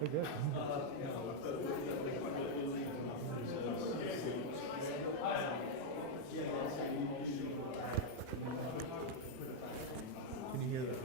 Okay. Can you hear that?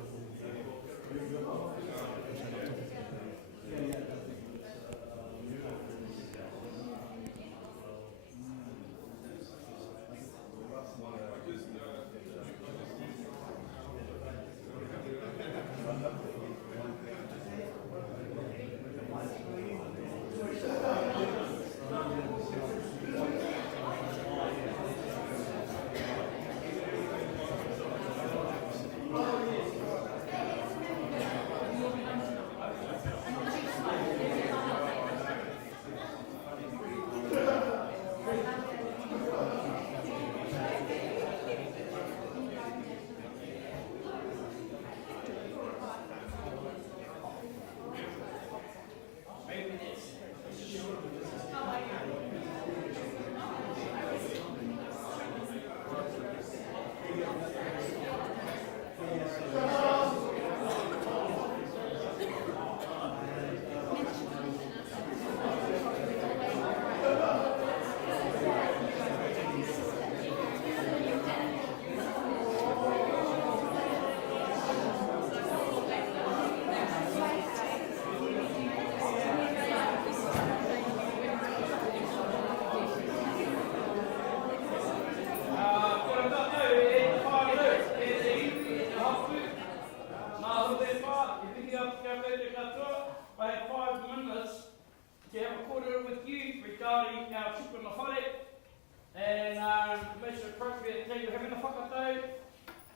I have 5 minutes to have a quarter with you regarding our trip in the whare and most appropriate thing we're having a whakatau.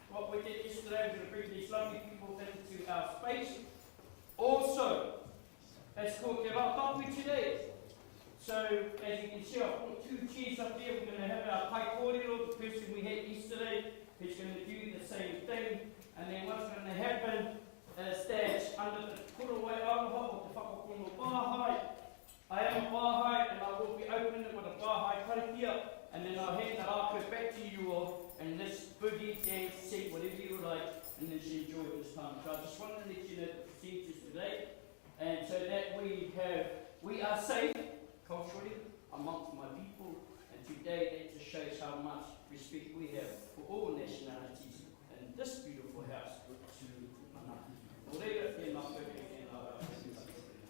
What we did yesterday was to bring these lovely people into our space. Also, it's called Te Rātapu today. So, as you can see, I've put 2 chairs up there. We're going to have our Pai Kōrero, the person we had yesterday, who's going to do the same thing. And then what's going to happen is that under the Kurawai Aroha or the Whakapono Pāhai, I am a Pāhai and I will be opening it with a Pāhai karakia, and then I'll hand the rākau back to you all, and this boogie, dance, sing, whatever you like, and then she enjoy this time. So I just wanted to let you know the procedures today, and so that we are safe culturally amongst my people, and today that just shows how much respect we have for all nationalities in this beautiful house to another.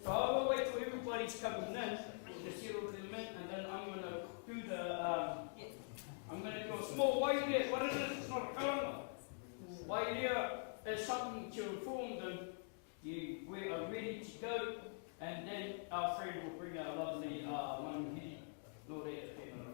So I will wait till everybody's coming in to see all the men, and then I'm going to do I'm going to do a small wairia. What is it? It's not a kalanga. Wairia is something to inform them we are ready to go, and then our friend will bring our lovely manuhiri. Nō rea tēnā.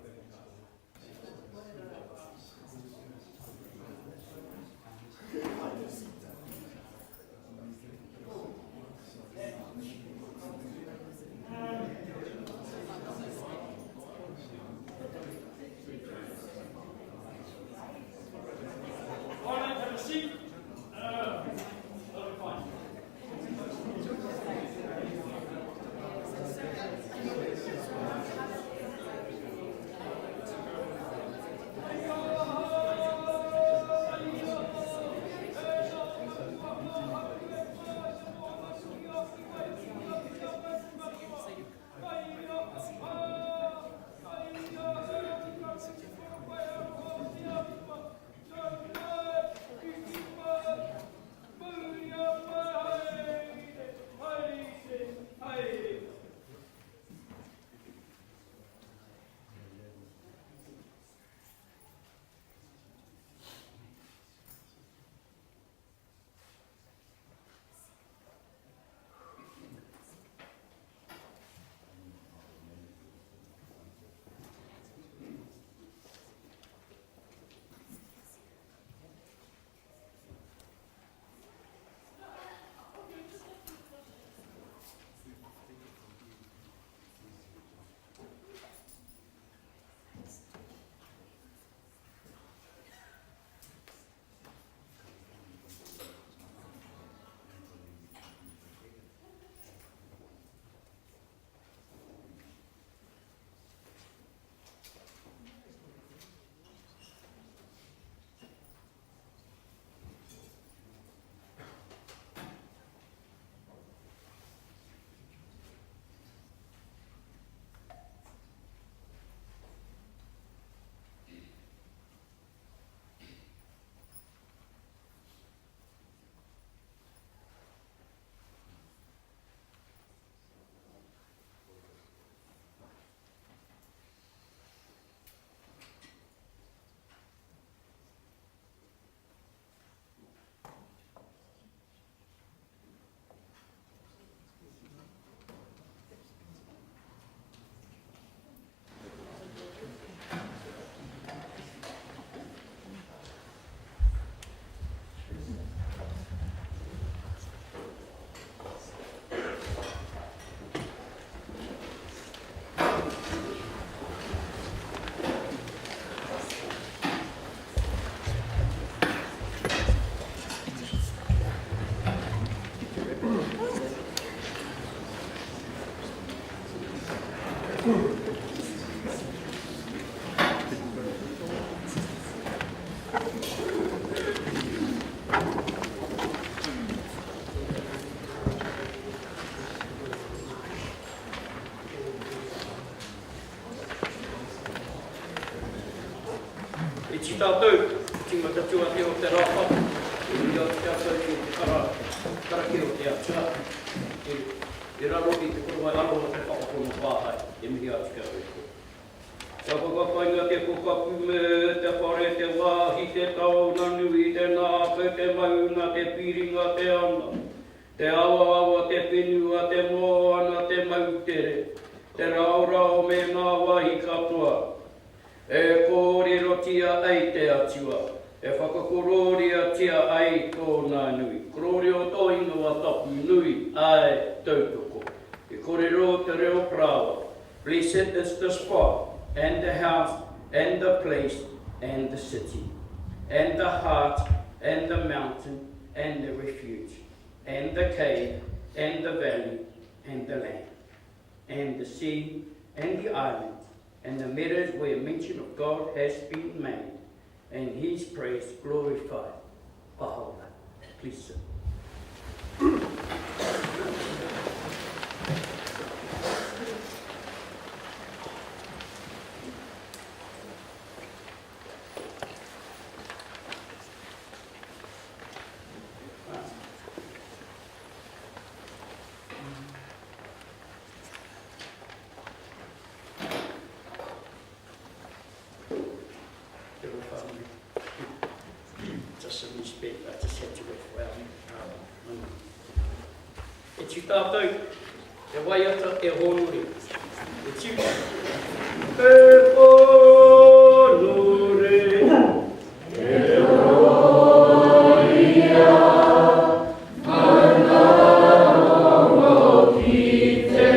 E ti tātou, tima tatua te o te rapa, e mi o te tātou ki o te karaki o te atua. E raro i te korowai aro o te whakapono pāhai, e mihi atu kia ui. Ka whakapainga te kukapu me te whare, te wāhi, te tauna nui, te nāko, te mauna, te piringa, te ana. Te awa, te whenua, te moana, te mautere. Te raurau me ngā wahi katoa. E kōrero tia ai te atua, e whakakororia tia ai tōna nui. Kōrero tō ingoa tapu nui ai tautoko. E kōrero te reo prawa. Blessed is the spot, and the house, and the place, and the city, and the heart, and the mountain, and the refuge, and the cave, and the valley, and the land, and the sea, and the island, and the meadows where mention of God has been made, and his praise glorified. Pahola. Please sit. Just some respect, I just had to work well. E ti tātou, e waiata e honore. E ti e honore. E horia, mana rongo ki te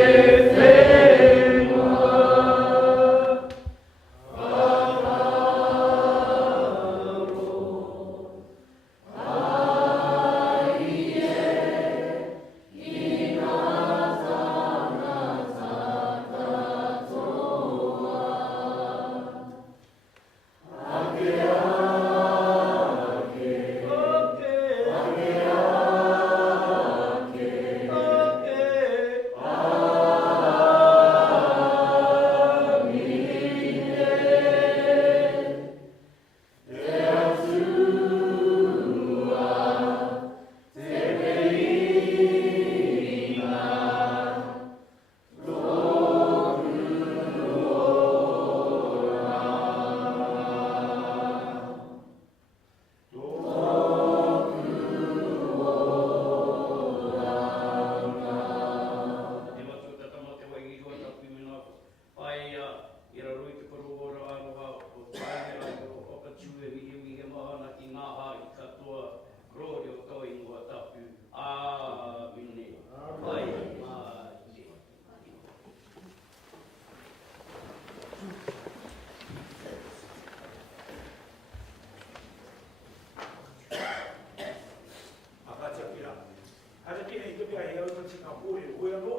whenua.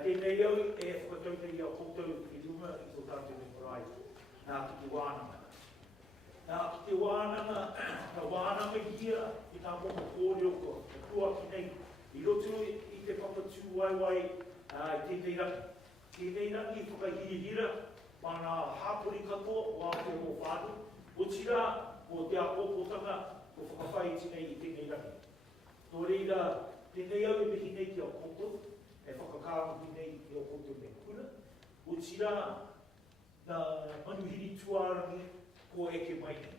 Tēnei au e whakatautei au koutou i runga i tō tātou me marae, nā ki te wānanga. Nā ki te wānanga, ka wānanga hia i nā momo kōreo ko, ka kua ki nei, i roto i te papatū waiwai i tēnei rangi. Tēnei rangi i whakahirihira, mana hapori katoa o Aotearoa Whānau, o tira o te apopotanga o whakawhai tinei i tēnei rangi. Nō reira, tēnei au e mihi nei ki au koutou, e whakakāmu ki nei i o koutou me kura. O tira na manuhiri tuarangi ko eke mai nei.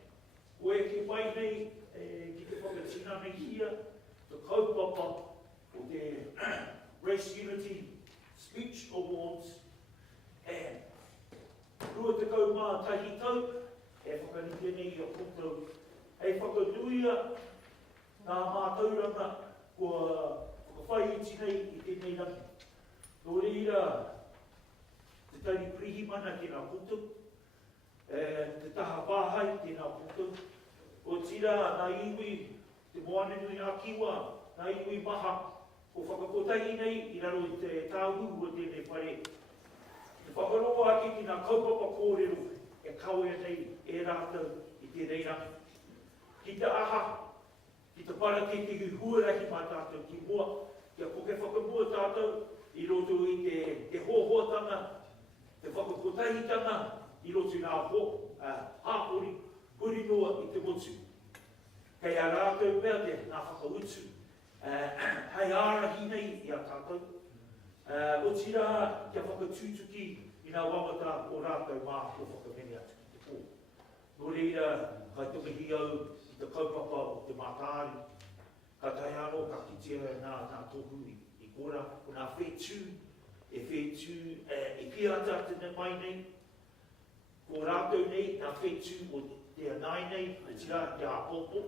Ko eke mai nei ki te whakatina nei hia, te kaupapa o te Race Unity Speech Awards, rua te kaumā tahi tau, e whakarite nei i o koutou. E whakanuia nā mātauranga kua whai iti nei i tēnei rangi. Nō reira, te tari prihi mana ki nā koutou, te taha pāhai ki nā koutou. O tira, nā iwi, te moane nui nā kiwa, nā iwi maha, Ko whakakotai nei, I raro I te tāhu o tēnei whare. Te whakaroa ake ki ngā kaupapa kōrero, e kauea nei, e rātau I tēnei rangi. Ki te aha, ki te para te te huarahi mā tātou ki mua, kia poke whakamua tātou, I roto I te hōhōtanga, te whakakotahitanga, I roto I ngā hō, hāpori, huri noa I te motu. Kei a rātou mea te ngā whakautu, hei ārahi nei I a tātou. O tira kia whakatūtuki I ngā wamata o rātou mā o whakamene atu ki te pō. Nō reira, kai tumihi au I te kaupapa o te mātāri. Ka tai anō ka kitea nā tōku I kora, o nā whetū, e pia tātene mai nei. Ko rātou nei, nā whetū o te anai nei, o tira te āpopo.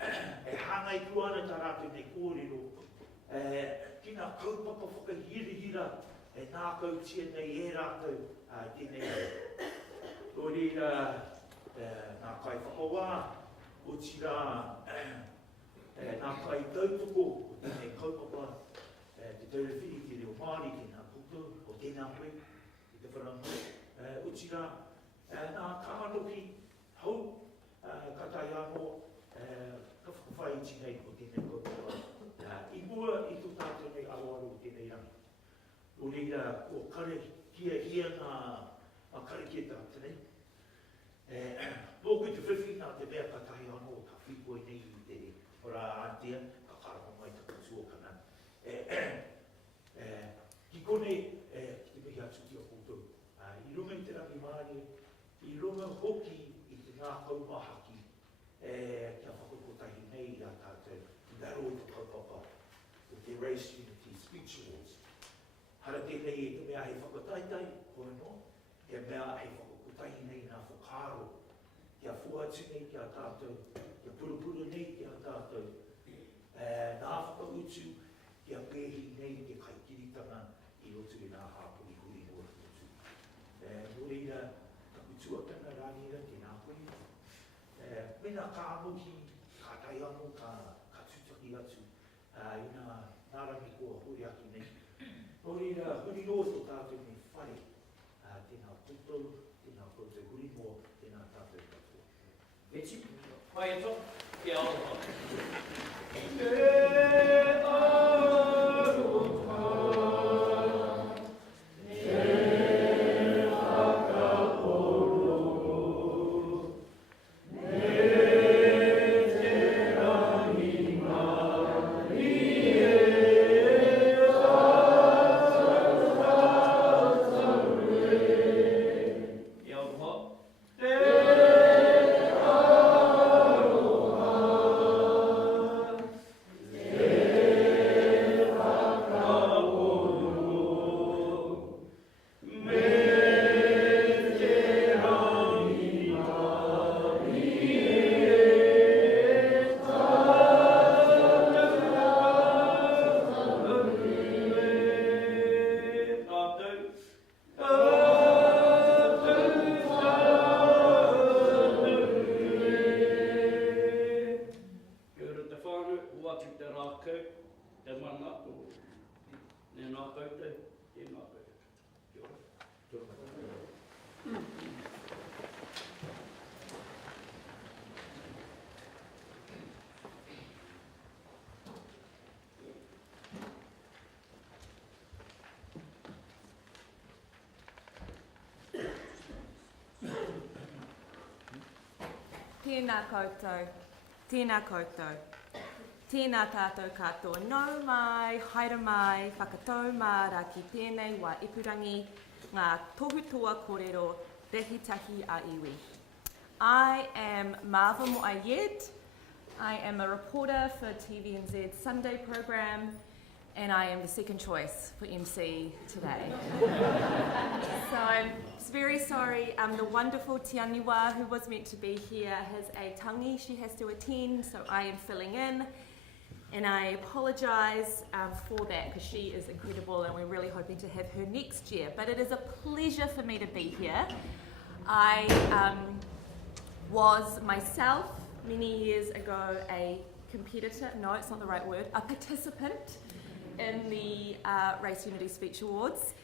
E hangai tuana tā rātou nei kōrero. Ki nā kaupapa whakahirihira, e nā kautia nei e rātou tēnei. Nō reira, nā kai whakawā, o tira nā kai tautoko o tēnei kaupapa, te taurawhiri ki reo Māori ki nā koutou, o tēnā koe, I te wharango. O tira, nā kānohi hau, ka tai anō, ka whakawhai iti nei o tēnei kaupapa. I mua I tō tātou nei aroaro o tēnei rangi. O reira, o kare kia hia ngā kare kia tātou nei. Mōku te whiwhi nā te mea ka tahi anō, ka whikoi nei I te ora ātea, ka karama mai ta kutua kanan. Ki kone, ki te mihi atu ki a koutou. I runga I te rangi Māori, I runga hoki I te ngā kaumahaki, kia whakakotahi nei I a tātou, I ngaro I te kaupapa, o te Race Unity Speech Awards. Hara tēnei E te mea hei whakataitai, koe no, He mea hei whakakotahi nei nā whakaro, kia fuatu nei ki a tātou, kia purupuru nei ki a tātou, nā whakautu, kia pehi nei ke kaikiritanga I roto I nā hāpuri huri noa roto. Nō reira, ka kutua tana rānira te nā koe. Mena ka amuhi, ka tai anō, ka tutaki atu, I nā rangi kua huri aki nei. Nō reira, huri noa tō tātou nei whare, tēnā koutou, tēnā koutou huri noa, tēnā tātou katoa. Veci, vai e tō, kia aoha. Tēnā koutou, tēnā koutou. Tēnā tātou katoa nau mai, haere mai, whakatau mā ki tēnei wā ipurangi, ngā tohutoa kōrero, rehitahi a iwi. I am Marva Moayed. I am a reporter for TVNZ's Sunday program, and I am the second choice for MC today. So I'm very sorry, the wonderful Tianiwa, who was meant to be here, has a tangi she has to attend, so I am filling in. And I apologise for that, because she is incredible and we're really hoping to have her next year. But it is a pleasure for me to be here. I was myself, many years ago, a competitor, no, it's not the right word, a participant in the Race Unity Speech Awards,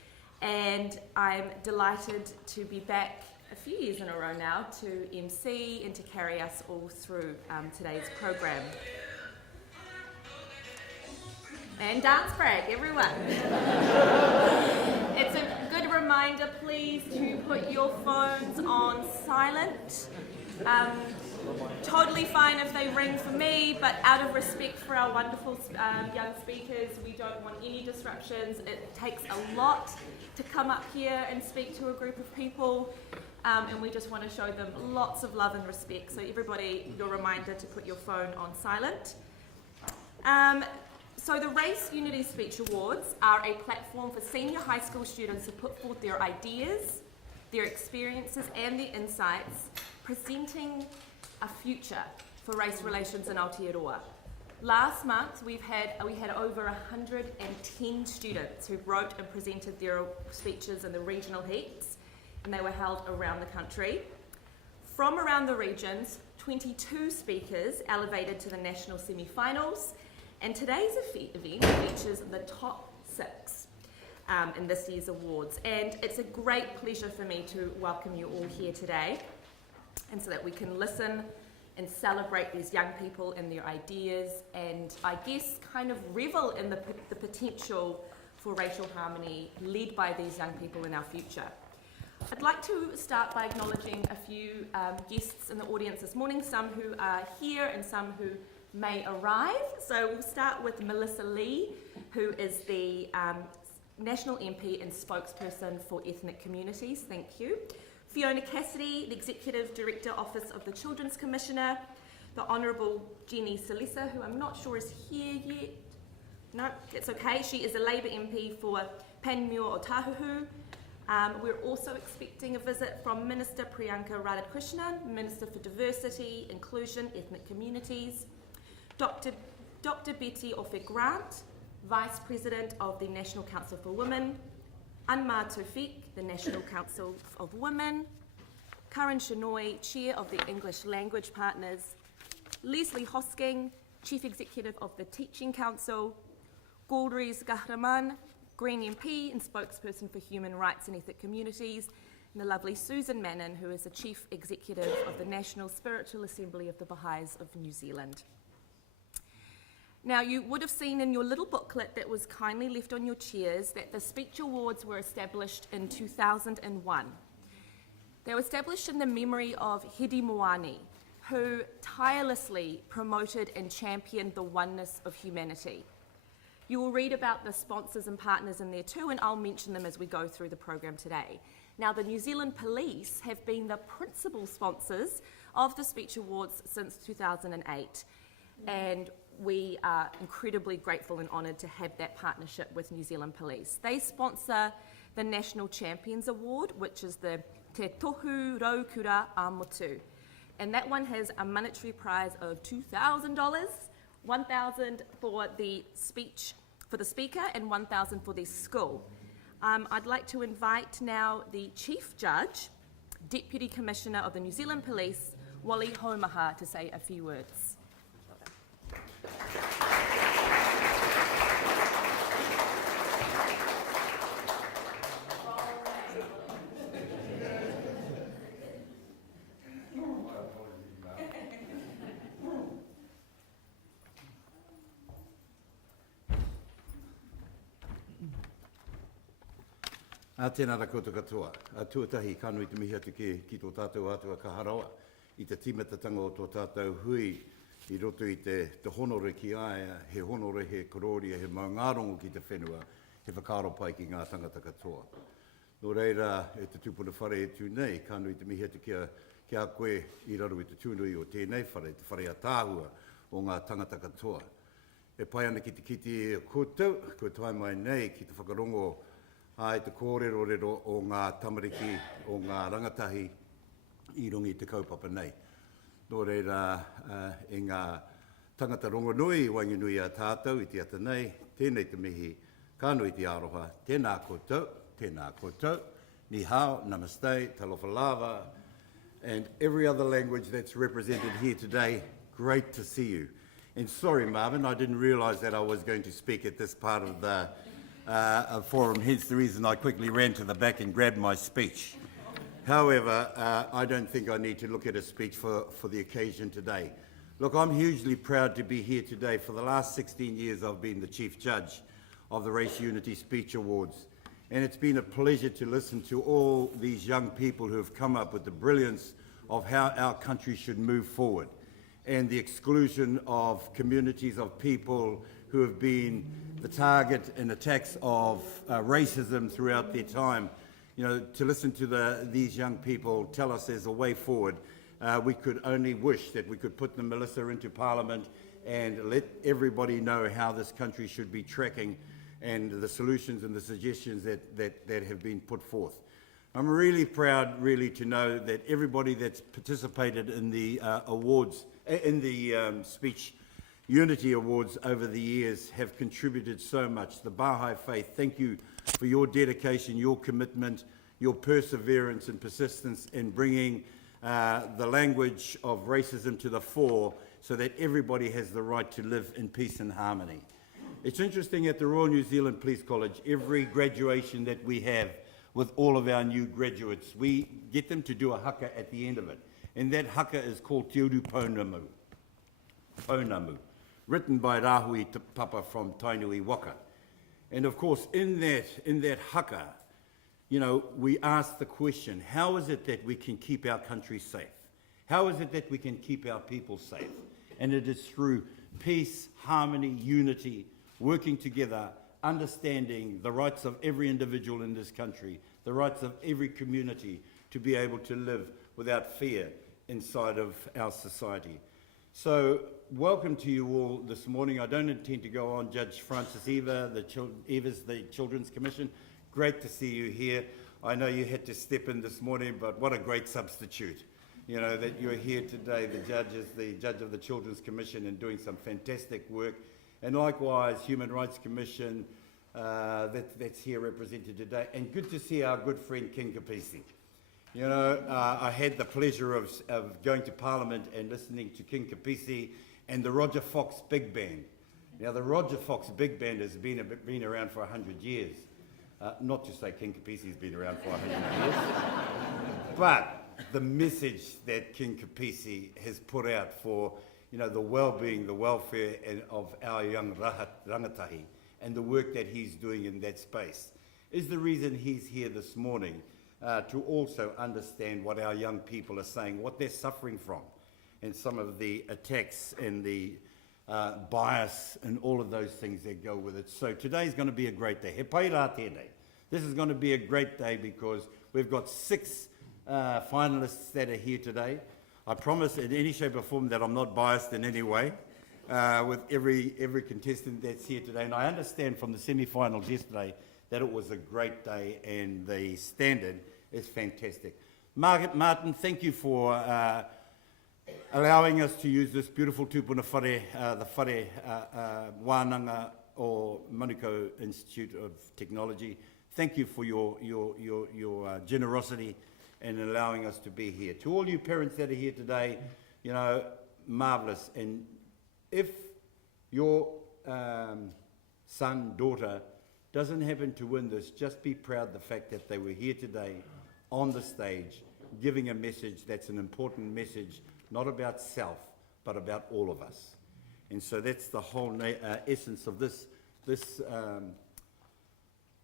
and I'm delighted to be back a few years in a row now to MC and to carry us all through today's program. And dance break, everyone. It's a good reminder, please, to put your phones on silent. Totally fine if they ring for me, but out of respect for our wonderful young speakers, we don't want any disruptions. It takes a lot to come up here and speak to a group of people, and we just want to show them lots of love and respect. So everybody, your reminder to put your phone on silent. So the Race Unity Speech Awards are a platform for senior high school students to put forth their ideas, their experiences and their insights, presenting a future for race relations in Aotearoa. Last month we had over 110 students who wrote and presented their speeches in the regional heats, and they were held around the country. From around the regions, 22 speakers elevated to the national semi-finals, and today's event features the top 6 in this year's awards. And it's a great pleasure for me to welcome you all here today, and so that we can listen and celebrate these young people and their ideas, and I guess kind of revel in the potential for racial harmony led by these young people in our future. I'd like to start by acknowledging a few guests in the audience this morning, some who are here and some who may arrive. So we'll start with Melissa Lee, who is the National MP and spokesperson for ethnic communities. Thank you. Fiona Cassidy, the Executive Director, Office of the Children's Commissioner. The Honourable Jenny Salesa, who I'm not sure is here yet. No, that's okay. She is a Labour MP for Panmure Otahuhu. We're also expecting a visit from Minister Priyanka Radhakrishnan, Minister for Diversity, Inclusion, Ethnic Communities. Dr. Betty Ofe-Grant, Vice President of the National Council for Women. Anmar Tawfiq, the National Council of Women. Karan Shenoy, Chair of the English Language Partners. Leslie Hosking, Chief Executive of the Teaching Council. Gulriz Gahraman, Green MP and spokesperson for Human Rights and Ethnic Communities. And the lovely Susan Mannon, who is the Chief Executive of the National Spiritual Assembly of the Baha'is of New Zealand. Now, you would have seen in your little booklet that was kindly left on your chairs that the Speech Awards were established in 2001. They were established in the memory of Hedi Moani, who tirelessly promoted and championed the oneness of humanity. You will read about the sponsors and partners in there too, and I'll mention them as we go through the program today. Now, the New Zealand Police have been the principal sponsors of the Speech Awards since 2008, and we are incredibly grateful and honoured to have that partnership with New Zealand Police. They sponsor the National Champions Award, which is the Te Tohu Raukura a Motu. And that one has a monetary prize of $2,000, $1,000 for the speaker and $1,000 for the school. I'd like to invite now the Chief Judge, Deputy Commissioner of the New Zealand Police, Wally Homaha, to say a few words. Tēnā rā koutou katoa. Tuatahi kānui te mihi atu ki tō tātou atua ka harawa. I te timatatanga o tō tātou hui i roto i te honore ki aia, he honore, he kororia, he maungarongo ki te whenua, he whakaro pai ki ngā tangata katoa. Nō reira, e te tūpuna whare e tū nei, kānui te mihi atu ki a koe i raro i te tūnui o tēnei whare, te whare a tāhua o ngā tangata katoa. E pai ana ki te kiti e koutou, koe tai mai nei ki te whakarongo ai te kōrero o ngā tamariki o ngā rangatahi i rungi te kaupapa nei. Nō reira, e ngā tangata rongonui, wanginui a tātou i te ata nei, tēnei te mihi, kānui te aroha, tēnā koutou, ni hao, namaste, talofa lava, and every other language that's represented here today, great to see you. And sorry, Marvin, I didn't realise that I was going to speak at this part of the forum, hence the reason I quickly ran to the back and grabbed my speech. However, I don't think I need to look at a speech for the occasion today. Look, I'm hugely proud to be here today. For the last 16 years, I've been the Chief Judge of the Race Unity Speech Awards. And it's been a pleasure to listen to all these young people who have come up with the brilliance of how our country should move forward, and the exclusion of communities of people who have been the target and attacks of racism throughout their time. You know, to listen to these young people tell us there's a way forward, we could only wish that we could put the Melissa into Parliament and let everybody know how this country should be tracking and the solutions and the suggestions that have been put forth. I'm really proud, really, to know that everybody that's participated in the awards, in the Speech Unity Awards over the years have contributed so much. The Baha'i Faith, thank you for your dedication, your commitment, your perseverance and persistence in bringing the language of racism to the fore so that everybody has the right to live in peace and harmony. It's interesting, at the Royal New Zealand Police College, every graduation that we have with all of our new graduates, we get them to do a haka at the end of it. And that haka is called Te Uru Pounamu. Pounamu, written by Rahui Te Papa from Tainui Waka. And of course, in that haka, you know, we ask the question, how is it that we can keep our country safe? How is it that we can keep our people safe? And it is through peace, harmony, unity, working together, understanding the rights of every individual in this country, the rights of every community to be able to live without fear inside of our society. So, welcome to you all this morning. I don't intend to go on. Judge Francis Eva, Eva's the Children's Commission. Great to see you here. I know you had to step in this morning, but what a great substitute. You know, that you're here today. The judge is the judge of the Children's Commission and doing some fantastic work. And likewise, Human Rights Commission, that's here represented today. And good to see our good friend King Kapisi. You know, I had the pleasure of going to Parliament and listening to King Kapisi and the Roger Fox Big Band. Now, the Roger Fox Big Band has been around for 100 years. Not to say King Kapisi's been around for 100 years, but the message that King Kapisi has put out for, you know, the well-being, the welfare of our young rangatahi, and the work that he's doing in that space is the reason he's here this morning, to also understand what our young people are saying, what they're suffering from, and some of the attacks and the bias and all of those things that go with it. So today's going to be a great day. He pai rā tēnei. This is going to be a great day because we've got 6 finalists that are here today. I promise in any shape or form that I'm not biased in any way with every contestant that's here today. And I understand from the semi-finals yesterday that it was a great day and the standard is fantastic. Martin, thank you for allowing us to use this beautiful tūpuna whare, the whare wānanga or Manukau Institute of Technology. Thank you for your generosity and allowing us to be here. To all you parents that are here today, you know, marvellous. And if your son, daughter, doesn't happen to win this, just be proud of the fact that they were here today on the stage, giving a message that's an important message, not about self, but about all of us. And so that's the whole essence of this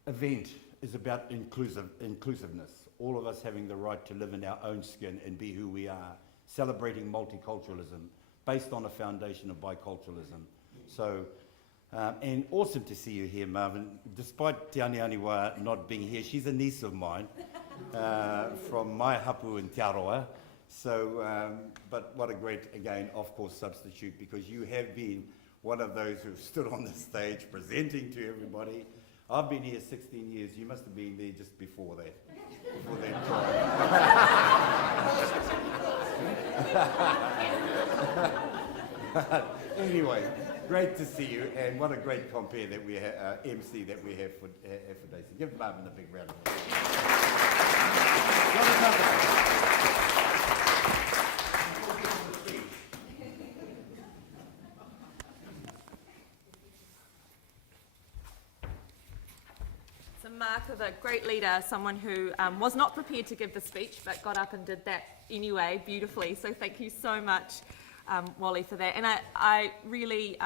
event, is about inclusiveness. All of us having the right to live in our own skin and be who we are, celebrating multiculturalism based on a foundation of biculturalism. So, and awesome to see you here, Marvin. Despite Te Anianiwa not being here, she's a niece of mine from my hapu in Te Aroa. So, but what a great, again, of course, substitute, because you have been one of those who've stood on the stage presenting to everybody. I've been here 16 years. You must have been there just before that. Before that time. Anyway, great to see you, and what a great compare that we have, MC that we have for Daisy. Give Marvin a big round of applause. mark of a great leader, someone who was not prepared to give the speech, but got up and did that anyway, beautifully. So thank you so much, Wally, for that. And I really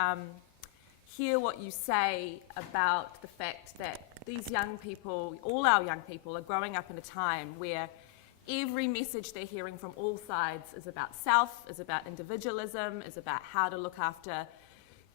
hear what you say about the fact that these young people, all our young people, are growing up in a time where every message they're hearing from all sides is about self, is about individualism, is about how to look after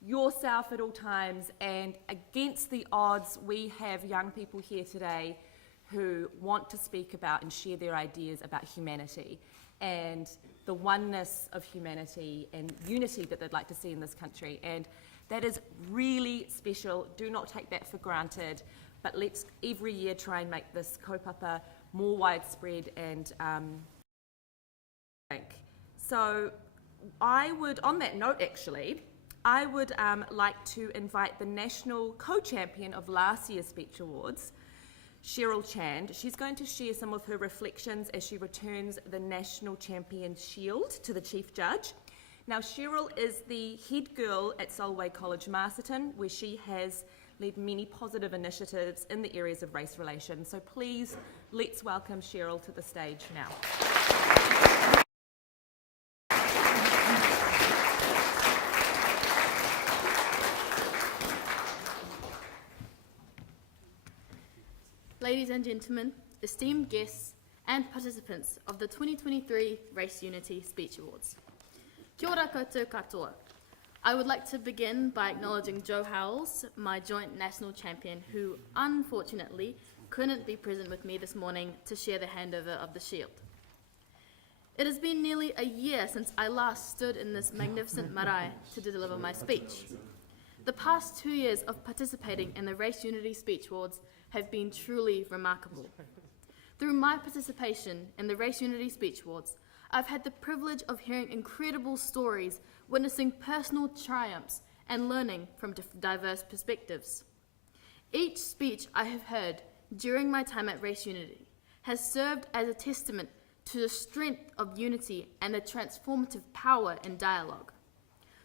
yourself at all times. And against the odds, we have young people here today who want to speak about and share their ideas about humanity and the oneness of humanity and unity that they'd like to see in this country. And that is really special. Do not take that for granted, but let's every year try and make this kaupapa more widespread and so I would, on that note actually, I would like to invite the national co-champion of last year's Speech Awards, Cheryl Chand. She's going to share some of her reflections as she returns the National Champion Shield to the Chief Judge. Now, Cheryl is the head girl at Solway College Masterton, where she has led many positive initiatives in the areas of race relations. So please, let's welcome Cheryl to the stage now. Ladies and gentlemen, esteemed guests and participants of the 2023 Race Unity Speech Awards. Kia ora koutou katoa. I would like to begin by acknowledging Joe Howells, my joint national champion, who unfortunately couldn't be present with me this morning to share the handover of the shield. It has been nearly a year since I last stood in this magnificent marae to deliver my speech. The past 2 years of participating in the Race Unity Speech Awards have been truly remarkable. Through my participation in the Race Unity Speech Awards, I've had the privilege of hearing incredible stories, witnessing personal triumphs, and learning from diverse perspectives. Each speech I have heard during my time at Race Unity has served as a testament to the strength of unity and the transformative power in dialogue.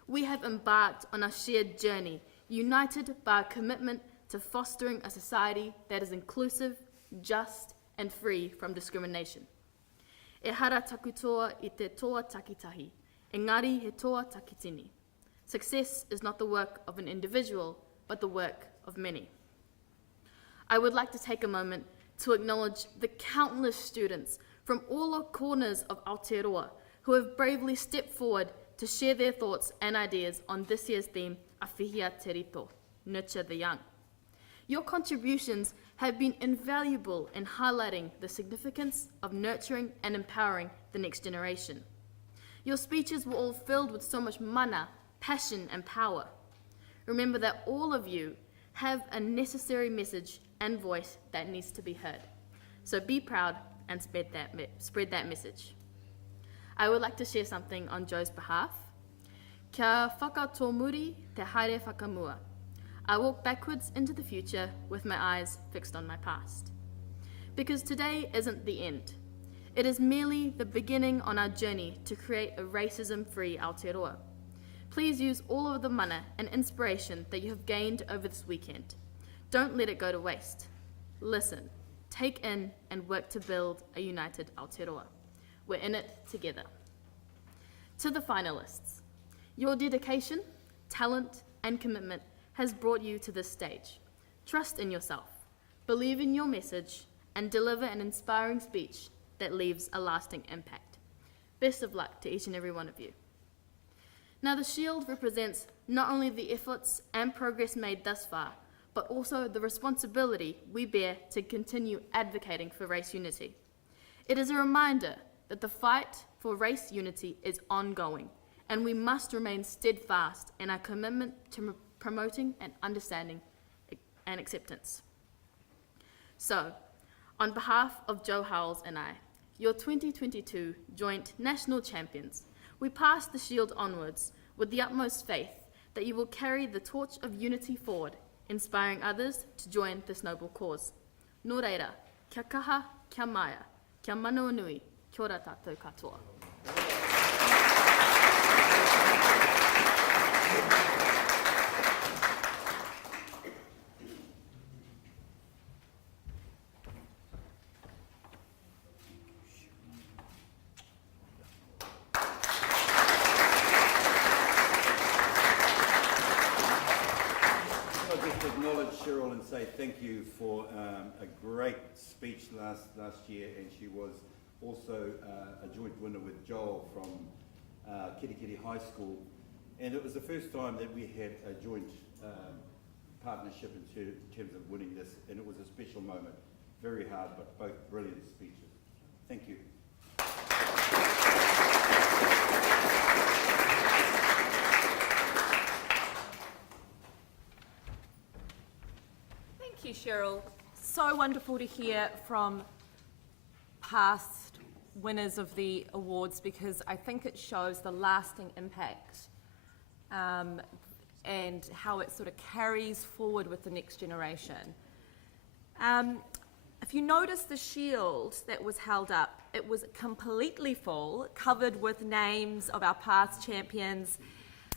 We have embarked on a shared journey, united by a commitment to fostering a society that is inclusive, just, and free from discrimination. E hara takutoa I te toa takitahi, engari he toa takitini. Success is not the work of an individual, but the work of many. I would like to take a moment to acknowledge the countless students from all the corners of Aotearoa who have bravely stepped forward to share their thoughts and ideas on this year's theme, Awhihia Te Rito, Nurture the Young. Your contributions have been invaluable in highlighting the significance of nurturing and empowering the next generation. Your speeches were all filled with so much mana, passion, and power. Remember that all of you have a necessary message and voice that needs to be heard. So be proud and spread that message. I would like to share something on Joe's behalf. Kia whakatōmuri te haere whakamua. I walk backwards into the future with my eyes fixed on my past. Because today isn't the end. It is merely the beginning on our journey to create a racism-free Aotearoa. Please use all of the mana and inspiration that you have gained over this weekend. Don't let it go to waste. Listen, take in, and work to build a united Aotearoa. We're in it together. To the finalists, your dedication, talent, and commitment has brought you to this stage. Trust in yourself, believe in your message, and deliver an inspiring speech that leaves a lasting impact. Best of luck to each and every one of you. Now, the shield represents not only the efforts and progress made thus far, but also the responsibility we bear to continue advocating for race unity. It is a reminder that the fight for race unity is ongoing, and we must remain steadfast in our commitment to promoting and understanding and acceptance. So, on behalf of Joe Howells and I, your 2022 joint national champions, we pass the shield onwards with the utmost faith that you will carry the torch of unity forward, inspiring others to join this noble cause. Nō reira, kia kaha, kia maya, kia manawa nui, kia ora tātou katoa. to acknowledge Cheryl and say thank you for a great speech last year, and she was also a joint winner with Joel from Kirikiri High School, and it was the first time that we had a joint partnership in terms of winning this, and it was a special moment. Very hard, but both brilliant speeches. Thank you. Thank you, Cheryl. So wonderful to hear from past winners of the awards, because I think it shows the lasting impact and how it sort of carries forward with the next generation. If you notice the shield that was held up, it was completely full, covered with names of our past champions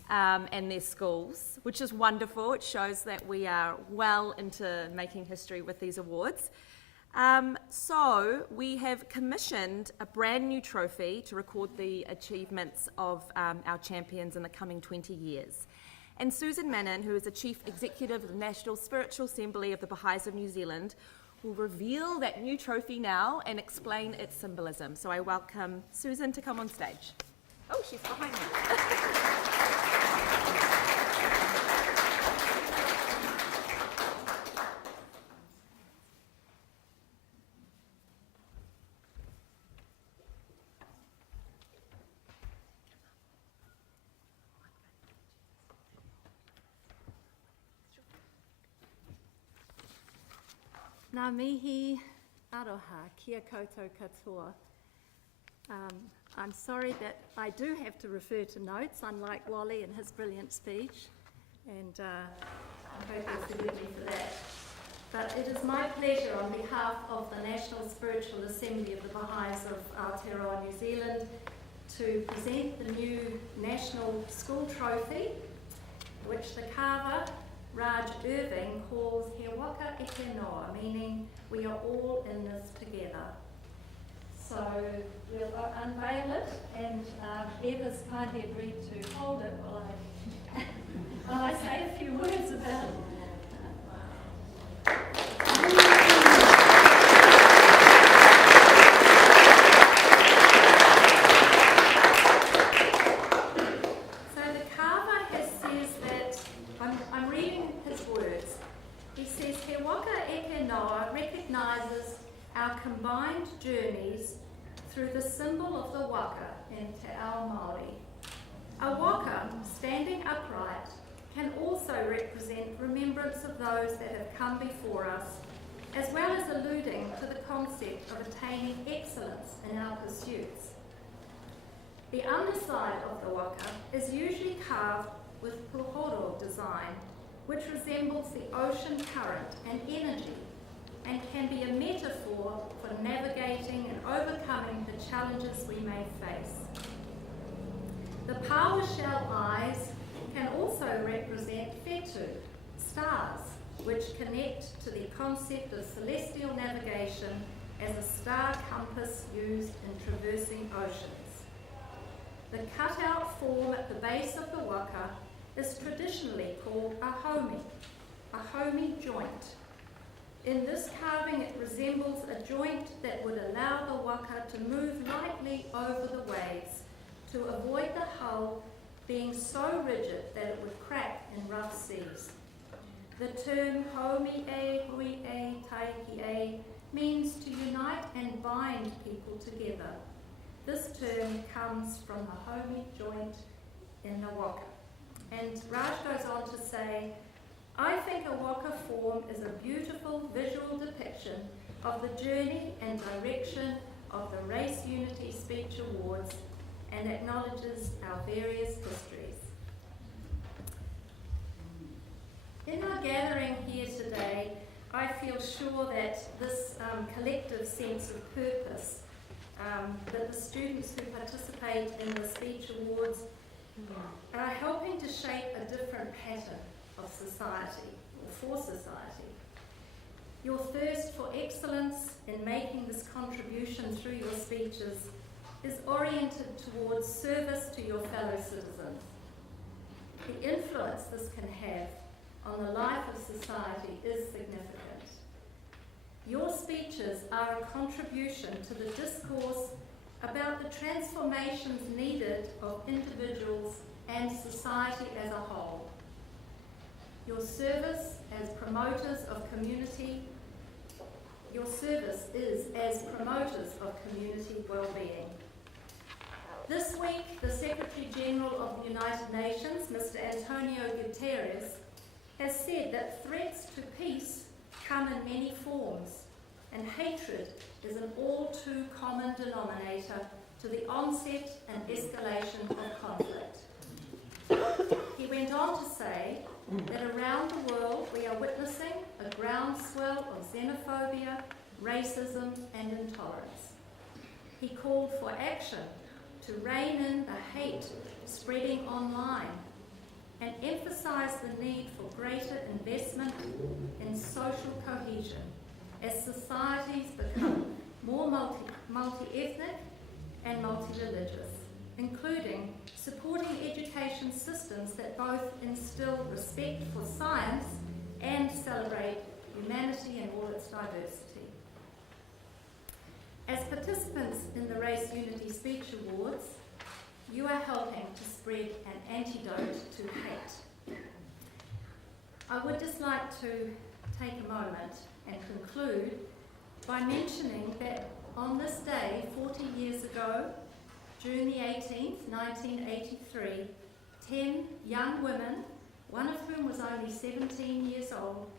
and their schools, which is wonderful. It shows that we are well into making history with these awards. So we have commissioned a brand new trophy to record the achievements of our champions in the coming 20 years. And Susan Mannon, who is the Chief Executive of the National Spiritual Assembly of the Baha'is of New Zealand, will reveal that new trophy now and explain its symbolism. So I welcome Susan to come on stage. Oh, she's behind me. Ngā mihi aroha, kia koutou katoa. I'm sorry that I do have to refer to notes, unlike Wally and his brilliant speech, and I hope you'll forgive me for that. But it is my pleasure on behalf of the National Spiritual Assembly of the Baha'is of Aotearoa, New Zealand, to present the new National School Trophy, which the carver Raj Irving calls He Waka Eke Noa, meaning we are all in this together. So we'll unveil it, and Eva's kindly agreed to hold it while I say a few words about it. Combined journeys through the symbol of the waka in Te Ao Māori. A waka, standing upright, can also represent remembrance of those that have come before us, as well as alluding to the concept of attaining excellence in our pursuits. The underside of the waka is usually carved with puhoro design, which resembles the ocean current and energy, and can be a metaphor for navigating and overcoming the challenges we may face. The power shell eyes can also represent whetū, stars, which connect to the concept of celestial navigation as a star compass used in traversing oceans. The cutout form at the base of the waka is traditionally called a homi joint. In this carving, it resembles a joint that would allow the waka to move lightly over the waves to avoid the hull being so rigid that it would crack in rough seas. The term homi e, hui e, taiki e means to unite and bind people together. This term comes from the homi joint in the waka. And Raj goes on to say, I think a waka form is a beautiful visual depiction of the journey and direction of the Race Unity Speech Awards and acknowledges our various histories. In our gathering here today, I feel sure that this collective sense of purpose that the students who participate in the Speech Awards are helping to shape a different pattern of society, or for society. Your thirst for excellence in making this contribution through your speeches is oriented towards service to your fellow citizens. The influence this can have on the life of society is significant. Your speeches are a contribution to the discourse about the transformations needed of individuals and society as a whole. Your service is as promoters of community well-being. This week, the Secretary General of the United Nations, Mr. Antonio Guterres, has said that threats to peace come in many forms, and hatred is an all too common denominator to the onset and escalation of conflict. He went on to say that around the world we are witnessing a groundswell of xenophobia, racism and intolerance. He called for action to rein in the hate spreading online and emphasised the need for greater investment in social cohesion as societies become more multi-ethnic and multi-religious, including supporting education systems that both instill respect for science and celebrate humanity and all its diversity. As participants in the Race Unity Speech Awards, you are helping to spread an antidote to hate. I would just like to take a moment and conclude by mentioning that on this day, 40 years ago, June the 18th, 1983, 10 young women, one of whom was only 17 years old,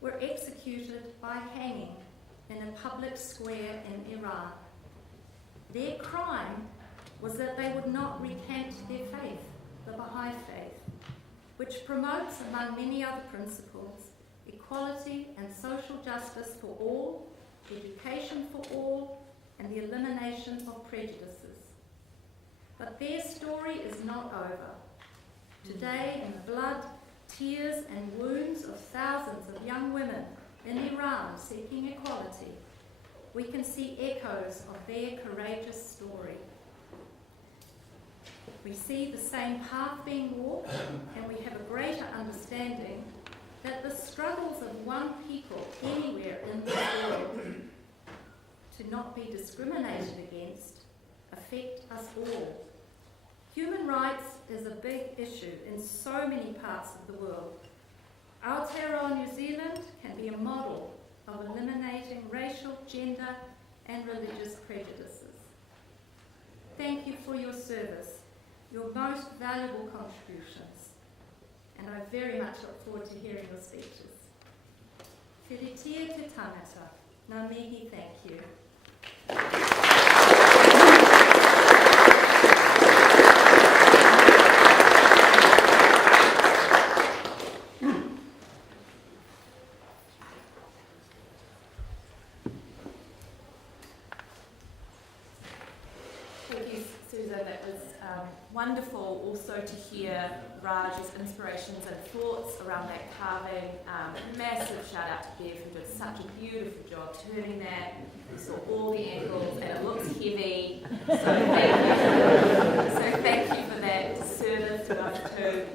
were executed by hanging in a public square in Iran. Their crime was that they would not recant their faith, the Baha'i faith, which promotes, among many other principles, equality and social justice for all, education for all, and the elimination of prejudices. But their story is not over. Today, in the blood, tears and wounds of thousands of young women in Iran seeking equality, we can see echoes of their courageous story. We see the same path being walked, and we have a greater understanding that the struggles of one people anywhere in the world to not be discriminated against affect us all. Human rights is a big issue in so many parts of the world. Aotearoa New Zealand can be a model of eliminating racial, gender and religious prejudices. Thank you for your service, your most valuable contributions, and I very much look forward to hearing your speeches. Whiritia te tangata. Ngā mihi, thank you. Thank you, Susan. That was wonderful also to hear Raj's inspirations and thoughts around that carving. Massive shout out to Bev, who did such a beautiful job turning that. We saw all the angles and it looks heavy. So thank you for that service to us too.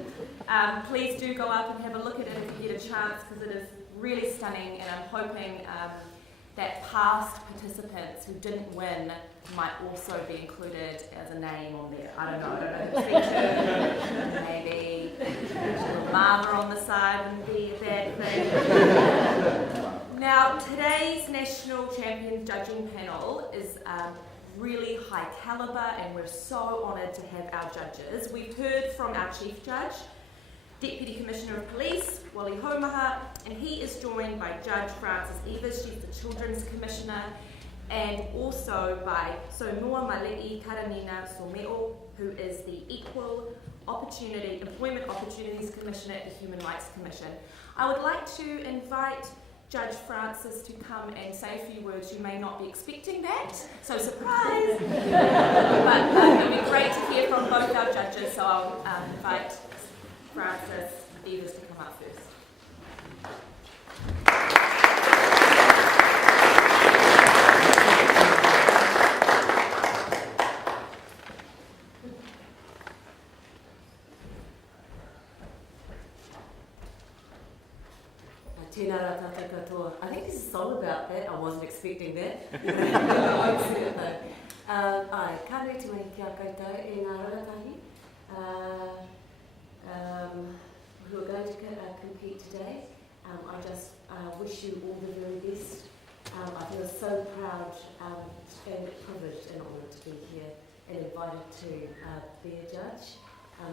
Please do go up and have a look at it if you get a chance, because it is really stunning, and I'm hoping that past participants who didn't win might also be included as a name on there. I don't know the feature. Maybe a little marker on the side wouldn't be a bad thing. Now, today's National Champions Judging Panel is really high calibre, and we're so honoured to have our judges. We've heard from our Chief Judge, Deputy Commissioner of Police, Wally Homaha, and he is joined by Judge Frances Evers, she's the Children's Commissioner, and also by Sonoa Maleki Karanina Someo, who is the Employment Opportunities Commissioner at the Human Rights Commission. I would like to invite Judge Frances to come and say a few words. You may not be expecting that, so surprise! But it would be great to hear from both our judges, so I'll invite Frances Evers to come up first. Tēnā rā tātou katoa. I think there's a song about that. I wasn't expecting that. Ai, ka nui te mahi ki a koutou e ngā rangatahi who are going to compete today. I just wish you all the very best. I feel so proud and privileged and honoured to be here and invited to be a judge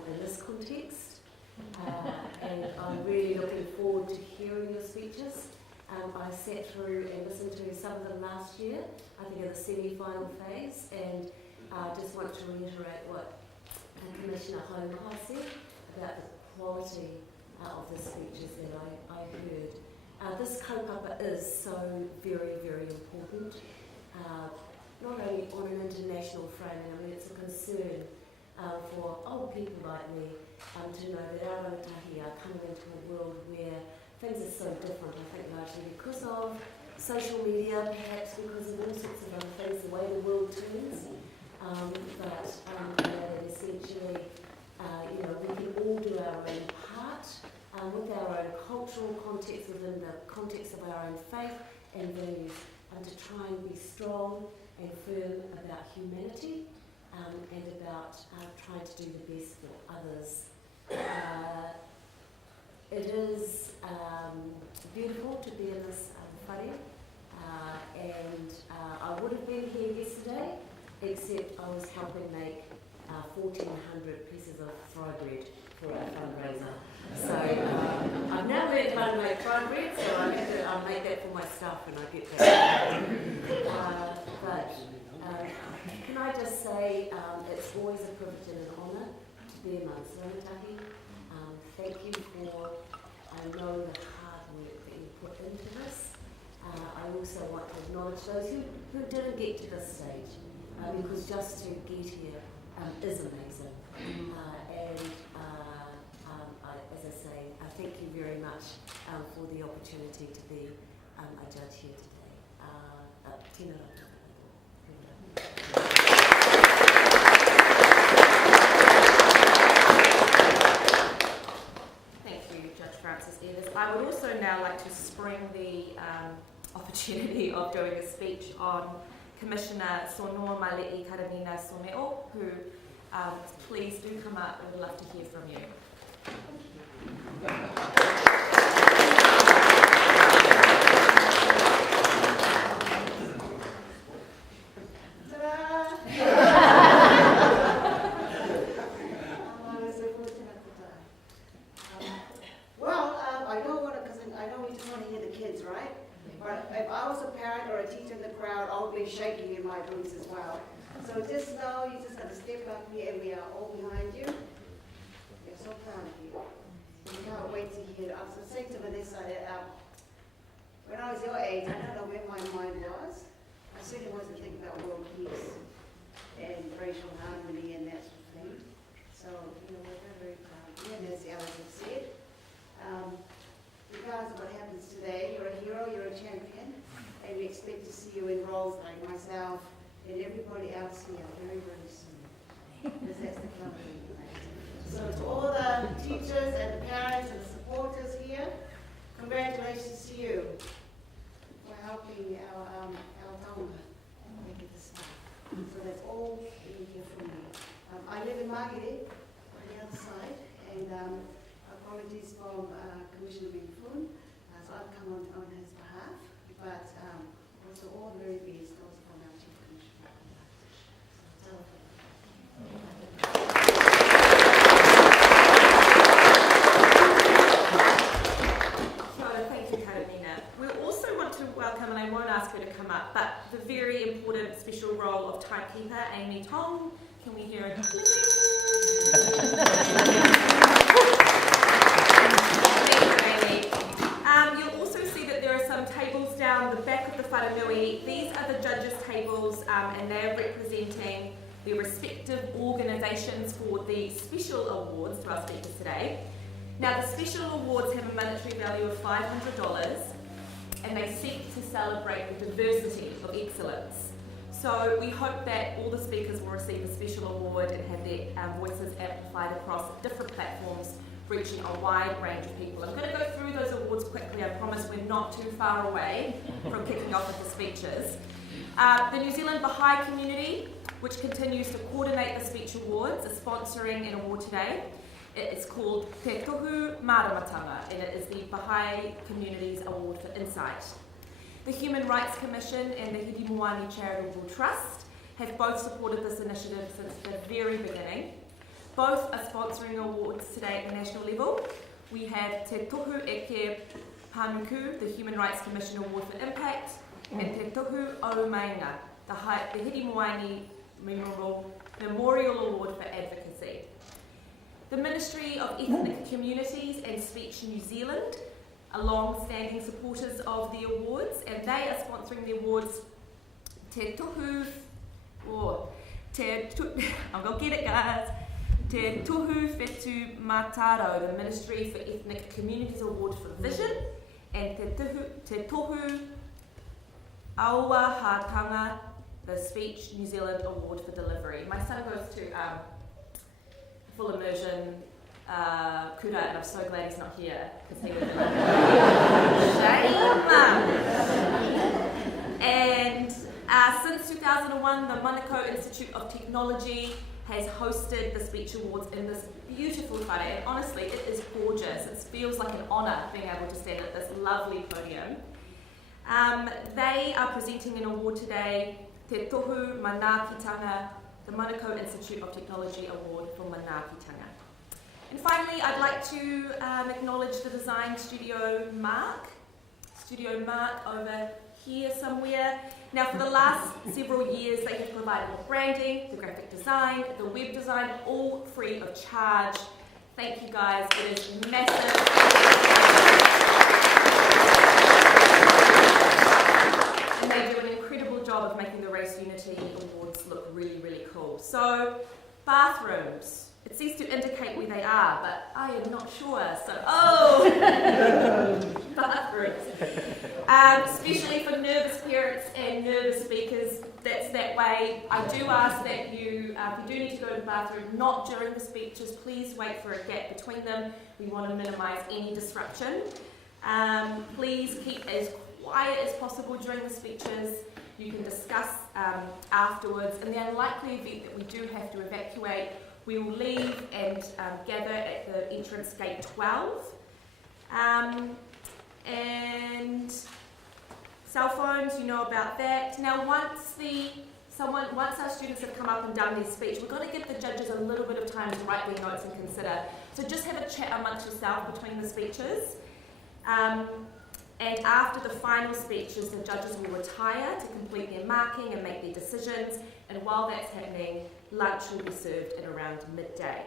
in this context. And I'm really looking forward to hearing your speeches. I sat through and listened to some of them last year, I think in the semi-final phase, and I just want to reiterate what Commissioner Haumaha said about the quality of the speeches that I heard. This kaupapa is so very, very important, not only on an international frame, I mean it's a concern for old people like me to know that our rangatahi are coming into a world where things are so different, I think largely because of social media, perhaps because of all sorts of other things, the way the world turns, but that essentially we can all do our own part with our own cultural context, within the context of our own faith and values, to try and be strong and firm about humanity and about trying to do the best for others. It is beautiful to be in this whare, and I would have been here yesterday, except I was helping make 1,400 pieces of fry bread for our fundraiser. So I've now learned how to make fry bread, so I have to make that for my staff when I get back. But can I just say it's always a privilege and an honour to be amongst rangatahi. Thank you for knowing the hard work that you put into this. I also want to acknowledge those who didn't get to this stage, because just to get here is amazing. As I say, I thank you very much for the opportunity to be a judge here today. Tēnā rā. Thank you, Judge Francis Evers. I would also now like to spring the opportunity of doing a speech on Commissioner Sonoa Mali'i Karamina Someo, who please do come up. We would love to hear from you. Shaking in my boots as well. So just know you just got to step up here and we are all behind you. We're so proud of you. We can't wait to hear it. I was saying to Vanessa that when I was your age, I don't know where my mind was. I certainly wasn't thinking about world peace and racial harmony and that sort of thing. So, we're very, very proud of you, and as the others have said, regardless of what happens today, you're a hero, you're a champion. And we expect to see you in roles like myself and everybody else here very, very soon. Because that's the company. So to all the teachers and the parents and the supporters here, congratulations to you for helping our taonga make it this far. So that's all you hear from me. I live in Magere, on the other side, and apologies from Commissioner Minfun, so I've come on his behalf. But also all the very best also from our Chief Commissioner. So thank you, Karamina. We also want to welcome, and I won't ask her to come up, but the very important special role of timekeeper, Amy Tong. Can we hear her? You'll also see that there are some tables down the back of the wharenui. These are the judges' tables, and they're representing the respective organisations for the special awards to our speakers today. Now, the special awards have a monetary value of $500, and they seek to celebrate the diversity of excellence. So we hope that all the speakers will receive a special award and have their voices amplified across different platforms reaching a wide range of people. I'm going to go through those awards quickly. I promise we're not too far away from kicking off with the speeches. The New Zealand Baha'i community, which continues to coordinate the speech awards, is sponsoring an award today. It is called Te Tohu Maramatanga, and it is the Baha'i Community's Award for Insight. The Human Rights Commission and the Hidimuani Charitable Trust have both supported this initiative since the very beginning. Both are sponsoring awards today at the national level. We have Te Tohu Eke Panuku, the Human Rights Commission Award for Impact, and Te Tohu O Mainga, the Hidimuani Memorial Award for Advocacy. The Ministry of Ethnic Communities and Speech New Zealand are long-standing supporters of the awards, and they are sponsoring the awards Te Tohu, I'm going to get it guys, Te Tohu Whetu Mataro, the Ministry for Ethnic Communities Award for Vision, and Te Tohu Aua Hatanga, the Speech New Zealand Award for Delivery. My son goes to full immersion Kura, and I'm so glad he's not here because he would be like, shame. And since 2001, the Manukau Institute of Technology has hosted the Speech Awards in this beautiful whare, and honestly, it is gorgeous. It feels like an honour being able to stand at this lovely podium. They are presenting an award today, Te Tohu Manaakitanga, the Manukau Institute of Technology Award for Manaakitanga. And finally, I'd like to acknowledge the design studio Mark over here somewhere. Now, for the last several years, they have provided the branding, the graphic design, the web design, all free of charge. Thank you guys, it is massive. And they do an incredible job of making the Race Unity Awards look really, really cool. So, bathrooms. It seems to indicate where they are, but I am not sure. So, bathrooms. Especially for nervous parents and nervous speakers, that's that way. I do ask that you, if you do need to go to the bathroom, not during the speeches, please wait for a gap between them. We want to minimise any disruption. Please keep as quiet as possible during the speeches. You can discuss afterwards. In the unlikely event that we do have to evacuate, we will leave and gather at the entrance gate 12. And cell phones, you know about that. Now, once our students have come up and done their speech, we've got to give the judges a little bit of time to write their notes and consider. So just have a chat amongst yourself between the speeches. And after the final speeches, the judges will retire to complete their marking and make their decisions. And while that's happening, lunch will be served at around midday.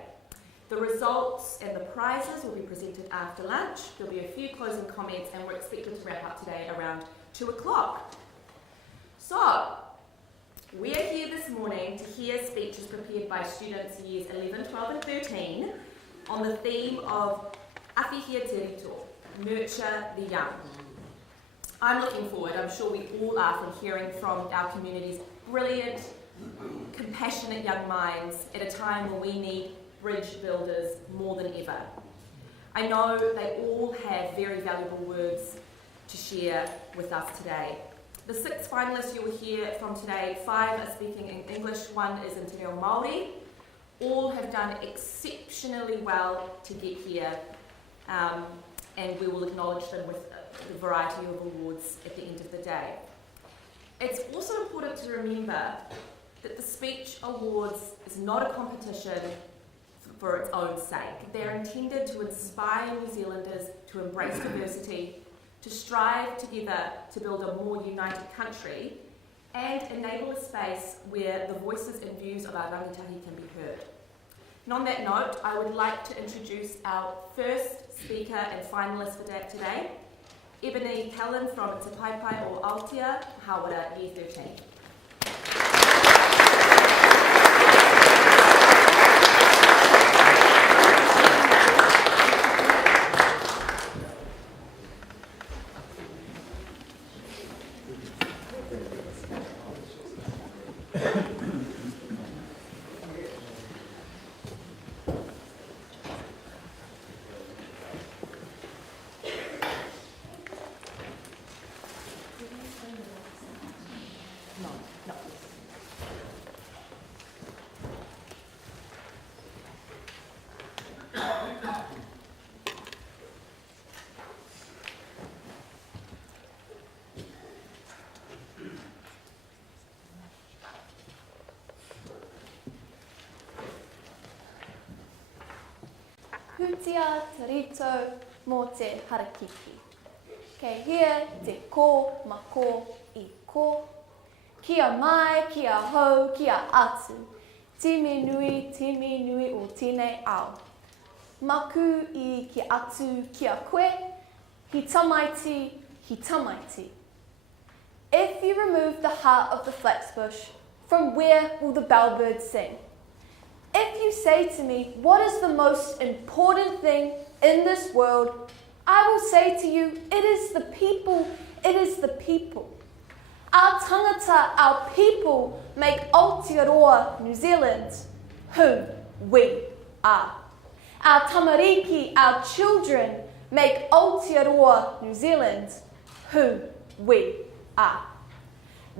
The results and the prizes will be presented after lunch. There'll be a few closing comments, and we're expected to wrap up today around 2 o'clock. So, we are here this morning to hear speeches prepared by students years 11, 12 and 13 on the theme of Awhihia Te Rito, Nurture the Young. I'm looking forward, I'm sure we all are, from hearing from our community's brilliant, compassionate young minds at a time when we need bridge builders more than ever. I know they all have very valuable words to share with us today. The 6 finalists you will hear from today, 5 are speaking in English, 1 is in Te Reo Māori. All have done exceptionally well to get here, and we will acknowledge them with the variety of awards at the end of the day. It's also important to remember that the Speech Awards is not a competition for its own sake. They're intended to inspire New Zealanders to embrace diversity, to strive together to build a more united country, and enable a space where the voices and views of our rangatahi can be heard. And on that note, I would like to introduce our first speaker and finalist for today, Ebony Callan from Te Paipai o Aotea, Hawera, Year 13. whakawhānuitia te rito mō te harakiki. Kei hia te ko ma ko I ko. Kia mai, kia hou, kia atu. Timi nui o tēnei ao. Maku I ki atu kia koe, hi tamaiti, hi tamaiti. If you remove the heart of the flaxbush, from where will the bellbird sing? If you say to me, what is the most important thing in this world, I will say to you, it is the people, it is the people. Our tangata, our people, make Aotearoa New Zealand who we are. Our tamariki, our children, make Aotearoa New Zealand who we are.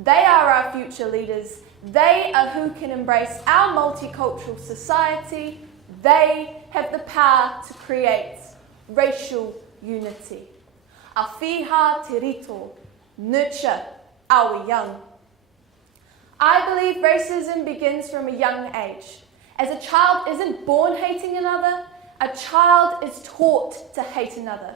They are our future leaders. They are who can embrace our multicultural society. They have the power to create racial unity. A whiha te rito, nurture our young. I believe racism begins from a young age. As a child isn't born hating another, a child is taught to hate another.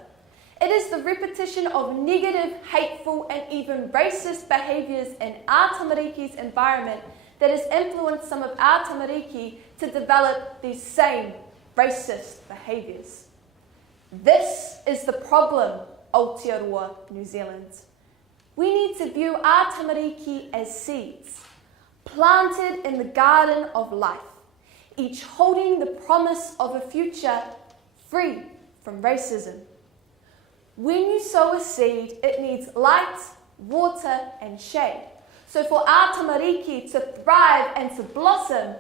It is the repetition of negative, hateful, and even racist behaviours in our tamariki's environment that has influenced some of our tamariki to develop these same racist behaviours. This is the problem, Aotearoa New Zealand. We need to view our tamariki as seeds, planted in the garden of life, each holding the promise of a future free from racism. When you sow a seed, it needs light, water, and shade. So for our tamariki to thrive and to blossom,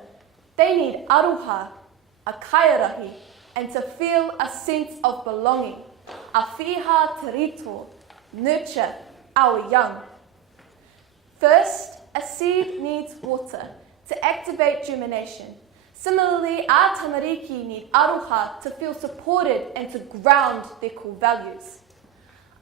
they need aroha, a kaiarahi, and to feel a sense of belonging. A whiha te rito, nurture our young. First, a seed needs water to activate germination. Similarly, our tamariki need aroha to feel supported and to ground their core values.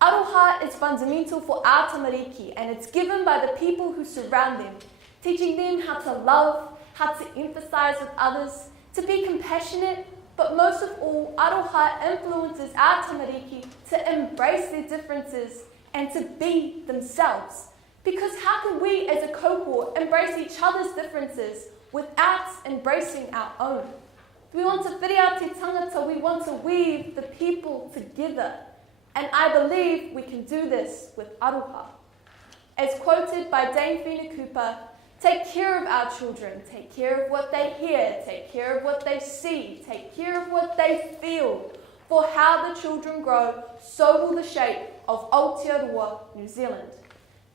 Aroha is fundamental for our tamariki, and it's given by the people who surround them, teaching them how to love, how to emphasize with others, to be compassionate, but most of all, aroha influences our tamariki to embrace their differences and to be themselves. Because how can we as a cohort embrace each other's differences without embracing our own? We want to whiria te tangata, we want to weave the people together. And I believe we can do this with aroha. As quoted by Dame Whina Cooper, take care of our children, take care of what they hear, take care of what they see, take care of what they feel. For how the children grow, so will the shape of Aotearoa New Zealand.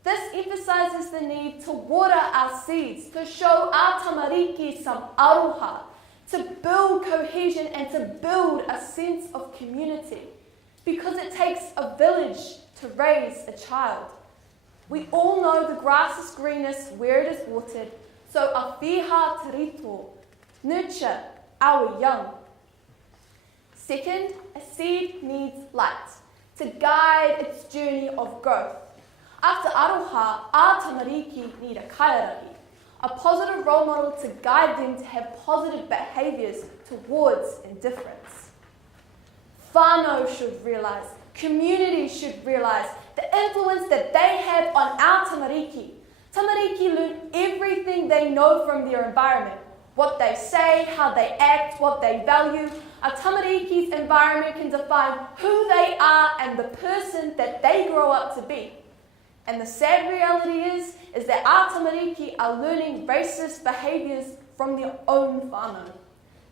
This emphasises the need to water our seeds, to show our tamariki some aroha, to build cohesion and to build a sense of community. Because it takes a village to raise a child. We all know the grass is greenest where it is watered, so a whiha te rito, nurture our young. Second, a seed needs light to guide its journey of growth. After aroha, our tamariki need a kaiarahi, a positive role model to guide them to have positive behaviours towards indifference. Whānau should realise, communities should realise the influence that they have on our tamariki. Tamariki learn everything they know from their environment, what they say, how they act, what they value. A tamariki's environment can define who they are and the person that they grow up to be. And the sad reality is that our tamariki are learning racist behaviours from their own whānau.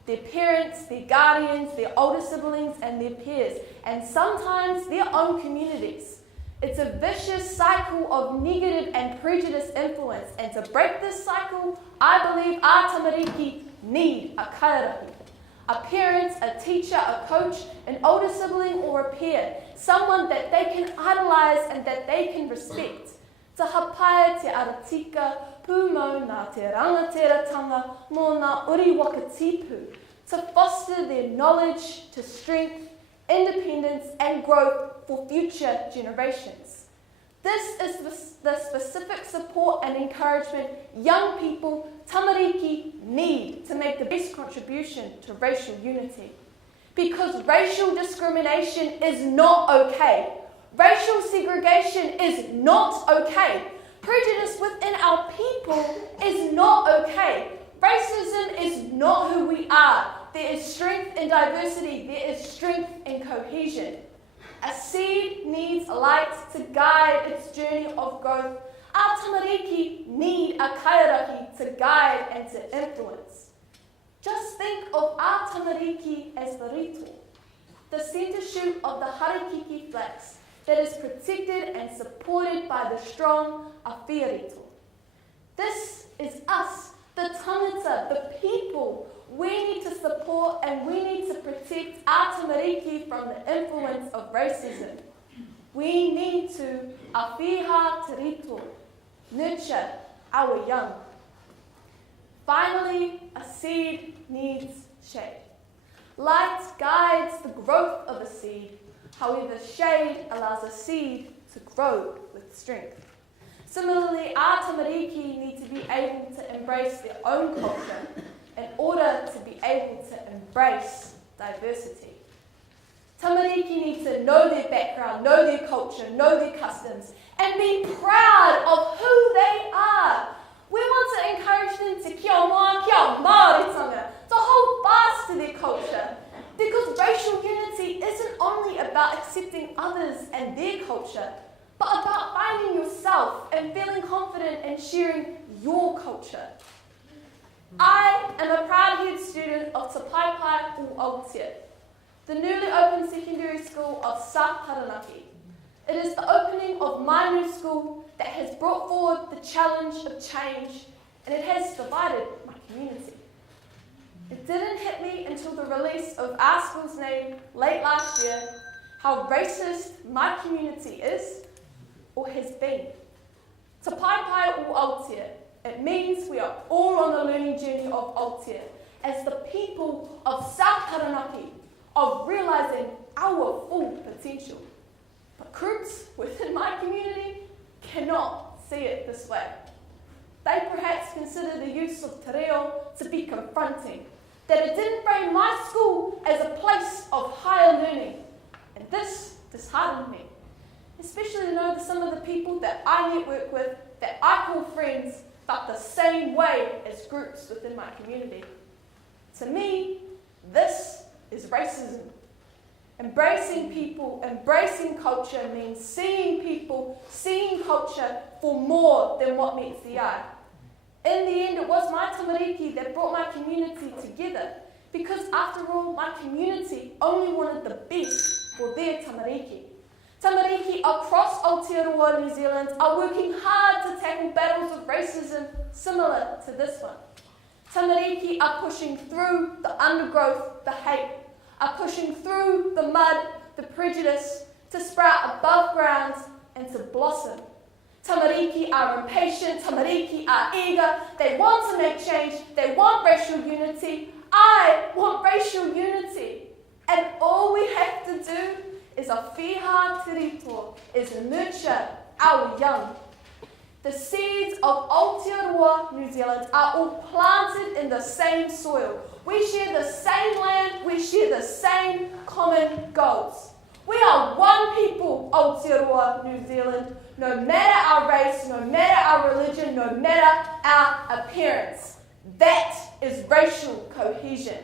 Their parents, their guardians, their older siblings and their peers, and sometimes their own communities. It's a vicious cycle of negative and prejudice influence, and to break this cycle, I believe our tamariki need a kaiarahi. A parent, a teacher, a coach, an older sibling or a peer, someone that they can idolise and that they can respect. Te hapaia te aratika, pūmau nā te rangateratanga mō nā uriwaka tipu, to foster their knowledge, to strength, independence and growth for future generations. This is the specific support and encouragement young people, tamariki, need to make the best contribution to racial unity. because racial discrimination is not okay. Racial segregation is not okay. Prejudice within our people is not okay. Racism is not who we are. There is strength in diversity. There is strength in cohesion. A seed needs light to guide its journey of growth. Our tamariki need a kaiaraki to guide and to influence. Just think of our tamariki as the rito, the centre shoot of the harikiki flax that is protected and supported by the strong awhia rito. This is us, the tangata, the people. We need to support and we need to protect our tamariki from the influence of racism. We need to awhiha te rito, nurture our young. Finally, a seed needs shade. Light guides the growth of a seed. However, shade allows a seed to grow with strength. Similarly, our tamariki need to be able to embrace their own culture in order to be able to embrace diversity. Tamariki need to know their background, know their culture, know their customs, and be proud of who they are. We want to encourage them to kia Māoritanga, to hold fast to their culture, because racial unity isn't only about accepting others and their culture, but about finding yourself and feeling confident in sharing your culture. I am a proud head student of Te Paepae o Aotea, the newly opened secondary school of South Taranaki. It is the opening of my new school that has brought forward the challenge of change, and it has divided my community. It didn't hit me until the release of our school's name late last year how racist my community is or has been. Te Paepae o Aotea, it means we are all on the learning journey of Aotea as the people of South Taranaki, of realising our full potential. But groups within my community cannot see it this way. They perhaps consider the use of te reo to be confronting, that it didn't frame my school as a place of higher learning. And this disheartened me, especially to know that some of the people that I network with, that I call friends, felt the same way as groups within my community. To me, this is racism. Embracing people, embracing culture means seeing people, seeing culture for more than what meets the eye. In the end, it was my tamariki that brought my community together, because after all, my community only wanted the best for their tamariki. Tamariki across Aotearoa, New Zealand, are working hard to tackle battles of racism similar to this one. Tamariki are pushing through the undergrowth, the hate, are pushing through the mud, the prejudice, to sprout above ground and to blossom. Tamariki are impatient, tamariki are eager, they want to make change, they want racial unity. I want racial unity. And all we have to do is awhiha te rito, is nurture our young. The seeds of Aotearoa, New Zealand, are all planted in the same soil. We share the same land, we share the same common goals. We are one people, Aotearoa, New Zealand, no matter our race, no matter our religion, no matter our appearance. That is racial cohesion.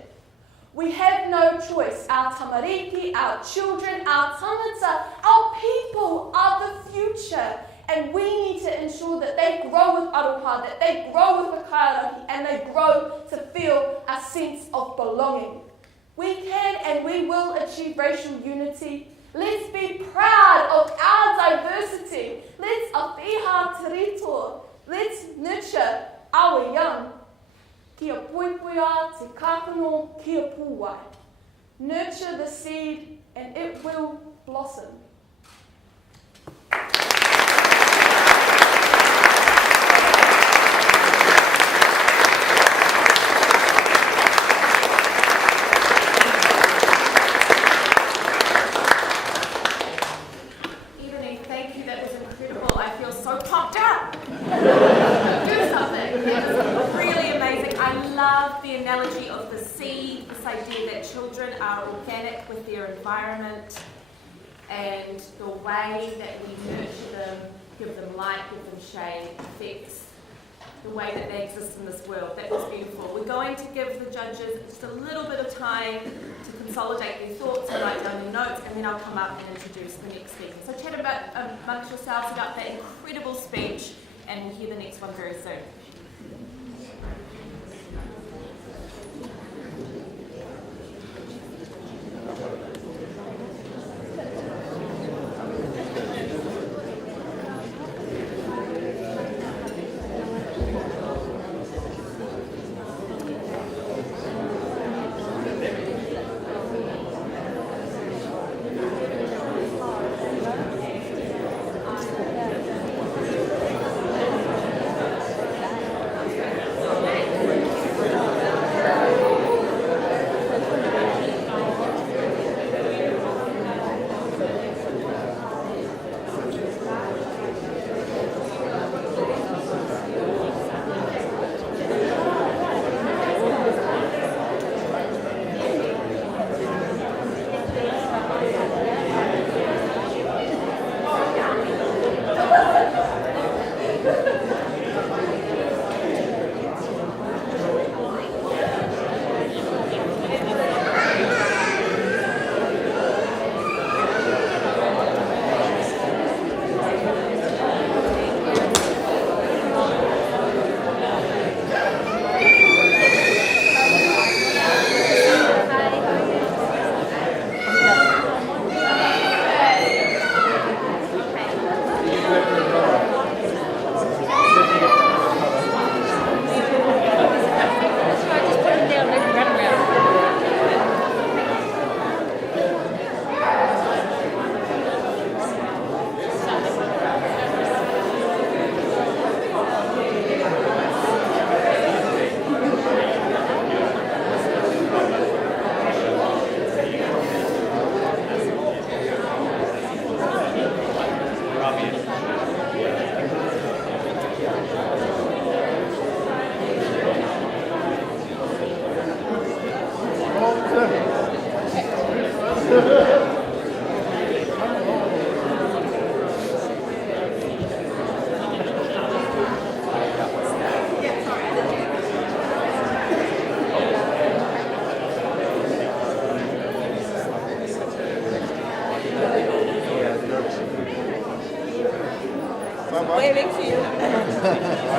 We have no choice. Our tamariki, our children, our tangata, our people are the future. And we need to ensure that they grow with aroha, that they grow with the kaiaraki, and they grow to feel a sense of belonging. We can and we will achieve racial unity. Let's be proud of our diversity. Let's awhiha te rito. Let's nurture our young. Kia puipuia te kākano kia pūwai. Nurture the seed and it will blossom. Children children are organic with their environment, and the way that we nurture them, give them light, give them shade, affects the way that they exist in this world. That was beautiful. We're going to give the judges just a little bit of time to consolidate their thoughts and write down their notes, and then I'll come up and introduce the next speaker. So chat about amongst yourselves about that incredible speech, and we'll hear the next one very soon. Waving to you.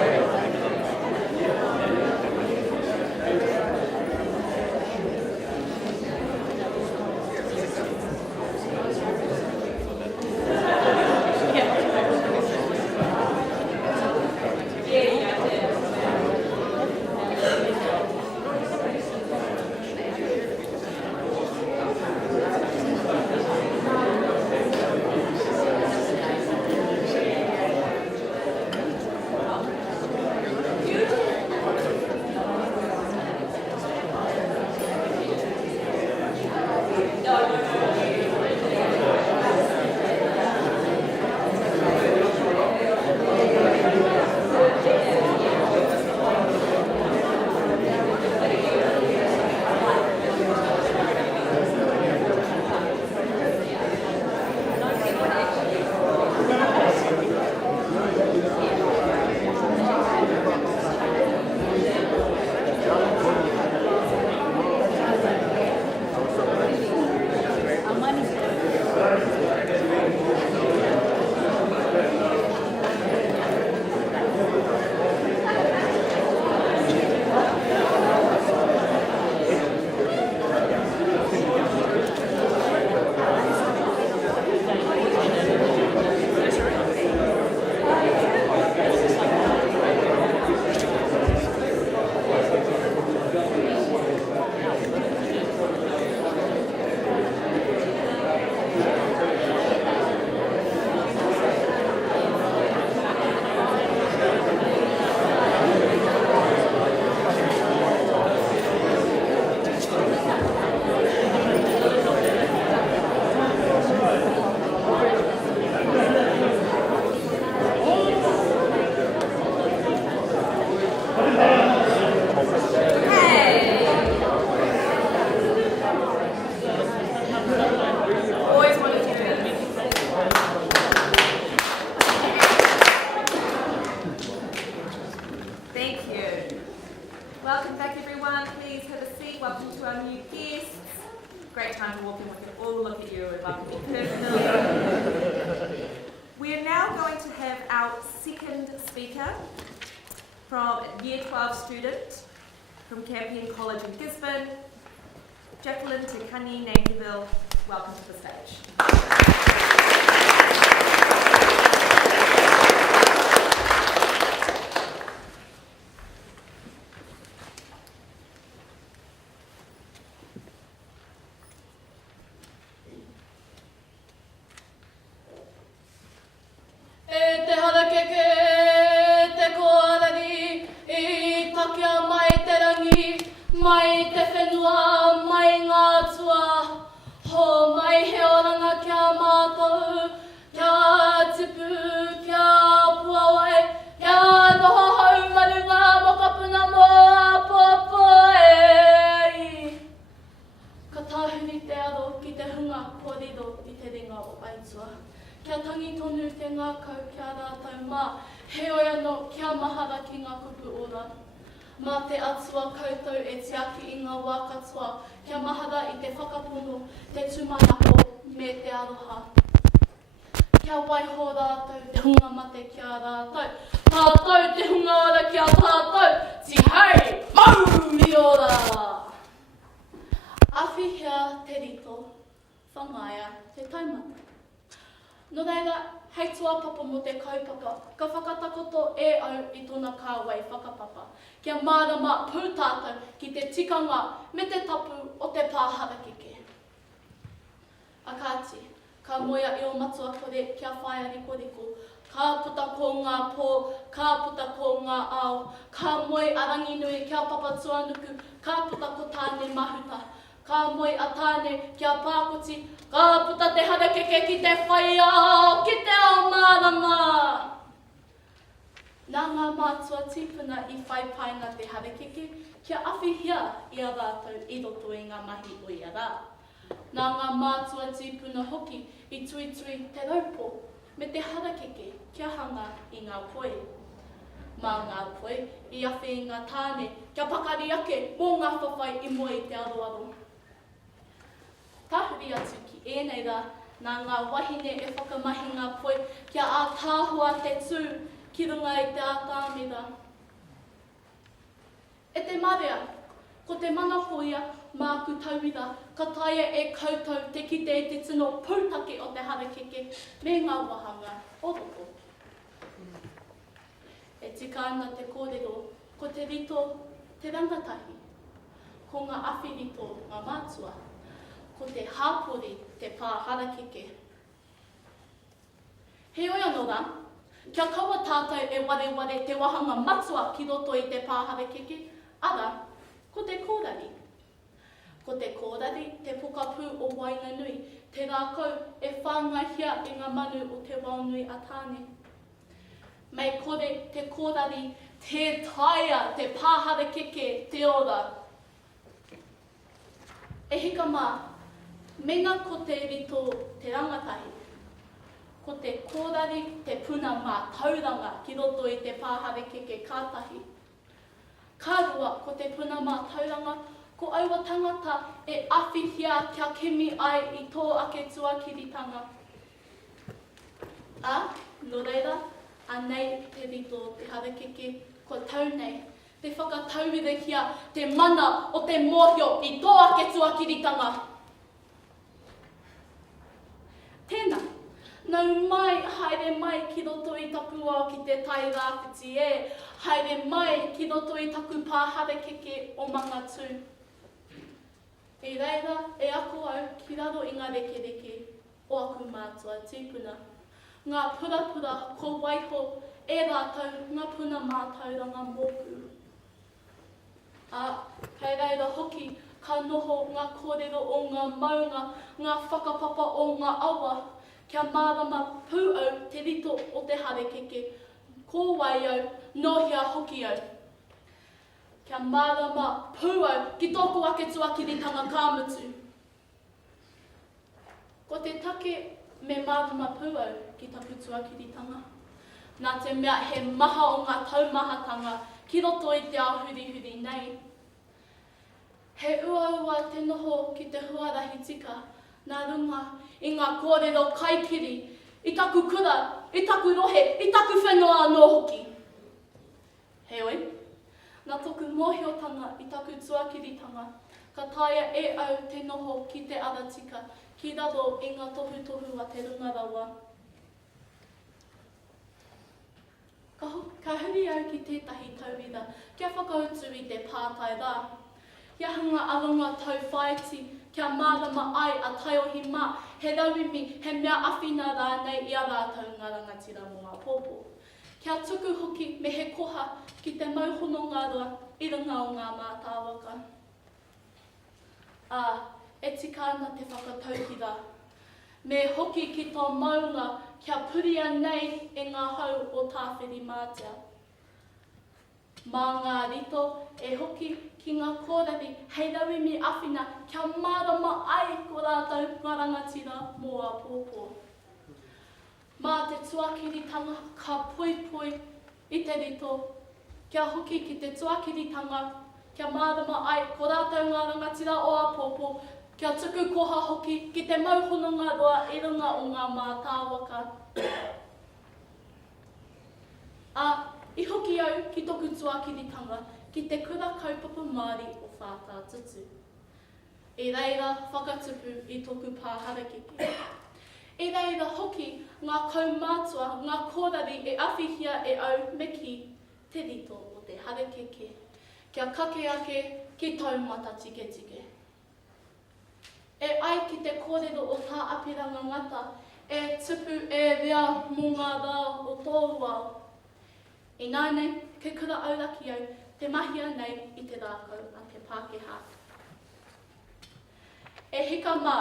great time to walk in. We can all look at you and love you personally. We are now going to have our second speaker from Year 12 student from Campion College in Gisborne, Jacqueline Te Kani Nankyville. Welcome to the stage. E te harakeke, te kōrari, I takia mai te rangi, mai te whenua, mai ngā tua. Ho mai he oranga kia mātou, kia tipu, kia puawai, kia noho hau marunga, mokapuna moa popoe. Ka tāhuri te aro ki te hunga kōrero I te ringa o Aitua. Kia tangi tonu te ngā kau kia rātau mā, he oia no kia mahara ki ngā kupu ora. Mā te atua koutou e te aki I ngā wā katoa, kia mahara I te whakapono, te tumanako me te aroha. Kia waiho rātou te hunga mate kia rātou, tātou te hunga ora kia tātou, ti hei, mauri ora! Awhihia te rito, whangaia te taumata. No reira, hei tua papa mo te kaupapa, ka whakatakoto e au I tōna kāwai whakapapa. Kia mārama pūtātou ki te tikanga me te tapu o te pāhara keke. Akāti, ka moia I o matua kore kia whaia riko, ka puta ko ngā pō, ka puta ko ngā ao, ka moi arangi nui kia papa tuanuku, ka puta ko tāne mahuta, ka moi a tāne kia pākoti, ka puta te harakeke ki te whaia, ki te ao mārama. Nā ngā mātua tīpuna I whaipainga te harakeke, kia awhihia I a rātou I roto I ngā mahi o ia rā. Nā ngā mātua tīpuna hoki I tui te raupo, me te harakeke kia hanga I ngā poe. Mā ngā poe, I awhi I ngā tāne, kia pakari ake mō ngā whawhai I moe I te aroaro. Tahuri atu ki ēnei rā, nā ngā wahine e whakamahi ngā poe, kia ā tāhua te tū ki runga I te ātāmira. E te marea, ko te manako ia māku tauira, ka taia e koutou te kite e te tino pūtake o te harakeke me ngā wahanga o roko. E tika ana te kōrero, ko te rito te rangatahi, ko ngā awhi rito ngā mātua, ko te hāpori te pāharakeke. He oia no rā, kia kaua tātou e ware te wahanga matua ki roto I te pāharakeke, ara, ko te kōrari. Ko te kōrari, te pokapū o Wainganui, te rākau e whāngahia I ngā manu o te Wainganui a tāne. Mei kore te kōrari, te taia, te pāharakeke, te ora. E hika mā, menga ko te rito te rangatahi, ko te kōrari te puna mā tauranga ki roto I te pāharakeke kātahi. Kārua ko te puna mā tauranga, ko aua tangata e awhihia kia kimi ai I tō ake tuakiritanga. No reira, anei te rito te harakeke, ko taunei, te whakataurehia, te mana o te mōhio I tō ake tuakiritanga. Tēnā, nau mai, haere mai ki roto I taku ao ki te tai rāwhiti e, haere mai ki roto I taku pāharakeke o mangatu. E reira, e ako au ki raro I ngā rekereke o aku mātua tīpuna. Ngā purapura ko waiho e rātou ngā puna mātauranga mōku. Kei reira hoki, ka noho ngā kōrero o ngā maunga, ngā whakapapa o ngā awa, kia mārama pū au te rito o te harakeke, ko wai au, nohia hoki au. Kia mārama pū au ki tōku ake tuakiritanga kāmutu. Ko te take me mārama pū au ki taku tuakiritanga. Nā te mea he maha o ngā taumahatanga ki roto I te ahurihuri nei. He ua te noho ki te huarahi tika, nā runga i ngā kōrero kaikiri, i taku kura, i taku rohe, i taku whenua anō hoki. Heoi, nā toku mōhiotanga i taku tuakiritanga, ka taia e au te noho ki te ara tika, ki raro i ngā tohu a te runga rawa. Ka huri au ki tētahi tauira, kia whakautu i te pātai rā. Kia hanga arunga tau whaiti, kia mārama ai a taiohi mā, he rauimi, he mea awhina rānei i a rātau ngā rangatira mō ngā pōpō. Kia tuku hoki me he koha ki te mauhono ngā roa i runga o ngā mātāwaka. E tika ana te whakatauhira. Me hoki ki tō maunga kia puria nei e ngā hau o tāwhiri mātea. Mā ngā rito e hoki ki ngā kōreri hei rauimi awhina kia mārama ai ko rātau ngā rangatira mō a pōpō. Mā te tuakiritanga ka pui i te rito, kia hoki ki te tuakiritanga kia mārama ai ko rātau ngā rangatira o a pōpō, kia tuku koha hoki ki te mauhono ngā roa i runga o ngā mātāwaka. I hoki au ki toku tuakiritanga ki te kura kaupapa Māori o whātā tutu. I reira whakatupu i toku pāharakeke. I reira hoki ngā kaumātua, ngā kōrari e awhihia e au me ki te rito o te harakeke. Kia kake ake ki taumata tike. E ai ki te kōrero o tā apiranga ngata, e tupu e rea mō ngā rā o tō wao. I nānei, ke kura auraki au, te mahia nei i te rākau a te Pākehā. E hika mā,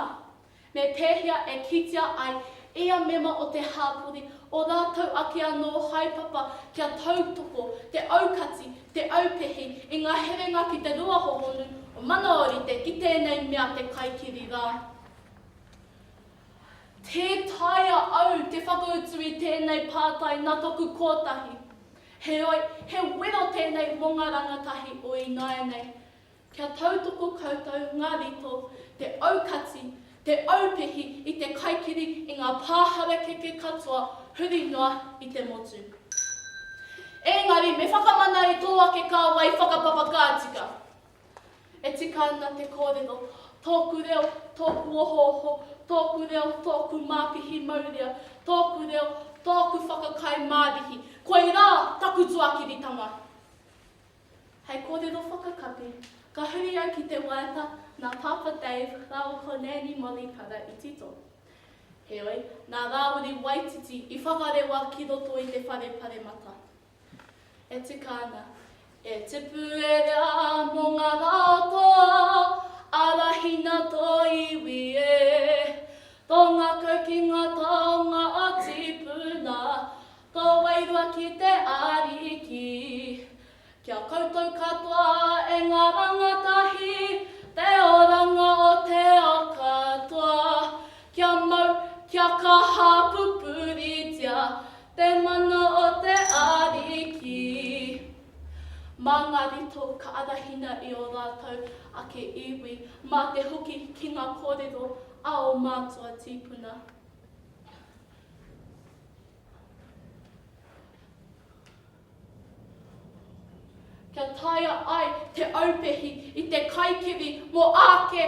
me pēhia e kitia ai, ia mema o te hāpuri, o rātau ake anō haipapa kia tautoko, te aukati, te aupehi, i ngā herenga ki te ruahohonu, o Manaorite i tēnei mea te kaikiri rā. Te taia au te whakautu i tēnei pātai nā toku kōtahi. Heoi, he wero tēnei mō ngā rangatahi o i nāianei. Kia tautoko koutou ngā rito, te aukati, te aupehi i te kaikiri i ngā pāharakeke katoa huri noa i te motu. Engari, me whakamana i tō ake kāwai whakapapakātika. E tika ana te kōrero, tōku reo, tōku ohoho, tōku reo, tōku māpihi maurea, tōku reo, tōku whakakai mārihi, koe rā taku tuakiritanga. Hei kōrero whakakapi, ka huri au ki te waiata nā Papa Dave rāo ko Nani Mori para i tito. Heoi, nā rāuri waititi i whakarewa ki roto i te whare mata. E tika ana, e te puerea mō ngā rātoa, arahina tō iwi e, tō ngā kaukinga taonga a tipuna, tō wairua ki te ariki. Kia koutou katoa e ngā rangatahi, te oranga o te akatoa. Kia mau, kia kaha pupuritia, te mana o te ariki. Mā ngā rito ka arahina i o rātou ake iwi, mā te hoki ki ngā kōrero a o mātua tīpuna. Kia taia ai te aupehi i te kaikiri mō ake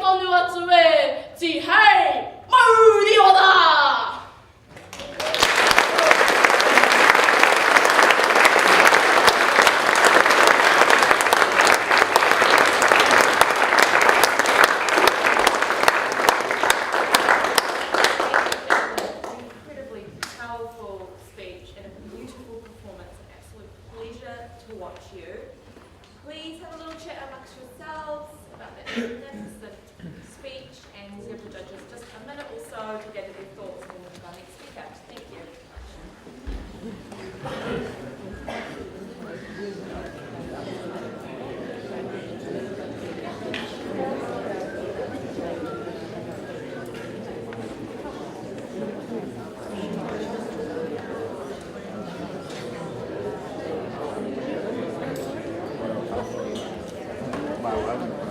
tonu atu e, ti hei, mauri o rā! Incredibly powerful speech and a beautiful performance. An absolute pleasure to watch you. Please have a little chat amongst yourselves about that magnificent speech and give the judges just a minute or so to gather their thoughts and we'll move on next speaker. Thank you. Wow.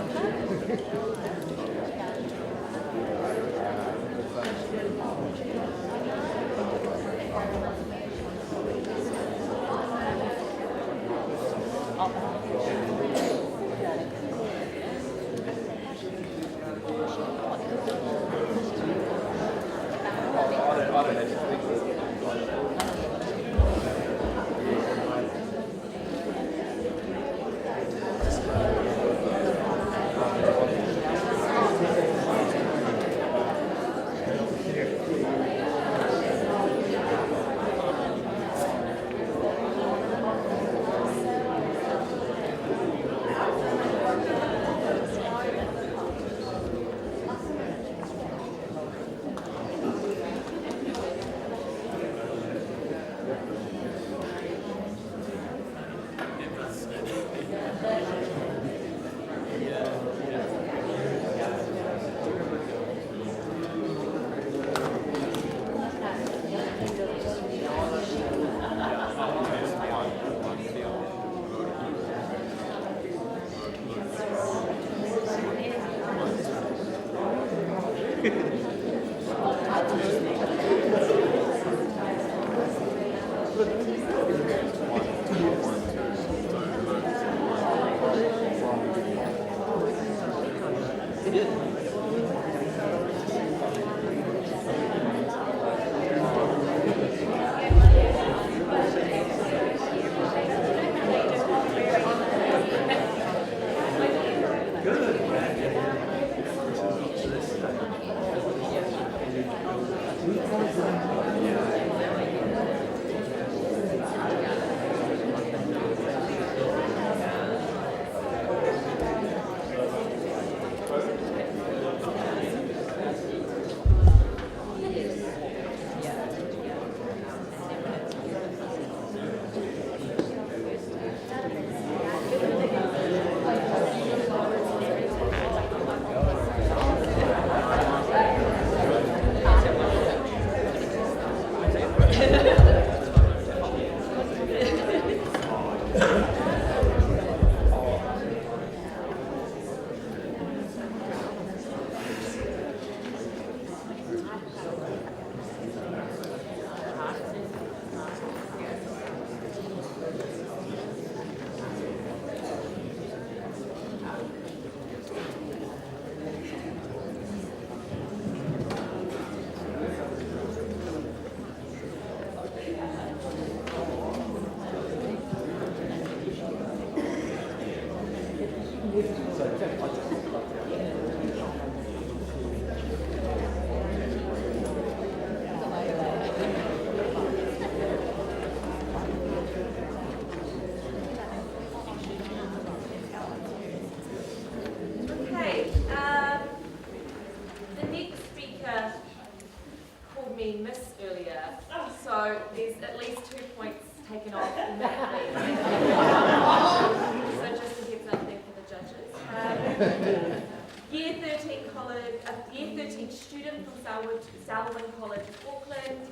Salwin College, Auckland.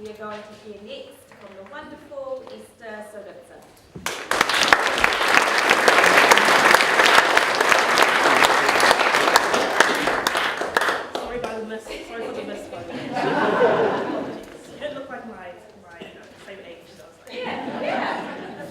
We are going to hear next from the wonderful Esther Sorensen. Sorry about the miss. Sorry for the miss. You didn't look like my same age. So I was like, Yeah.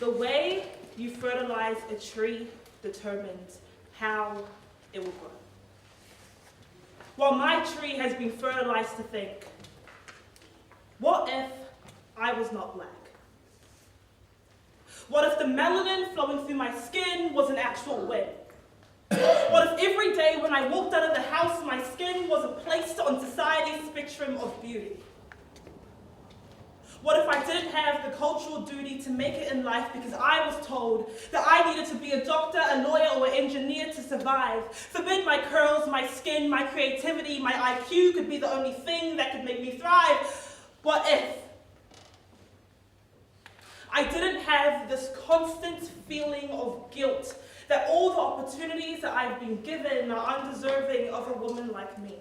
The way you fertilize a tree determines how it will grow. While my tree has been fertilized to think, what if I was not black? What if the melanin flowing through my skin was an actual win? What if every day when I walked out of the house, my skin wasn't placed on society's spectrum of beauty? What if I didn't have the cultural duty to make it in life because I was told that I needed to be a doctor, a lawyer, or an engineer to survive? Forbid my curls, my skin, my creativity, my IQ could be the only thing that could make me thrive. What if I didn't have this constant feeling of guilt that all the opportunities that I've been given are undeserving of a woman like me?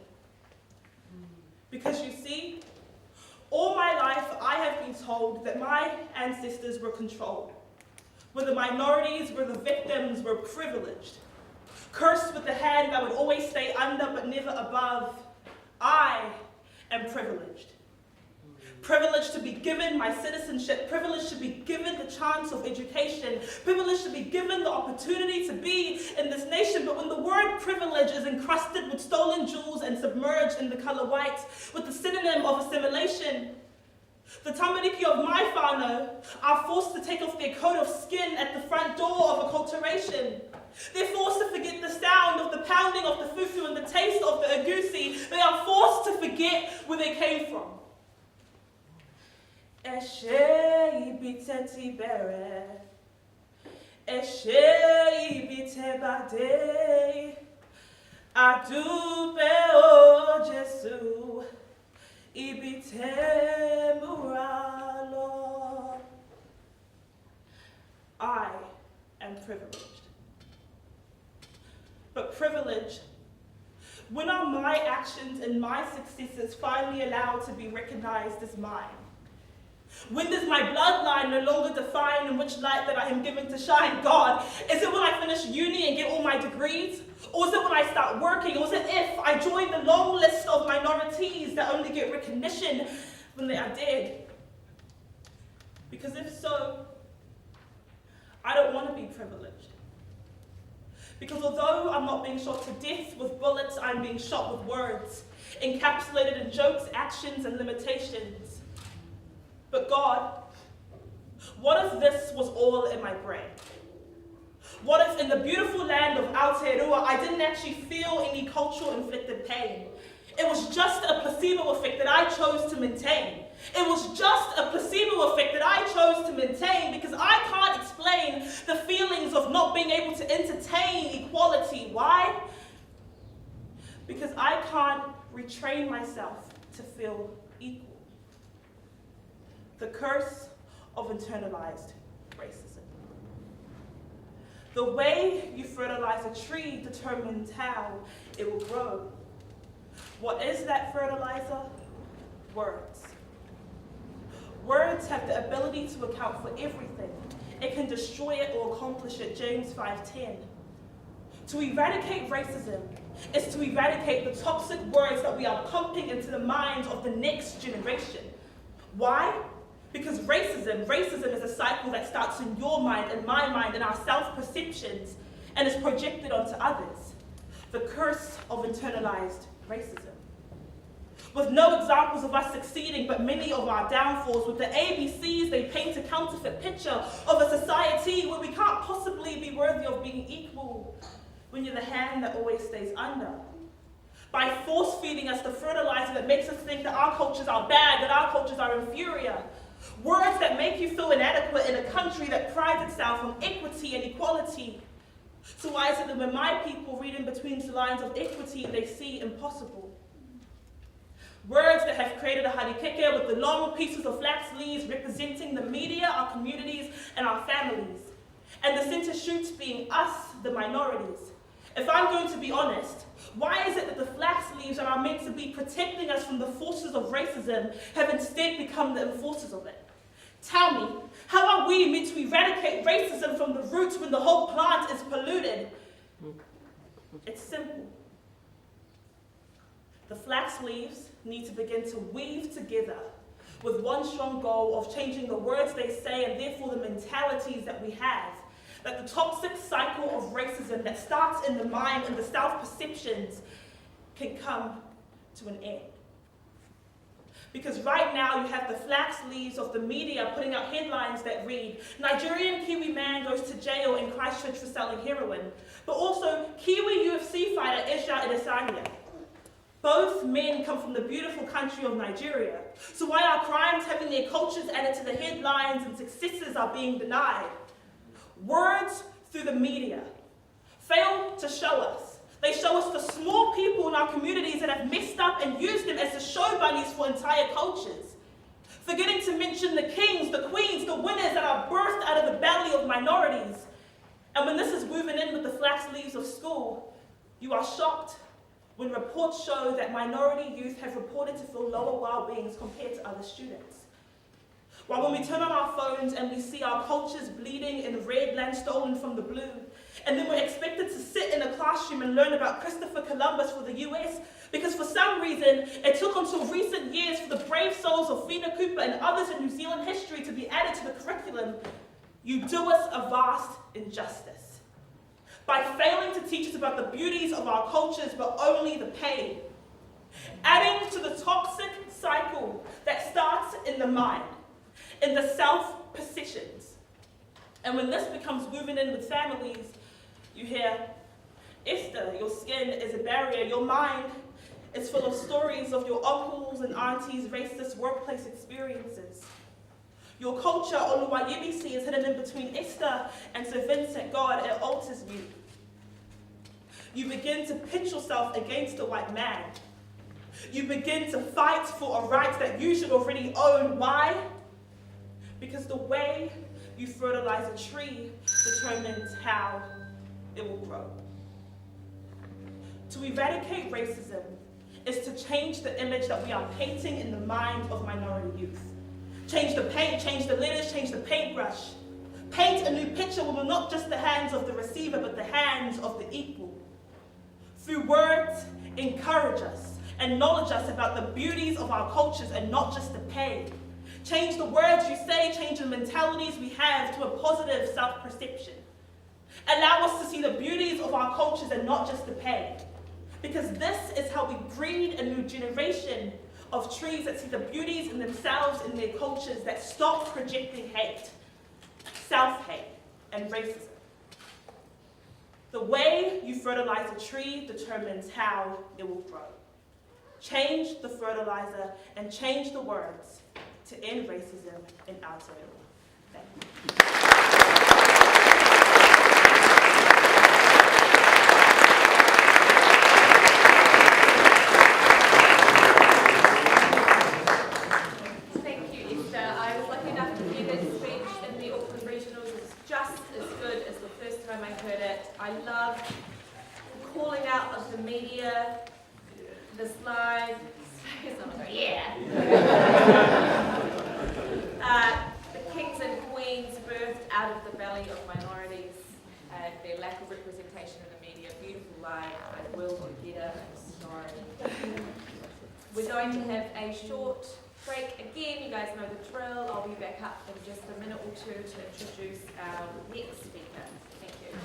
Because you see, All my life, I have been told that my ancestors were controlled, where the minorities, where the victims were privileged, cursed with the hand that would always stay under but never above. I am privileged. Privileged to be given my citizenship, privileged to be given the chance of education, privileged to be given the opportunity to be in this nation. But when the word privilege is encrusted with stolen jewels and submerged in the color white, with the synonym of assimilation, the tamariki of my whānau are forced to take off their coat of skin at the front door of acculturation. They're forced to forget the sound of the pounding of the fufu and the taste of the agusi. They are forced to forget where they came from. Eshe ibiteti bere, eshe ibite bade, adupe o Jesu, ibite muralo. I am privileged. But privilege, when are my actions and my successes finally allowed to be recognized as mine? When does my bloodline no longer define in which light that I am given to shine? God, is it when I finish uni and get all my degrees? Or is it when I start working? Or is it if I join the long list of minorities that only get recognition when they are dead? Because if so, I don't want to be privileged. Because although I'm not being shot to death with bullets, I'm being shot with words, encapsulated in jokes, actions, and limitations. But God, what if this was all in my brain? What if in the beautiful land of Aotearoa, I didn't actually feel any cultural inflicted pain? It was just a placebo effect that I chose to maintain. It was just a placebo effect that I chose to maintain because I can't explain the feelings of not being able to entertain equality. Why? Because I can't retrain myself to feel equal. The curse of internalized racism. The way you fertilize a tree determines how it will grow. What is that fertilizer? Words. Words have the ability to account for everything. It can destroy it or accomplish it, James 5:10. To eradicate racism is to eradicate the toxic words that we are pumping into the minds of the next generation. Why? Because racism is a cycle that starts in your mind and my mind and our self-perceptions and is projected onto others. The curse of internalized racism. With no examples of us succeeding, but many of our downfalls, with the ABCs, they paint a counterfeit picture of a society where we can't possibly be worthy of being equal when you're the hand that always stays under. By force-feeding us the fertilizer that makes us think that our cultures are bad, that our cultures are inferior. Words that make you feel inadequate in a country that prides itself on equity and equality. So why is it that when my people read in between the lines of equity, they see impossible? Words that have created a harikeke with the long pieces of flax leaves representing the media, our communities, and our families. And the center shoots being us, the minorities. If I'm going to be honest, why is it that the flax leaves that are meant to be protecting us from the forces of racism have instead become the enforcers of it? Tell me, how are we meant to eradicate racism from the roots when the whole plant is polluted? It's simple. The flax leaves need to begin to weave together with one strong goal of changing the words they say and therefore the mentalities that we have. That the toxic cycle of racism that starts in the mind and the self-perceptions can come to an end. Because right now you have the flax leaves of the media putting out headlines that read, Nigerian Kiwi man goes to jail in Christchurch for selling heroin, but also Kiwi UFC fighter Esha Adesanya. Both men come from the beautiful country of Nigeria. So why are crimes having their cultures added to the headlines and successes are being denied? Words through the media fail to show us. They show us the small people in our communities that have messed up and used them as the show bunnies for entire cultures. Forgetting to mention the kings, the queens, the winners that are birthed out of the belly of minorities. And when this is woven in with the flax leaves of school, you are shocked when reports show that minority youth have reported to feel lower well-beings compared to other students. While when we turn on our phones and we see our cultures bleeding in red land stolen from the blue, and then we're expected to sit in a classroom and learn about Christopher Columbus for the US, because for some reason it took until recent years for the brave souls of Whina Cooper and others in New Zealand history to be added to the curriculum, you do us a vast injustice. By failing to teach us about the beauties of our cultures but only the pain, adding to the toxic cycle that starts in the mind, in the self-perceptions. And when this becomes woven in with families, you hear, Esther, your skin is a barrier, your mind is full of stories of your uncles and aunties' racist workplace experiences. Your culture, Oluwayebisi, is hidden in between Esther and Sir Vincent. God, it alters you. You begin to pitch yourself against a white man. You begin to fight for a right that you should already own. Why? Because the way you fertilize a tree determines how it will grow. To eradicate racism is to change the image that we are painting in the mind of minority youth. Change the paint, change the letters, change the paintbrush. Paint a new picture with not just the hands of the receiver, but the hands of the equal. Through words, encourage us, acknowledge us about the beauties of our cultures and not just the pain. Change the words you say, change the mentalities we have to a positive self-perception. Allow us to see the beauties of our cultures and not just the pain. Because this is how we breed a new generation of trees that see the beauties in themselves and their cultures, that stop projecting hate, self-hate, and racism. The way you fertilize a tree determines how it will grow. Change the fertilizer and change the words to end racism in Aotearoa. Thank you. I love the calling out of the media, the slide, yeah. The kings and queens birthed out of the belly of minorities and their lack of representation in the media. Beautiful line, I will get her, I'm sorry. We're going to have a short break again. You guys know the drill. I'll be back up in just a minute or two to introduce our next speaker. Thank you.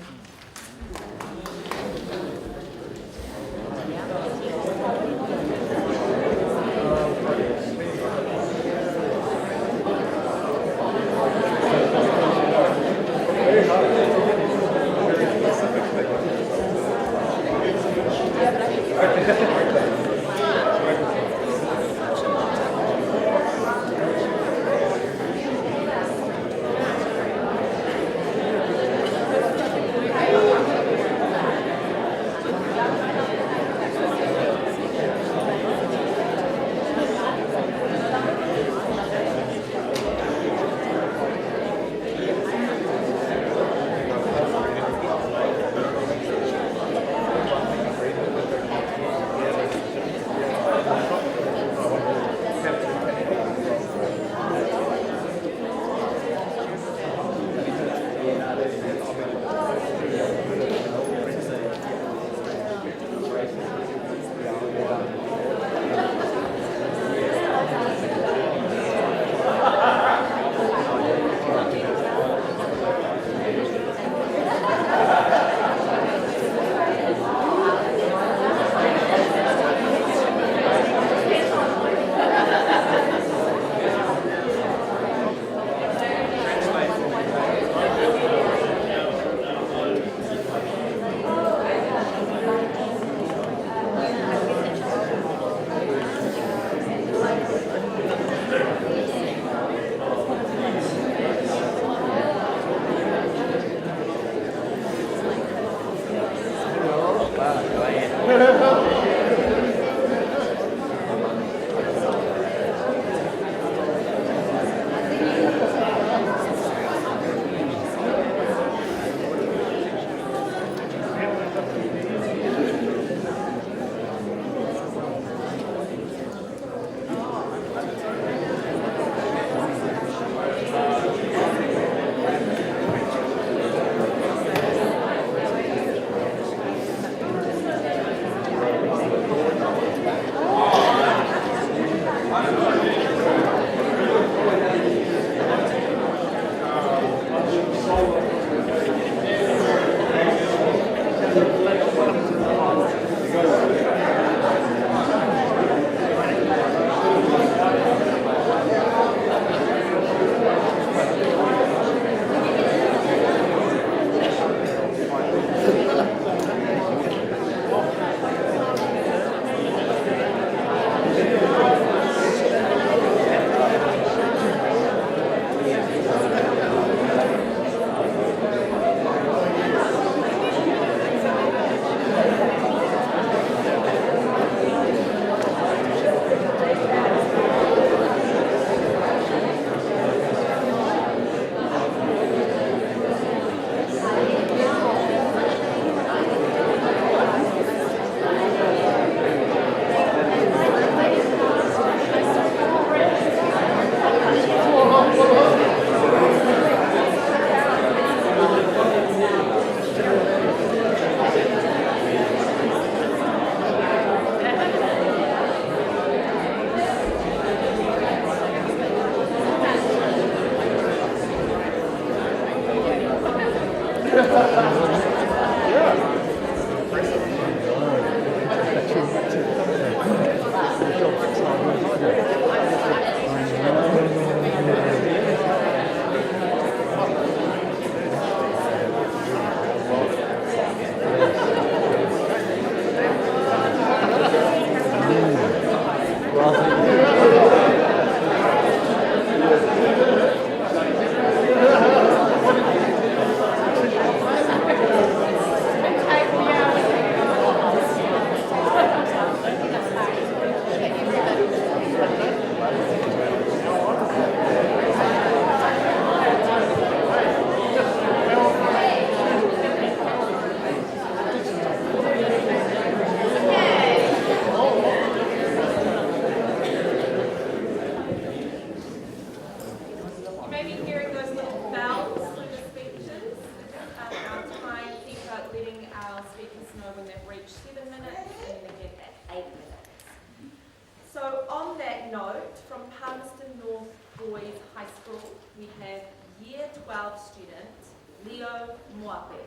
Moape.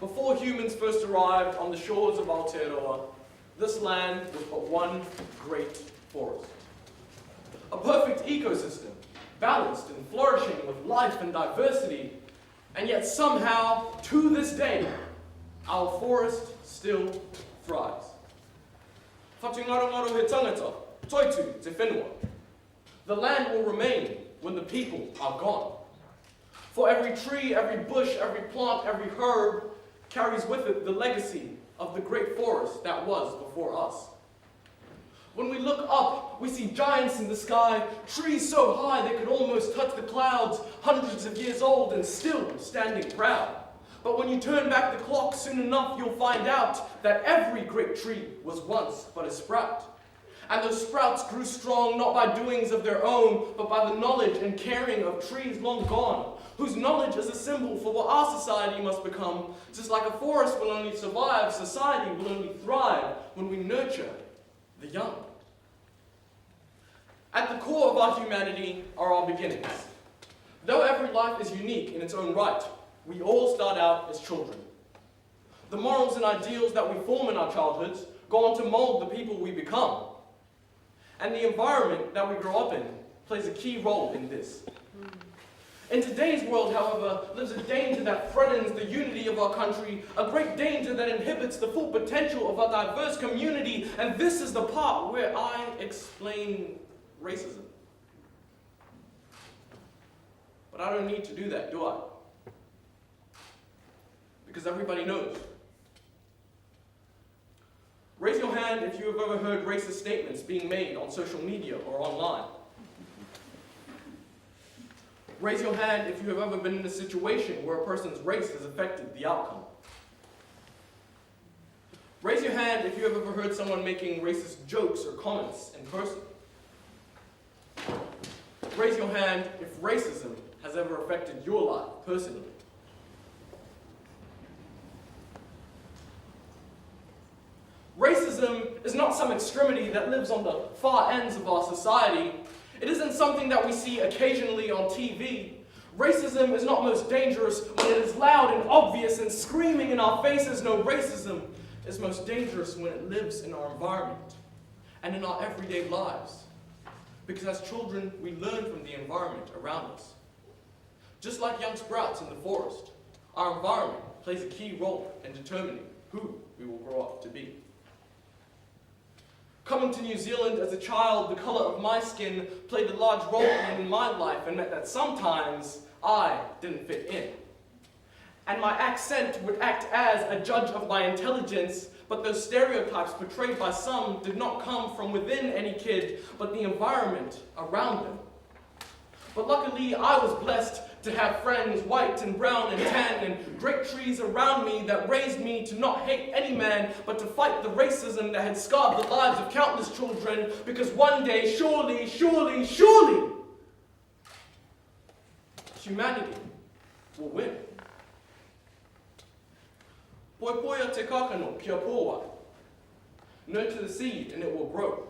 Before humans first arrived on the shores of Aotearoa, this land was but one great forest. A perfect ecosystem, balanced and flourishing with life and diversity, and yet somehow, to this day, our forest still thrives. Whatungarongaru he tangata, toitu te whenua. The land will remain when the people are gone. For every tree, every bush, every plant, every herb carries with it the legacy of the great forest that was before us. When we look up, we see giants in the sky, trees so high they could almost touch the clouds, hundreds of years old and still standing proud. But when you turn back the clock soon enough, you'll find out that every great tree was once but a sprout. And those sprouts grew strong not by doings of their own, but by the knowledge and caring of trees long gone, whose knowledge is a symbol for what our society must become. Just like a forest will only survive, society will only thrive when we nurture the young. At the core of our humanity are our beginnings. Though every life is unique in its own right, we all start out as children. The morals and ideals that we form in our childhoods go on to mold the people we become. And the environment that we grow up in plays a key role in this. In today's world, however, lives a danger that threatens the unity of our country, a great danger that inhibits the full potential of our diverse community, and this is the part where I explain racism. But I don't need to do that, do I? Because everybody knows. Raise your hand if you have ever heard racist statements being made on social media or online. Raise your hand if you have ever been in a situation where a person's race has affected the outcome. Raise your hand if you have ever heard someone making racist jokes or comments in person. Raise your hand if racism has ever affected your life personally. Racism is not some extremity that lives on the far ends of our society. It isn't something that we see occasionally on TV. Racism is not most dangerous when it is loud and obvious and screaming in our faces. No, racism is most dangerous when it lives in our environment and in our everyday lives. Because as children, we learn from the environment around us. Just like young sprouts in the forest, our environment plays a key role in determining who we will grow up to be. Coming to New Zealand as a child, the colour of my skin played a large role in my life and meant that sometimes I didn't fit in. And my accent would act as a judge of my intelligence, but those stereotypes portrayed by some did not come from within any kid, but the environment around them. But luckily, I was blessed to have friends, white and brown and tan, and great trees around me that raised me to not hate any man, but to fight the racism that had scarred the lives of countless children, because one day, surely, humanity will win. Poipoia te kakano kia pōwa. Nurture the seed and it will grow.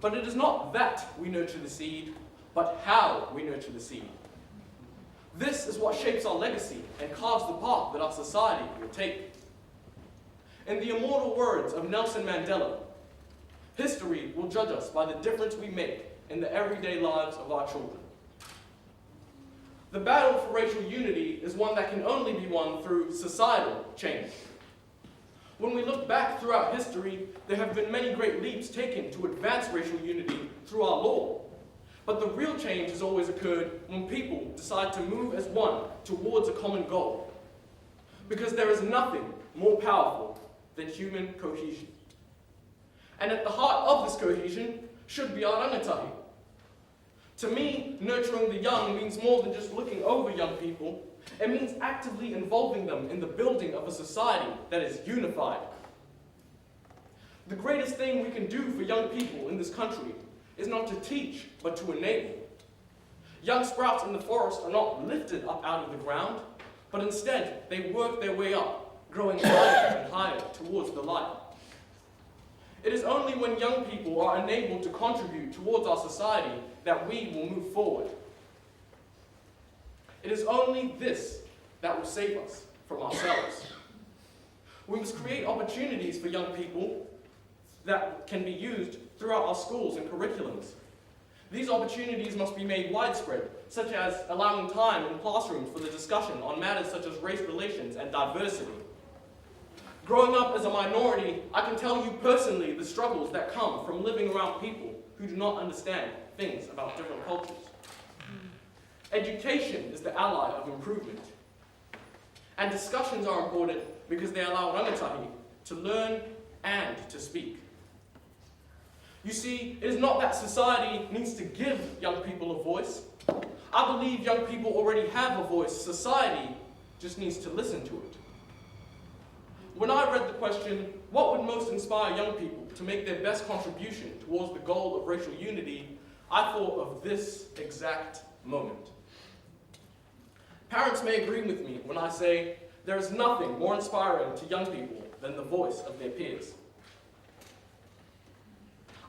But it is not that we nurture the seed, but how we nurture the seed. This is what shapes our legacy and carves the path that our society will take. In the immortal words of Nelson Mandela, history will judge us by the difference we make in the everyday lives of our children. The battle for racial unity is one that can only be won through societal change. When we look back throughout history, there have been many great leaps taken to advance racial unity through our law. But the real change has always occurred when people decide to move as one towards a common goal. Because there is nothing more powerful than human cohesion. And at the heart of this cohesion should be our rangatahi. To me, nurturing the young means more than just looking over young people. It means actively involving them in the building of a society that is unified. The greatest thing we can do for young people in this country is not to teach, but to enable. Young sprouts in the forest are not lifted up out of the ground, but instead they work their way up, growing higher and higher towards the light. It is only when young people are enabled to contribute towards our society that we will move forward. It is only this that will save us from ourselves. We must create opportunities for young people that can be used throughout our schools and curriculums. These opportunities must be made widespread, such as allowing time in classrooms for the discussion on matters such as race relations and diversity. Growing up as a minority, I can tell you personally the struggles that come from living around people who do not understand things about different cultures. Education is the ally of improvement. And discussions are important because they allow rangatahi to learn and to speak. You see, it is not that society needs to give young people a voice. I believe young people already have a voice. Society just needs to listen to it. When I read the question, what would most inspire young people to make their best contribution towards the goal of racial unity, I thought of this exact moment. Parents may agree with me when I say there is nothing more inspiring to young people than the voice of their peers.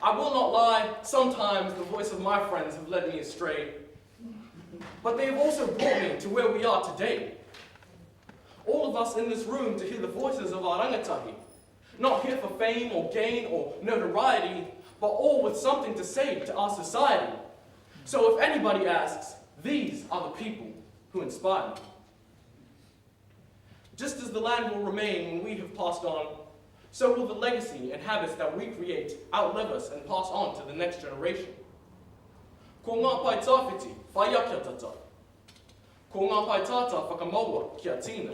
I will not lie, sometimes the voice of my friends have led me astray, but they have also brought me to where we are today. All of us in this room to hear the voices of our rangatahi, not here for fame or gain or notoriety, but all with something to say to our society. So if anybody asks, these are the people who inspire me. Just as the land will remain when we have passed on, so will the legacy and habits that we create outlive us and pass on to the next generation. Ko ngā pai tāwhiti, whaia kia tata. Ko ngā pai tāta whakamaua kia tina.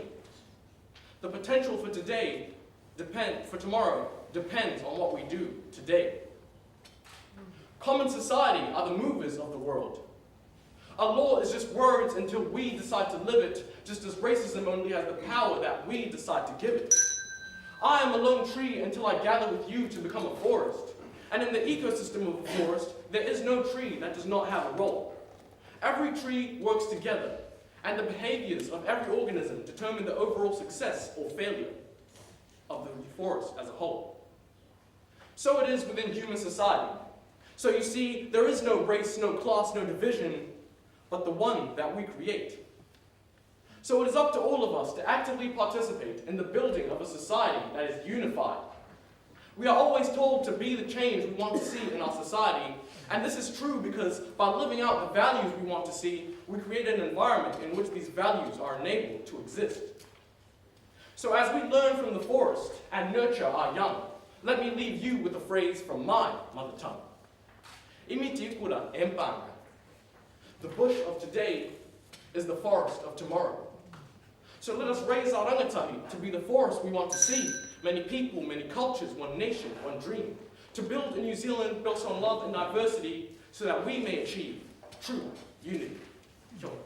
The potential for tomorrow depends on what we do today. Common society are the movers of the world. A law is just words until we decide to live it, just as racism only has the power that we decide to give it. I am a lone tree until I gather with you to become a forest. And in the ecosystem of a forest, there is no tree that does not have a role. Every tree works together, and the behaviors of every organism determine the overall success or failure of the forest as a whole. So it is within human society. So you see, there is no race, no class, no division, but the one that we create. So it is up to all of us to actively participate in the building of a society that is unified. We are always told to be the change we want to see in our society, and this is true because by living out the values we want to see, we create an environment in which these values are enabled to exist. So as we learn from the forest and nurture our young, let me leave you with a phrase from my mother tongue. Imiti kura empanga. The bush of today is the forest of tomorrow. So let us raise our rangatahi to be the forest we want to see. Many people, many cultures, one nation, one dream. To build a New Zealand built on love and diversity so that we may achieve true unity. Kia ora.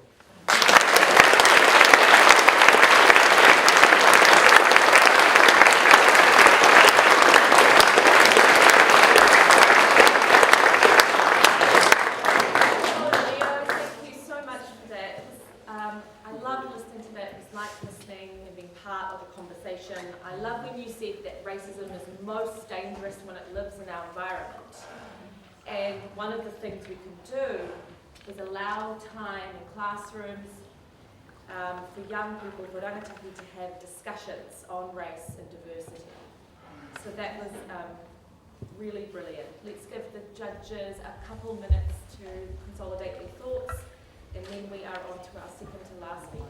I love when you said that racism is most dangerous when it lives in our environment. And one of the things we can do is allow time in classrooms for young people, for rangatahi, to have discussions on race and diversity. So that was really brilliant. Let's give the judges a couple minutes to consolidate their thoughts, and then we are on to our second to last speaker.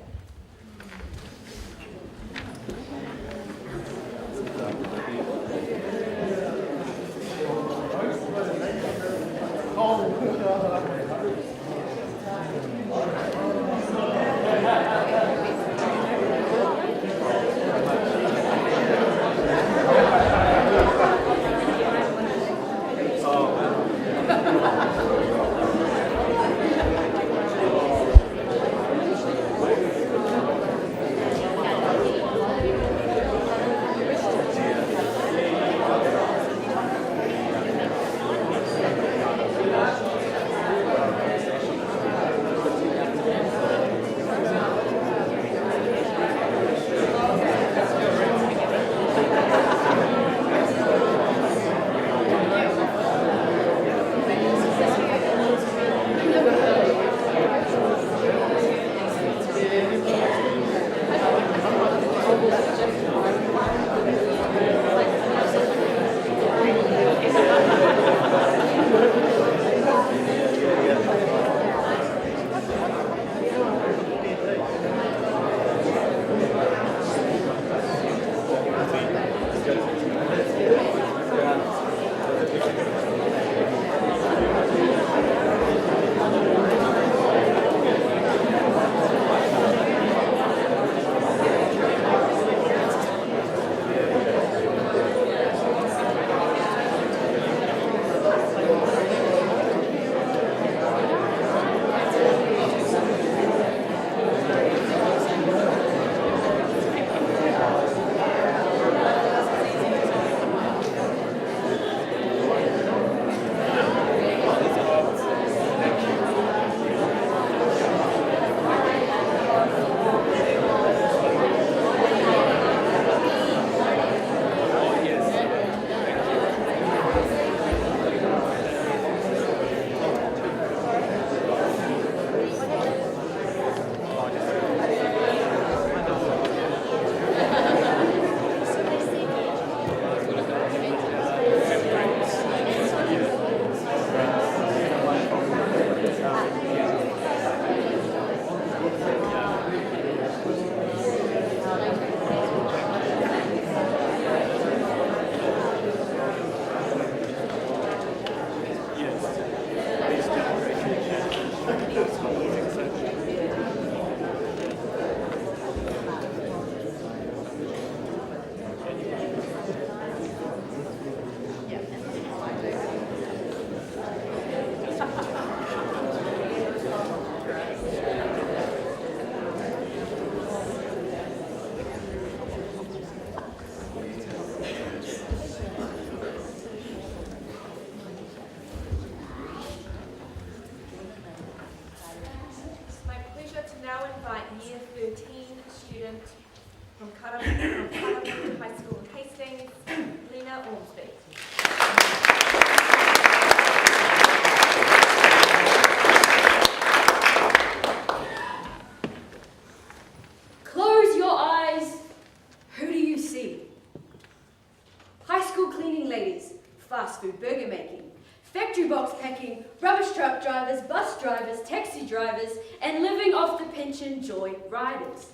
fast food burger making, factory box packing, rubbish truck drivers, bus drivers, taxi drivers, and living off the pension joy riders.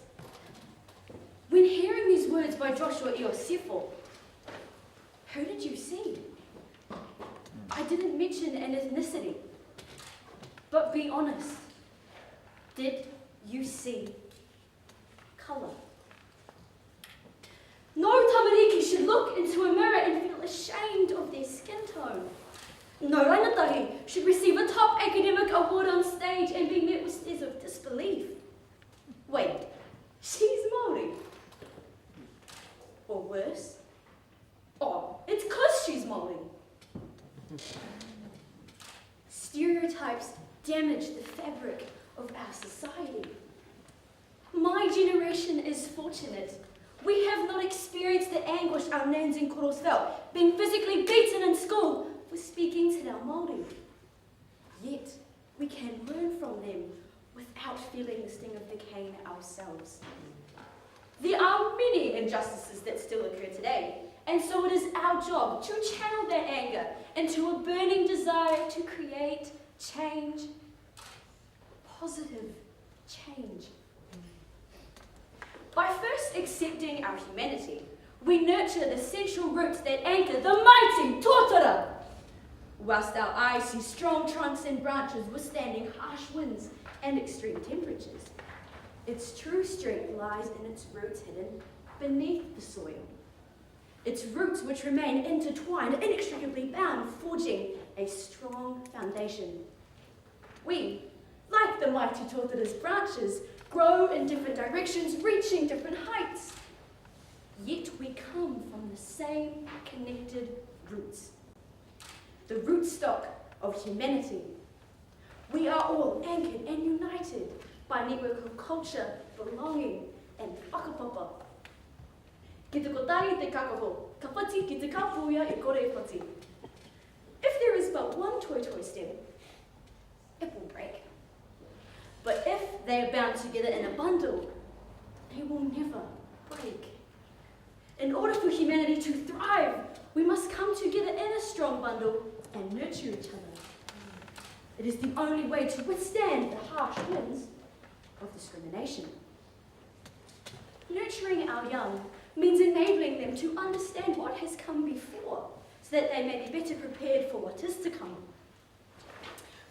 When hearing these words by Joshua Iosefo, who did you see? I didn't mention an ethnicity, but be honest. Did you see colour? No tamariki should look into a mirror and feel ashamed of their skin tone. No rangatahi should receive a top academic award on stage and be met with stares of disbelief. Wait, she's Māori. Or worse, oh, it's 'cause she's Māori. Stereotypes damage the fabric of our society. My generation is fortunate. We have not experienced the anguish our nains and koros felt, being physically beaten in school for speaking Te Reo Māori. Yet, we can learn from them without feeling the sting of the cane ourselves. There are many injustices that still occur today, and so it is our job to channel that anger into a burning desire to create change, positive change. By first accepting our humanity, we nurture the central roots that anchor the mighty tōtara. Whilst our eyes see strong trunks and branches withstanding harsh winds and extreme temperatures, its true strength lies in its roots hidden beneath the soil. Its roots which remain intertwined, inextricably bound, forging a strong foundation. We, like the mighty tōtara's branches, grow in different directions, reaching different heights. Yet we come from the same connected roots. The rootstock of humanity. We are all anchored and united by a network of culture, belonging, and whakapapa. Ki te kotahi te kakaho, ka whati ki te kapuia e kore e whati. If there is but one toi stem, it will break. But if they are bound together in a bundle, they will never break. In order for humanity to thrive, we must come together in a strong bundle and nurture each other. It is the only way to withstand the harsh winds of discrimination. Nurturing our young means enabling them to understand what has come before, so that they may be better prepared for what is to come.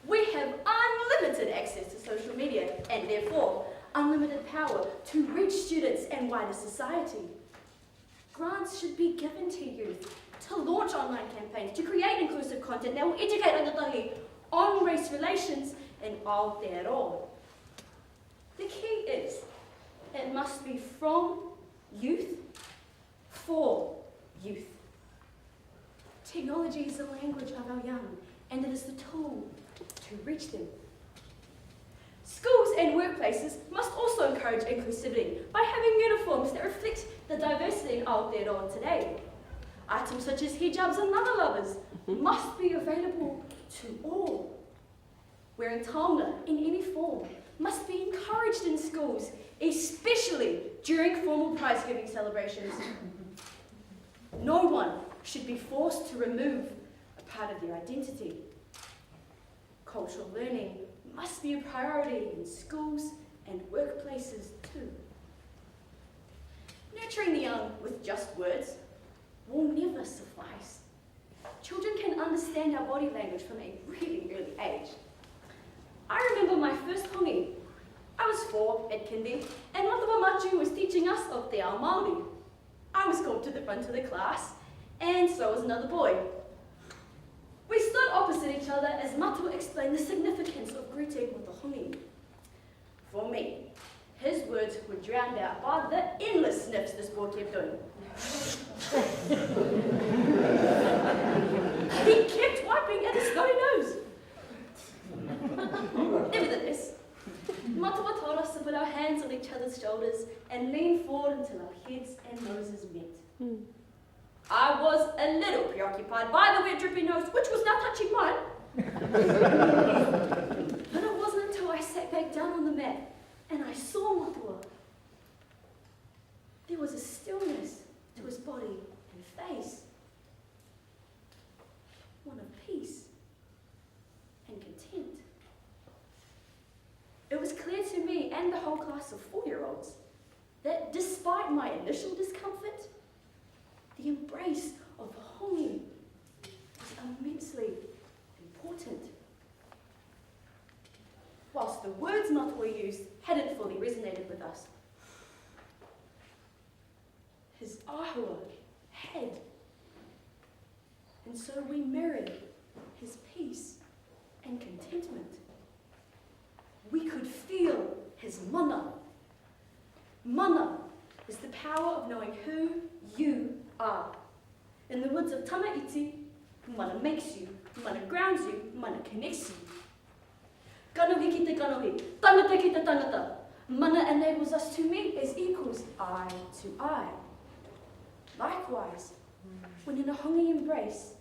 We have unlimited access to social media and therefore unlimited power to reach students and wider society. Grants should be given to youth to launch online campaigns, to create inclusive content that will educate rangatahi on race relations in Aotearoa. The key is, it must be from youth for youth. Technology is the language of our young, and it is the tool to reach them. Schools and workplaces must also encourage inclusivity by having uniforms that reflect the diversity in Aotearoa today. Items such as hijabs and lava lovers must be available to all. Wearing taonga in any form must be encouraged in schools, especially during formal prize-giving celebrations. No one should be forced to remove a part of their identity. Cultural learning must be a priority in schools and workplaces too. Nurturing the young with just words will never suffice. Children can understand our body language from a really early age. I remember my first hongi. I was 4 at kindy, and Matava Machu was teaching us of Te Ao Māori. I was called to the front of the class, and so was another boy. We stood opposite each other as Matua explained the significance of greeting with the hongi. For me, his words were drowned out by the endless sniffs this boy kept doing. He kept wiping at his snotty nose. Nevertheless, Matua told us to put our hands on each other's shoulders and lean forward until our heads and noses met. I was a little preoccupied by the wet drippy nose, which was now touching mine. But it wasn't until I sat back down on the mat and I saw Matua. There was a stillness to his body and face. one of peace and content. It was clear to me and the whole class of 4-year-olds that despite my initial discomfort, the embrace of hongi was immensely important. Whilst the words Matua used hadn't fully resonated with us, his ahua had. And so we mirrored his peace and contentment. We could feel his mana. Mana is the power of knowing who you are. In the words of Tamaiti, mana makes you, mana grounds you, mana connects you. Kanohi ki te kanohi, tangata ki te tangata. Mana enables us to meet as equals, eye to eye. Likewise, when in a hongi embrace,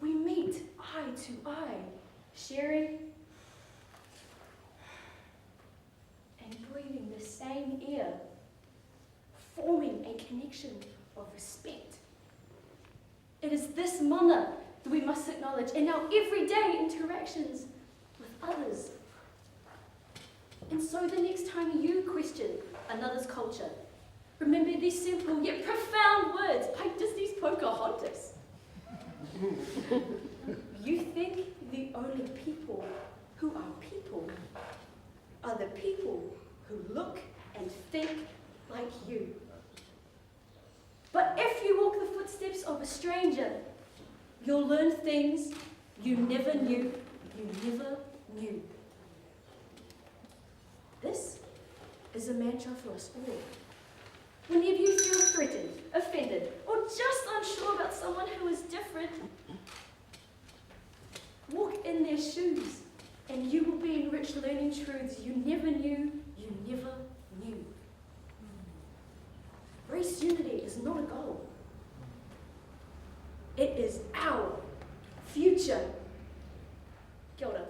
we meet eye to eye, sharing and breathing the same air, forming a connection of respect. It is this mana that we must acknowledge in our everyday interactions with others. And so the next time you question another's culture, remember these simple yet profound words by Disney's Pocahontas. You think the only people who are people are the people who look and think like you. But if you walk the footsteps of a stranger, you'll learn things you never knew. This is a mantra for us all. Whenever you feel threatened, offended, or just unsure about someone who is different, walk in their shoes and you will be enriched learning truths you never knew. Race unity is not a goal. It is our future. Kia ora.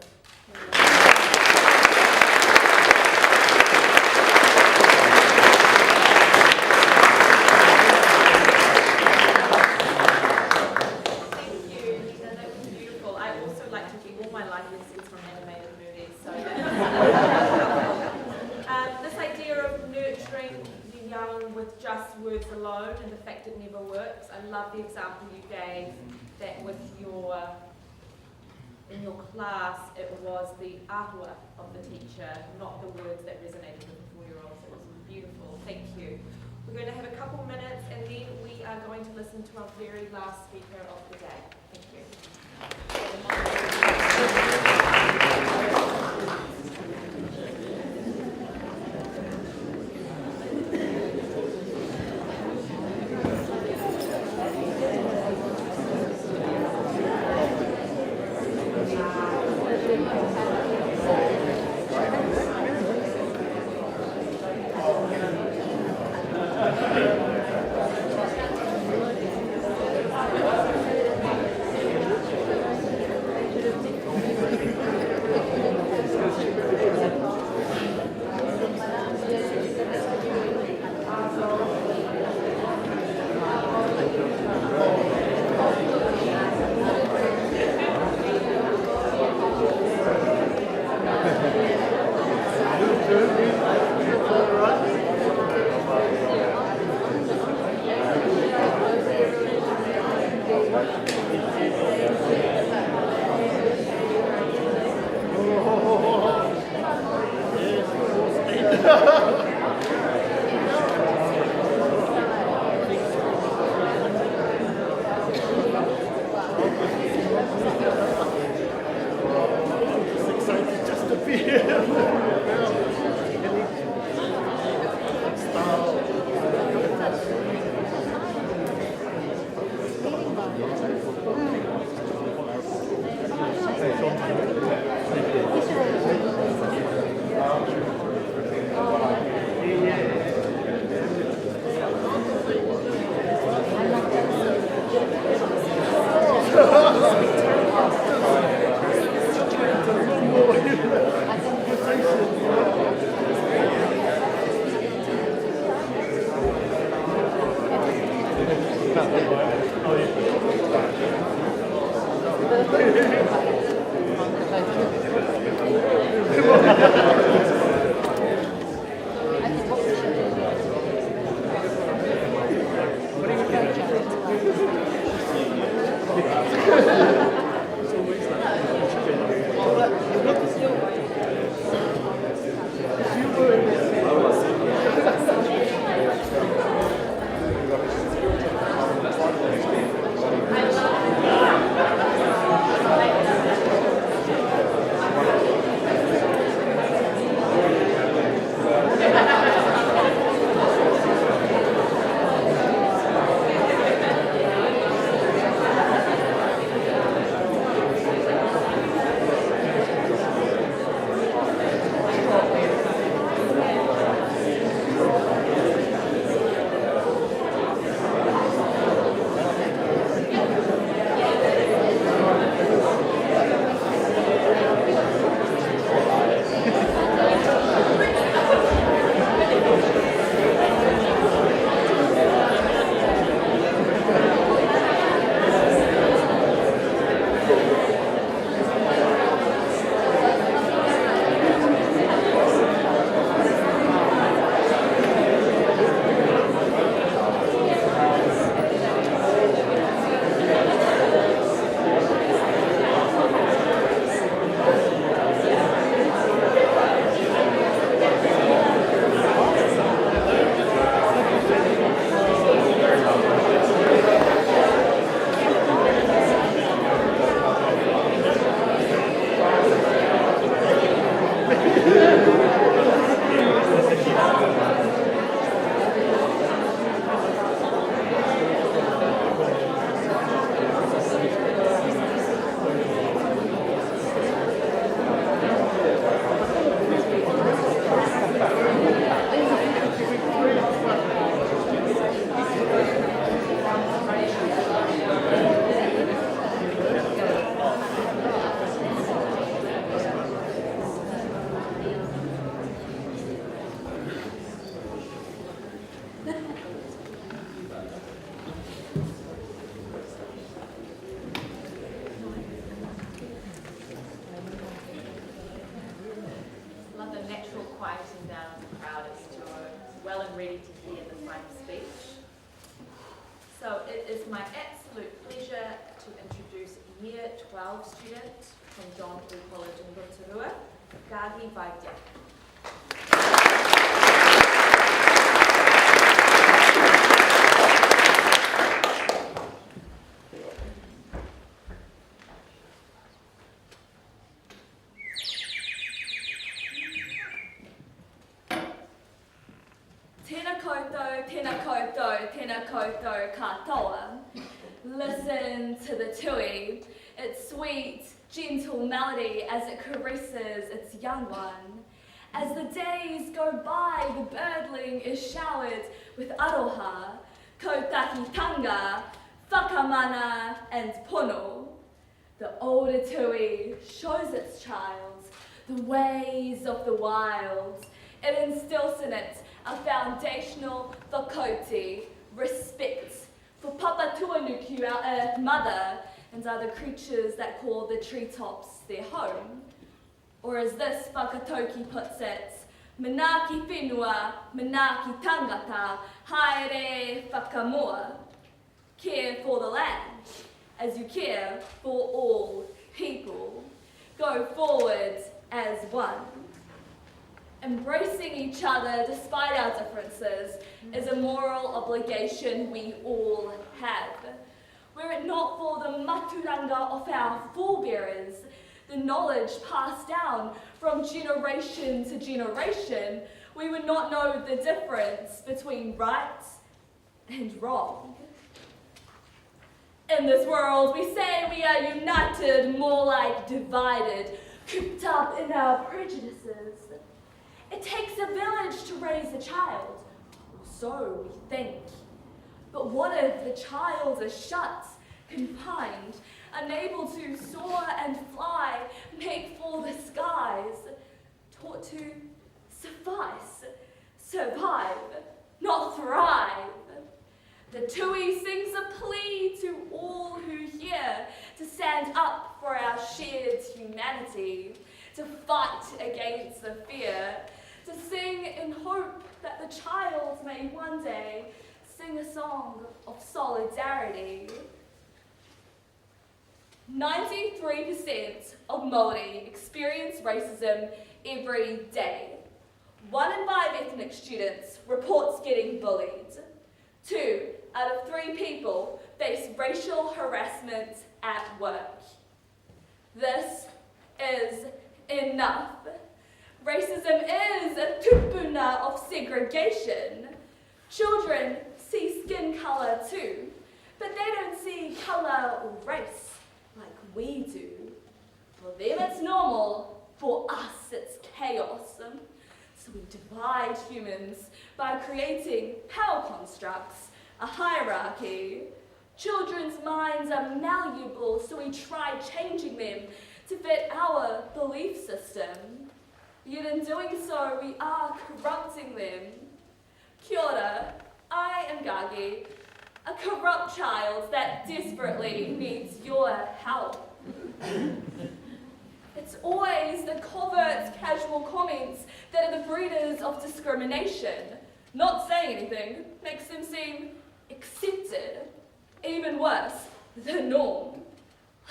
The example you gave that with in your class, it was the ahua of the teacher, not the words that resonated with the 4-year-olds. It was beautiful. Thank you. We're going to have a couple minutes and then we are going to listen to our very last speaker of the day. Thank you. So it is my absolute pleasure to introduce Year 12 student from John Paul College in Rotorua, Gagi Vaidya. Tēnā koutou katoa. Listen to the tui, its sweet, gentle melody as it caresses its young one. As the days go by, the birdling is showered with aroha, koutakitanga, whakamana, and pono. The older tui shows its child the ways of the wild. It instills in it a foundational whakoti, respect for Papa Tuanuku, our Earth Mother, and other creatures that call the treetops their home. Or as this Whakatoki puts it, Manaki whenua, manaki tangata, haere whakamua. Care for the land, as you care for all people. Go forward as one. Embracing each other despite our differences is a moral obligation we all have. Were it not for the maturanga of our forebearers, the knowledge passed down from generation to generation, we would not know the difference between right and wrong. In this world, we say we are united, more like divided, cooped up in our prejudices. It takes a village to raise a child, or so we think. But what if the child is shut, confined, unable to soar and fly, make for the skies, taught to suffice, survive, not thrive? The tui sings a plea to all who hear to stand up for our shared humanity, to fight against the fear, to sing in hope that the child may one day sing a song of solidarity. 93% of Māori experience racism every day. 1 in 5 ethnic students reports getting bullied. 2 out of 3 people face racial harassment at work. This is enough. Racism is a tupuna of segregation. Children see skin colour too, but they don't see colour or race like we do. For them it's normal, for us it's chaos. So we divide humans by creating power constructs, a hierarchy. Children's minds are malleable, so we try changing them to fit our belief system. Yet in doing so, we are corrupting them. Kia ora, I am Gagi, a corrupt child that desperately needs your help. It's always the covert, casual comments that are the breeders of discrimination. Not saying anything makes them seem accepted. Even worse, the norm.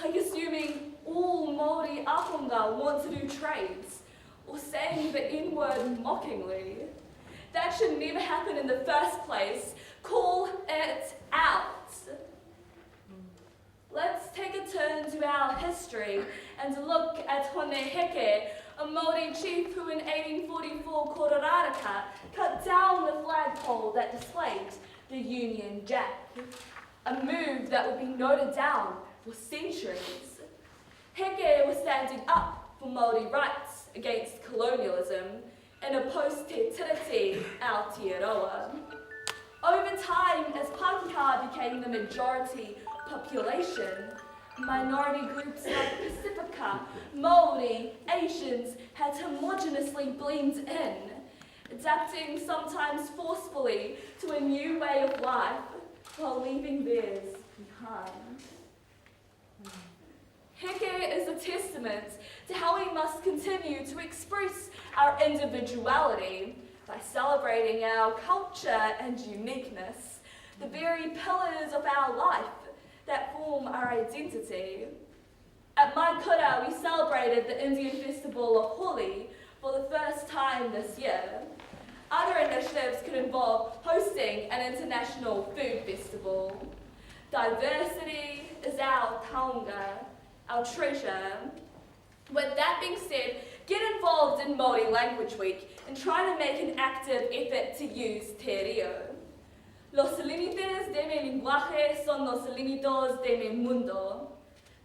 Like assuming all Māori ahunga want to do trades, or saying the N-word mockingly. That should never happen in the first place. Call it out. Let's take a turn to our history and look at Hone Heke, a Māori chief who in 1844 Kororaraka cut down the flagpole that displayed the Union Jack, a move that would be noted down for centuries. Heke was standing up for Māori rights against colonialism and opposed Te Tiriti Aotearoa. Over time, as Pākehā became the majority population, minority groups like Pacifica, Māori, Asians had homogeneously blended in, adapting sometimes forcefully to a new way of life while leaving theirs behind. Heke is a testament to how we must continue to express our individuality by celebrating our culture and uniqueness, the very pillars of our life that form our identity. At my kura, we celebrated the Indian festival of Holi for the first time this year. Other initiatives could involve hosting an international food festival. Diversity is our taonga, our treasure. With that being said, get involved in Māori Language Week and try to make an active effort to use te reo. Los límites de mi lenguaje son los límites de mi mundo.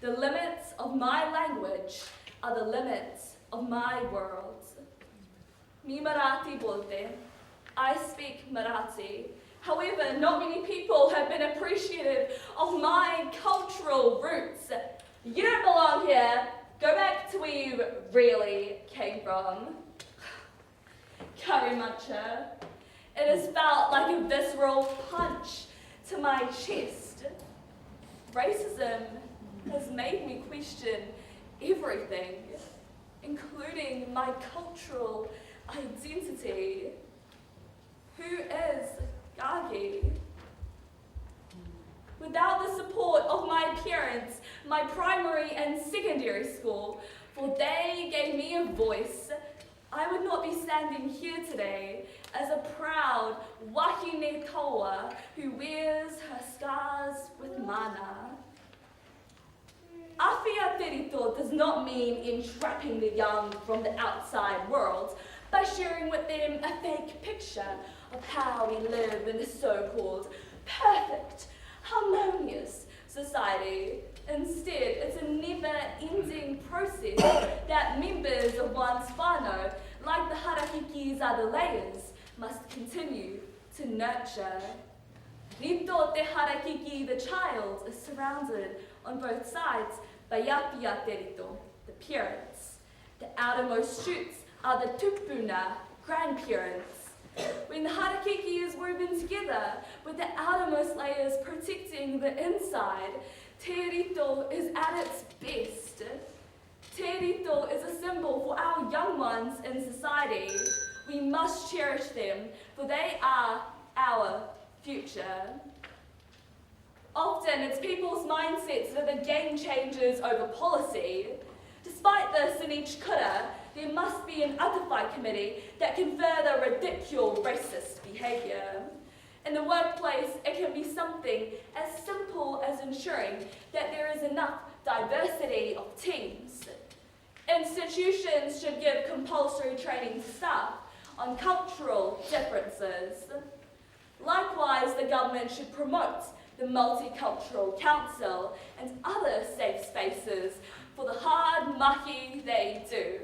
The limits of my language are the limits of my world. Mi Marathi bolte. I speak Marathi. However, not many people have been appreciative of my cultural roots. You don't belong here. Go back to where you really came from. Curry muncher. It has felt like a visceral punch to my chest. Racism has made me question everything, including my cultural identity. Who is Gagi? Without the support of my parents, my primary and secondary school, for they gave me a voice, I would not be standing here today as a proud wahine toa who wears her scars with mana. Awhia Terito does not mean entrapping the young from the outside world by sharing with them a fake picture of how we live in this so-called perfect, harmonious society. Instead, it's a never-ending process that members of one's whānau, like the harakikis are the layers, must continue to nurture. Rito te harakiki, the child, is surrounded on both sides by yapia terito, the parents. The outermost shoots are the tupuna, grandparents. When the harakeke is woven together with the outermost layers protecting the inside, te rito is at its best. Te rito is a symbol for our young ones in society. We must cherish them, for they are our future. Often it's people's mindsets that are the game changers over policy. Despite this, in each kura, there must be an Atawhai committee that can further ridicule racist behaviour. In the workplace, it can be something as simple as ensuring that there is enough diversity of teams. Institutions should give compulsory training to staff on cultural differences. Likewise, the government should promote the Multicultural Council and other safe spaces for the hard mahi they do.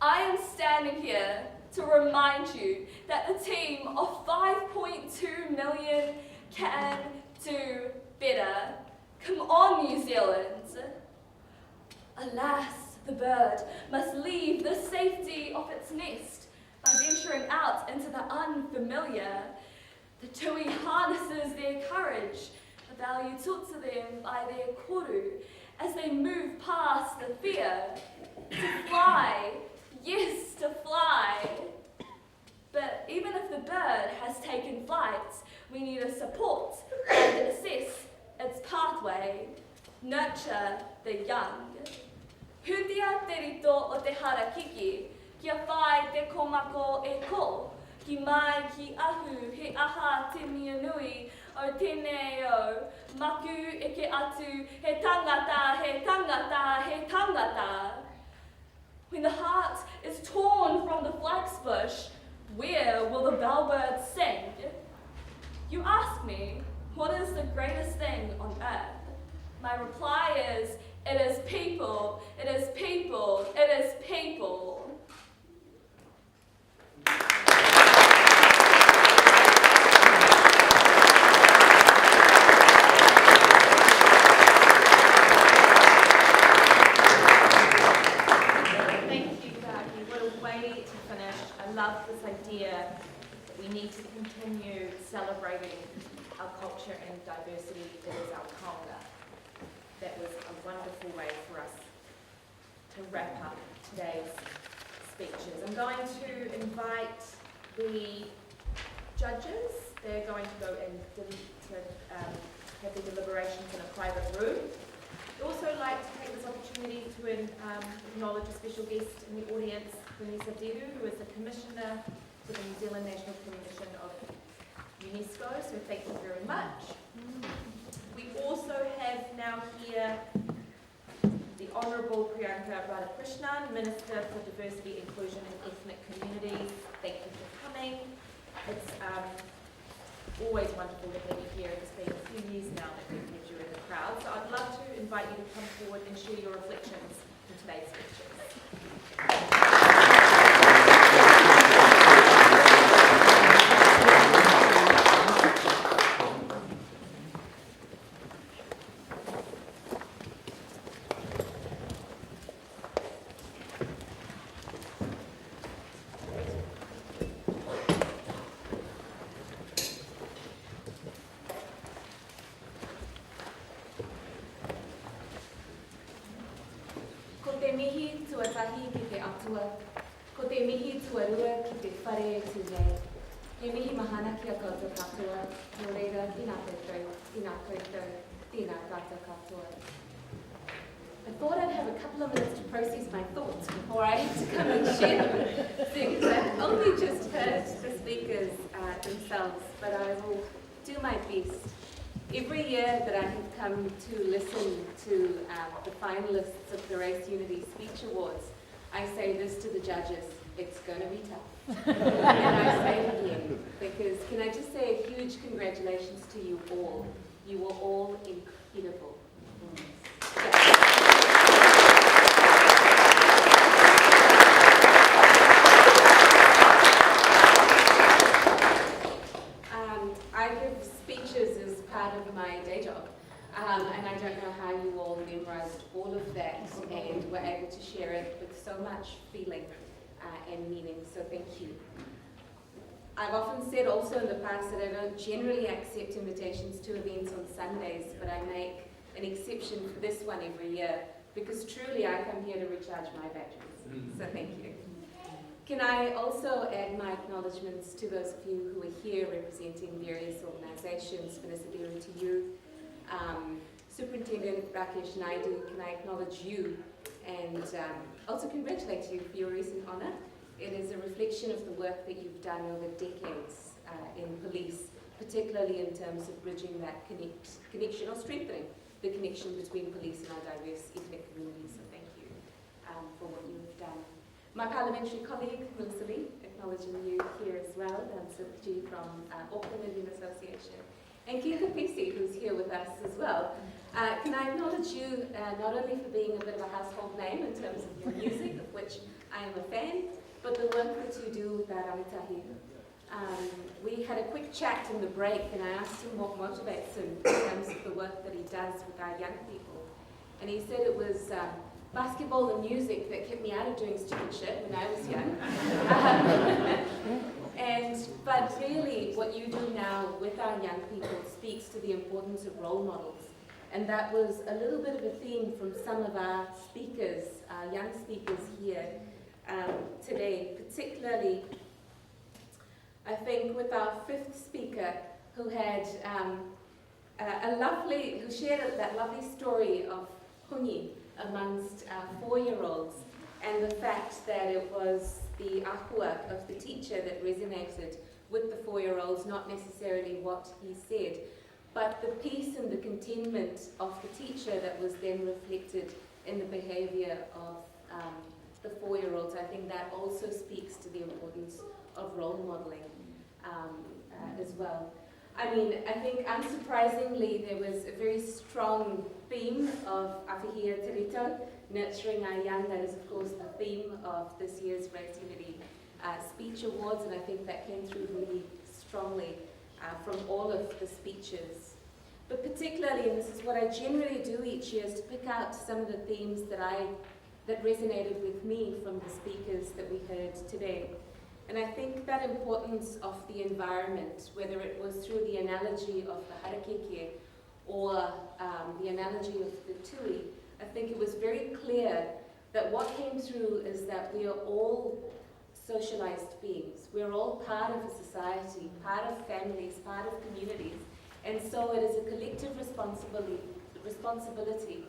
I am standing here to remind you that the team of 5.2 million can do better. Come on, New Zealand. Alas, the bird must leave the safety of its nest by venturing out into the unfamiliar. The tui harnesses their courage, a value taught to them by their koru, as they move past the fear. To fly, yes, to fly. But even if the bird has taken flight, we need to support and assess its pathway, nurture the young. Hutia te rito o te harakeke, kia whai te komako e ko, ki mai ki ahu he aha te mia nui o tēnei o, maku e ke atu he tangata, he tangata, he tangata. When the heart is torn from the flax bush, where will the bellbird sing? You ask me, what is the greatest thing on earth? My reply is, it is people, it is people, it is people. Love this idea that we need to continue celebrating our culture and diversity. It is our kaonga. That was a wonderful way for us to wrap up today's speeches. I'm going to invite the judges. They're going to go in to have their deliberations in a private room. I'd also like to take this opportunity to acknowledge a special guest in the audience, Vanessa Deru, who is the Commissioner for the New Zealand National Commission of UNESCO, so thank you very much. We also have now here the Honourable Priyanka Radhakrishnan, Minister for Diversity, Inclusion and Ethnic Communities. Thank you for coming. It's always wonderful to have you here. It's been a few years now that we've had you in the crowd, so I'd love to invite you to come forward and share your reflections from today's speeches. Ko te mihi tuatahi ki te atua, ko te mihi tuarua ki te whare tu nei. He mihi mahana ki a koutou katoa, no reira tina koutou, tina koutou katoa. I thought I'd have a couple of minutes to process my thoughts before I had to come and share them, because I've only just heard the speakers themselves, but I will do my best. Every year that I have come to listen to the finalists of the Race Unity Speech Awards, I say this to the judges, it's going to be tough. And I say it again, because can I just say a huge congratulations to you all. You were all incredible. I give speeches as part of my day job, and I don't know how you all memorized all of that and were able to share it with so much feeling and meaning, so thank you. I've often said also in the past that I don't generally accept invitations to events on Sundays, but I make an exception for this one every year because truly I come here to recharge my batteries. So thank you. Can I also add my acknowledgements to those of you who are here representing various organisations, Finisabira to you, Superintendent Rakesh Naidu, can I acknowledge you and also congratulate you for your recent honour. It is a reflection of the work that you've done over decades in police, particularly in terms of bridging that connection or strengthening the connection between police and our diverse ethnic communities. So thank you for what you have done. My parliamentary colleague, Melissa Lee, acknowledging you here as well, G from Auckland Indian Association. And Kinga Pisi, who's here with us as well. Can I acknowledge you not only for being a bit of a household name in terms of your music, of which I am a fan, but the work that you do with our rangatahi. We had a quick chat in the break and I asked him what motivates him in terms of the work that he does with our young people. And he said it was basketball and music that kept me out of doing stupid shit when I was young. But really what you do now with our young people speaks to the importance of role models. And that was a little bit of a theme from some of our speakers, our young speakers here today, particularly I think with our fifth speaker who had who shared that lovely story of hungi amongst our 4-year-olds and the fact that it was the ahua of the teacher that resonated with the 4-year-olds, not necessarily what he said, but the peace and the contentment of the teacher that was then reflected in the behaviour of the 4-year-olds. I think that also speaks to the importance of role modelling as well. I mean, I think unsurprisingly there was a very strong theme of Awhihia Te Rito, nurturing our young. That is of course the theme of this year's Race Unity Speech Awards, and I think that came through really strongly from all of the speeches. But particularly, and this is what I generally do each year, is to pick out some of the themes that resonated with me from the speakers that we heard today. And I think that importance of the environment, whether it was through the analogy of the harakeke or the analogy of the tui, I think it was very clear that what came through is that we are all socialized beings. We're all part of a society, part of families, part of communities. And so it is a collective responsibility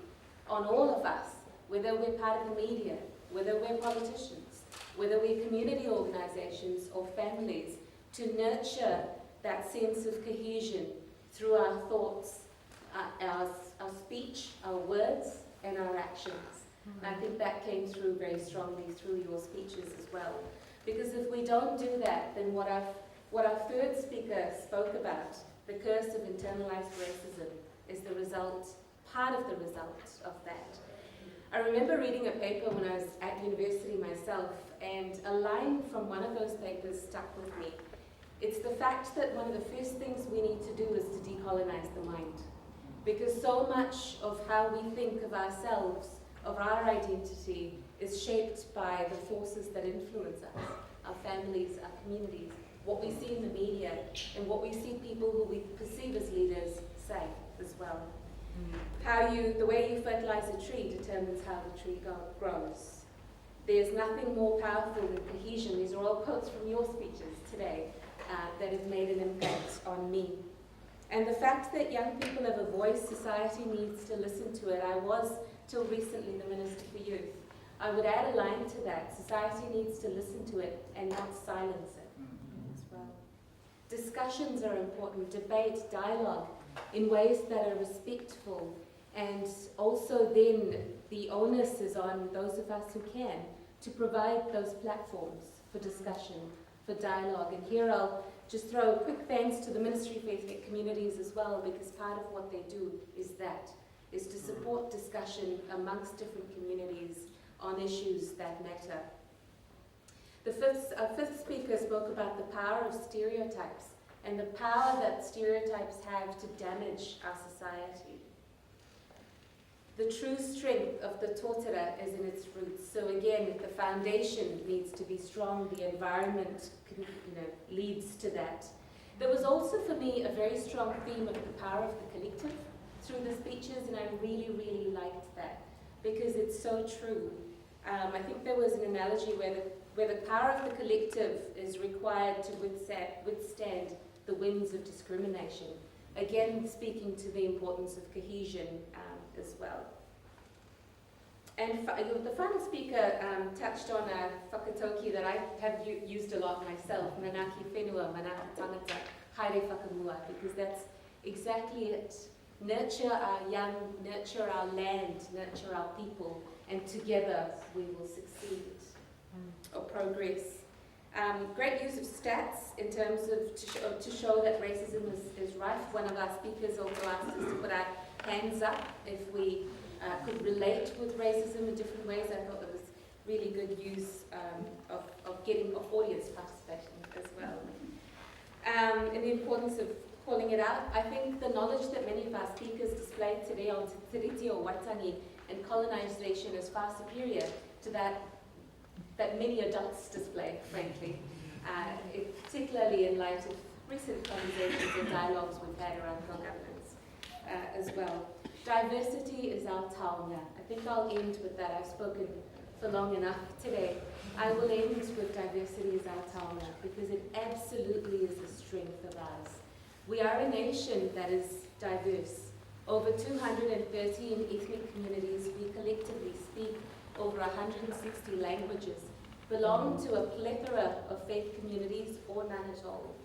on all of us, whether we're part of the media, whether we're politicians, whether we're community organizations or families, to nurture that sense of cohesion through our thoughts, our speech, our words, and our actions. And I think that came through very strongly through your speeches as well. Because if we don't do that, then what our third speaker spoke about, the curse of internalized racism, is the result, part of the result of that. I remember reading a paper when I was at university myself, and a line from one of those papers stuck with me. It's the fact that one of the first things we need to do is to decolonize the mind. Because so much of how we think of ourselves, of our identity, is shaped by the forces that influence us, our families, our communities, what we see in the media, and what we see people who we perceive as leaders say as well. The way you fertilize a tree determines how the tree grows. There's nothing more powerful than cohesion. These are all quotes from your speeches today that have made an impact on me. And the fact that young people have a voice, society needs to listen to it. I was, till recently, the Minister for Youth. I would add a line to that. Society needs to listen to it and not silence it as well. Discussions are important, debate, dialogue, in ways that are respectful, and also then the onus is on those of us who can to provide those platforms for discussion, for dialogue. And here I'll just throw a quick thanks to the Ministry for Ethnic Communities as well, because part of what they do is to support discussion amongst different communities on issues that matter. The fifth speaker spoke about the power of stereotypes and the power that stereotypes have to damage our society. The true strength of the tōtara is in its roots. So again, the foundation needs to be strong, the environment leads to that. There was also for me a very strong theme of the power of the collective through the speeches, and I really, really liked that because it's so true. I think there was an analogy where the power of the collective is required to withstand the winds of discrimination. Again, speaking to the importance of cohesion as well. And the final speaker touched on a whakatauki that I have used a lot myself, manaki whenua, manaki tangata, haere whakamua, because that's exactly it. Nurture our young, nurture our land, nurture our people, and together we will succeed or progress. Great use of stats in terms of to show that racism is rife. One of our speakers also asked us to put our hands up if we could relate with racism in different ways. I thought that was really good use of getting audience participation as well. And the importance of calling it out. I think the knowledge that many of our speakers displayed today on Te Reti o Waitangi and colonization is far superior to that many adults display, frankly, particularly in light of recent conversations and dialogues we've had around co-governance as well. Diversity is our taonga. I think I'll end with that. I've spoken for long enough today. I will end with diversity as our taonga because it absolutely is a strength of ours. We are a nation that is diverse. Over 213 ethnic communities, we collectively speak over 160 languages, belong to a plethora of faith communities or none at all.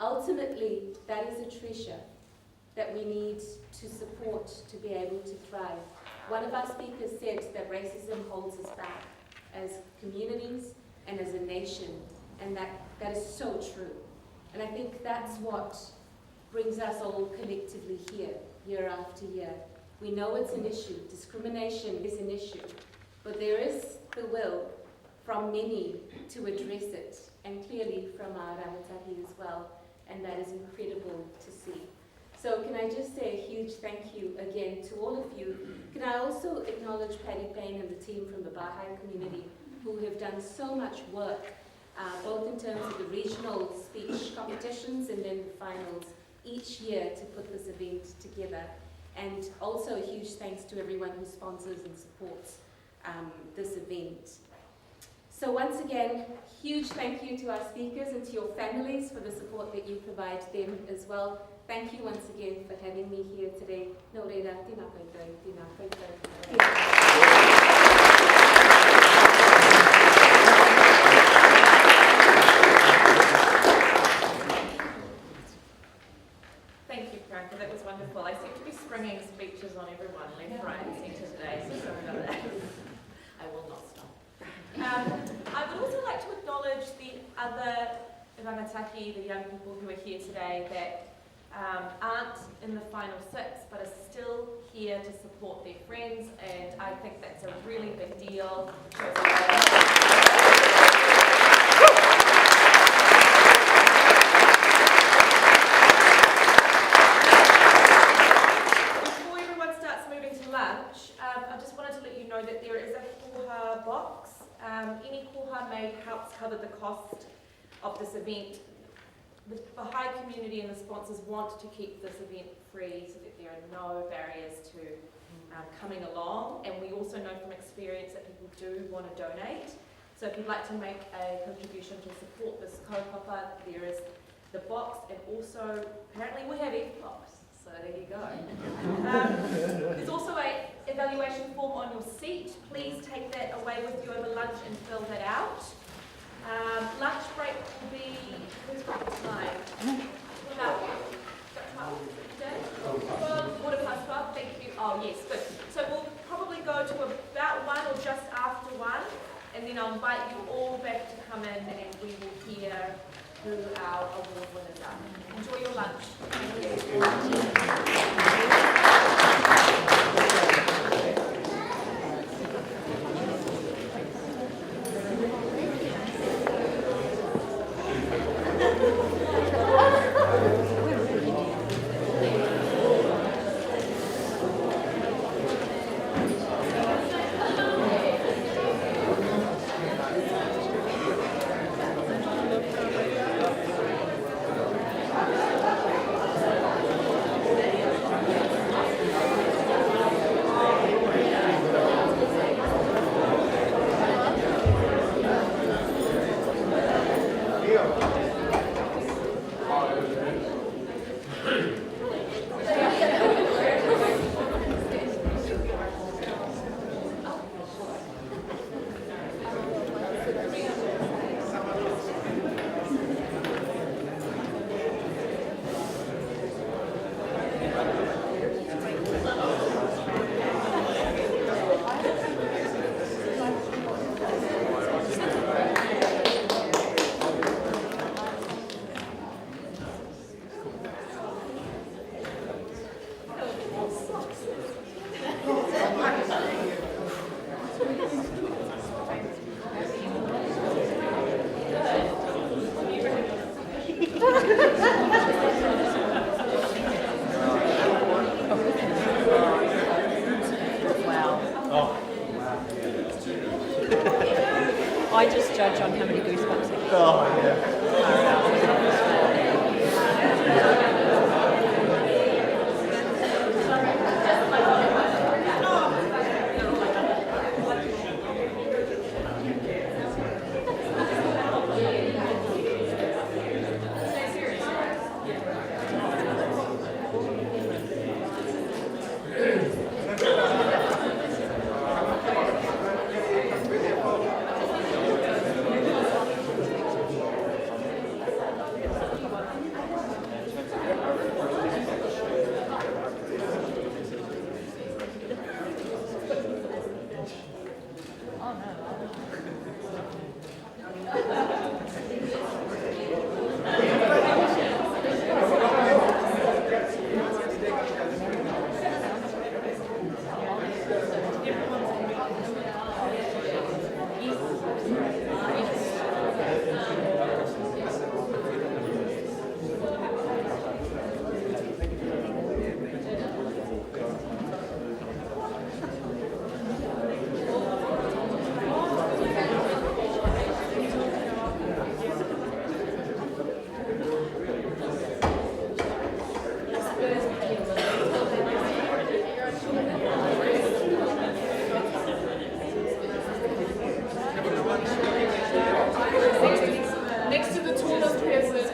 Ultimately, that is a treasure that we need to support to be able to thrive. One of our speakers said that racism holds us back as communities and as a nation, and that is so true. And I think that's what brings us all collectively here, year after year. We know it's an issue. Discrimination is an issue. But there is the will from many to address it, and clearly from our rangatahi as well, and that is incredible to see. So can I just say a huge thank you again to all of you. Can I also acknowledge Paddy Payne and the team from the Bahai community who have done so much work, both in terms of the regional speech competitions and then the finals each year to put this event together. And also a huge thanks to everyone who sponsors and supports this event. So once again, huge thank you to our speakers and to your families for the support that you provide them as well. Thank you once again for having me here today. Nō reira, tēnā koutou, tēnā koutou. Thank you, Franca. That was wonderful. I seem to be springing speeches on everyone, left, right, and centre today, so sorry about that. I will not stop. I would also like to acknowledge the other rangatahi, the young people who are here today that aren't in the final six, but are still here to support their friends, and I think that's a really big deal. That there is a koha box. Any koha made helps cover the cost of this event. The Bahai community and the sponsors want to keep this event free so that there are no barriers to coming along, and we also know from experience that people do want to donate. So if you'd like to make a contribution to support this kaupapa, there is the box, and also apparently we have e-box. So there you go. There's also an evaluation form on your seat. Please take that away with you over lunch and fill that out. Lunch break will be, who's got the time? About 12? Quarter past 12, thank you. Oh yes, good. So we'll probably go to about 1 or just after 1, and then I'll invite you all back to come in and we will hear who our award winners are. Enjoy your lunch. I just judge on how many goosebumps. Oh, yeah. Next to the tallest person.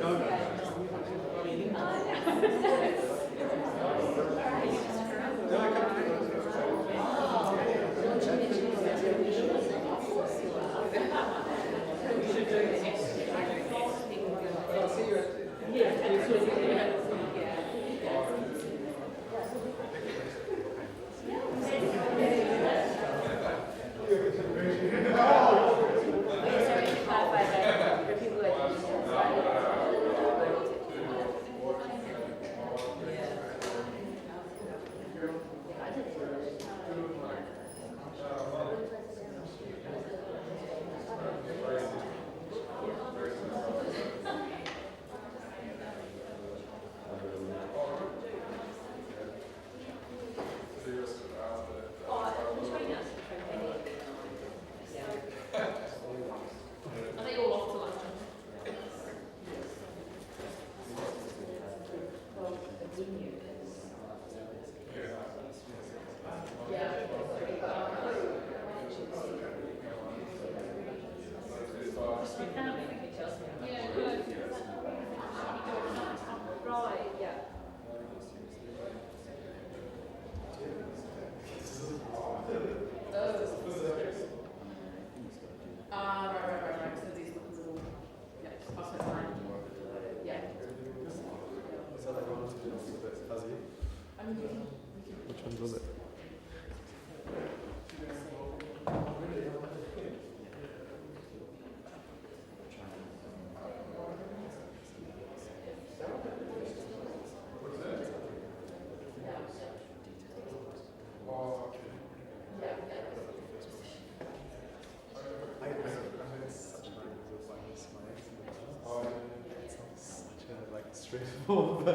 No. questions, was it? Straightforward.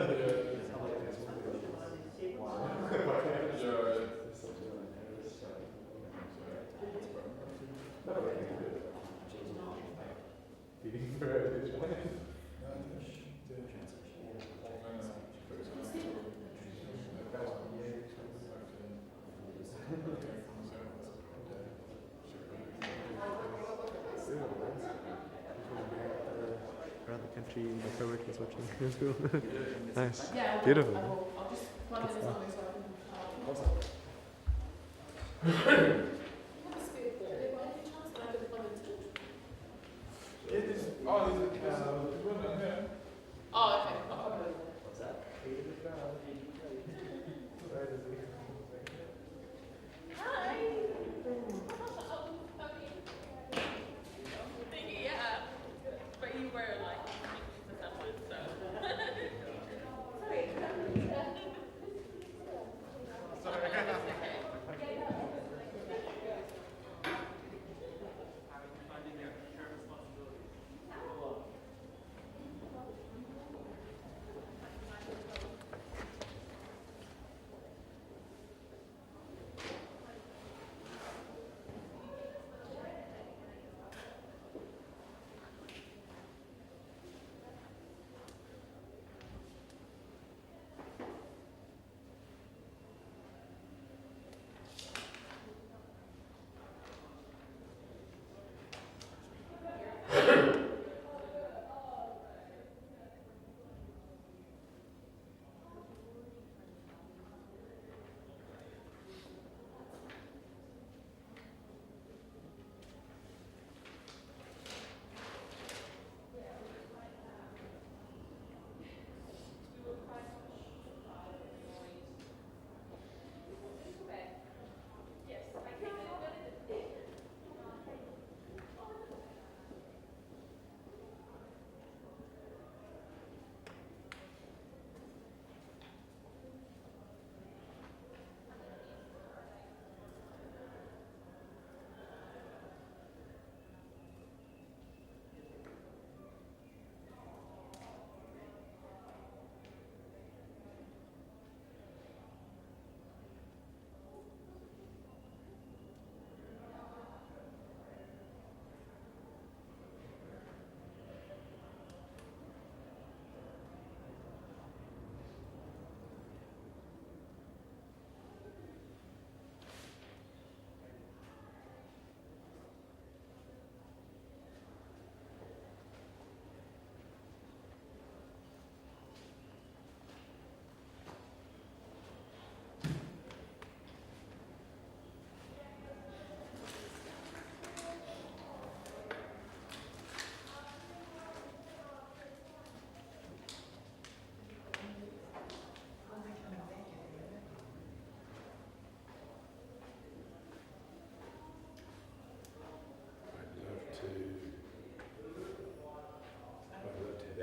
Around the country, my co-workers watching. It's cool. Nice. Yeah, Beautiful. I'll just plug in Good something stuff. so I can. Oh, okay. What's that? Hi. Yeah, but you were like to someone, so. Sorry.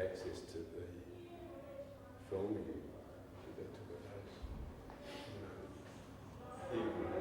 Access to the filming that took place. Even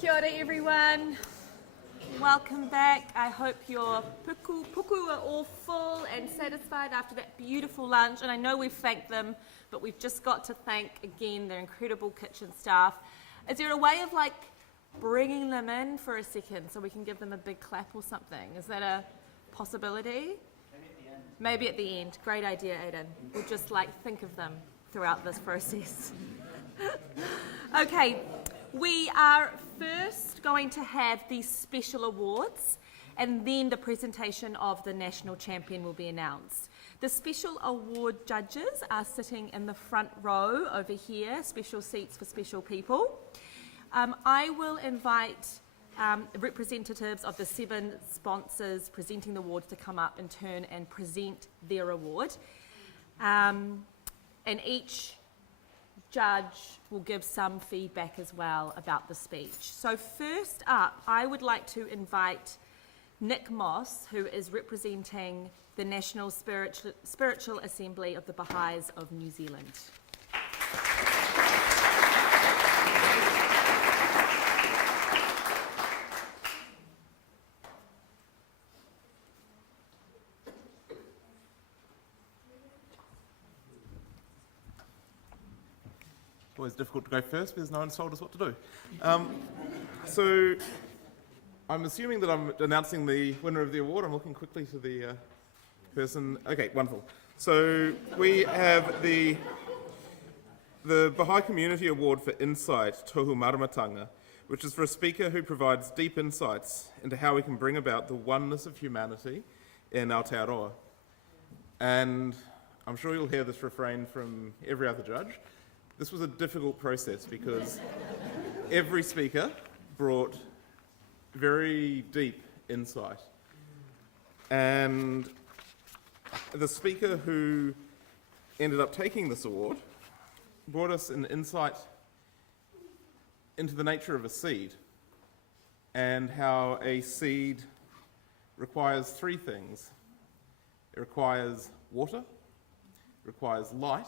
Kia ora everyone. Welcome back. I hope your puku are all full and satisfied after that beautiful lunch. And I know we've thanked them, but we've just got to thank again their incredible kitchen staff. Is there a way of like bringing them in for a second so we can give them a big clap or something? Is that a possibility? Maybe at the end. Great idea, Aidan. We'll just like think of them throughout this process. Okay, we are first going to have these special awards, and then the presentation of the national champion will be announced. The special award judges are sitting in the front row over here, special seats for special people. I will invite representatives of the 7 sponsors presenting the awards to come up in turn and present their award. And each judge will give some feedback as well about the speech. So first up, I would like to invite Nick Moss, who is representing the National Spiritual Assembly of the Baha'is of New Zealand. Always difficult to go first because no one's told us what to do. So I'm assuming that I'm announcing the winner of the award. I'm looking quickly to the person. Okay, wonderful. So we have the Baha'i Community Award for Insight, Tohu Maramatanga, which is for a speaker who provides deep insights into how we can bring about the oneness of humanity in Aotearoa. And I'm sure you'll hear this refrain from every other judge. This was a difficult process because every speaker brought very deep insight. And the speaker who ended up taking this award brought us an insight into the nature of a seed and how a seed requires 3 things. It requires water, it requires light,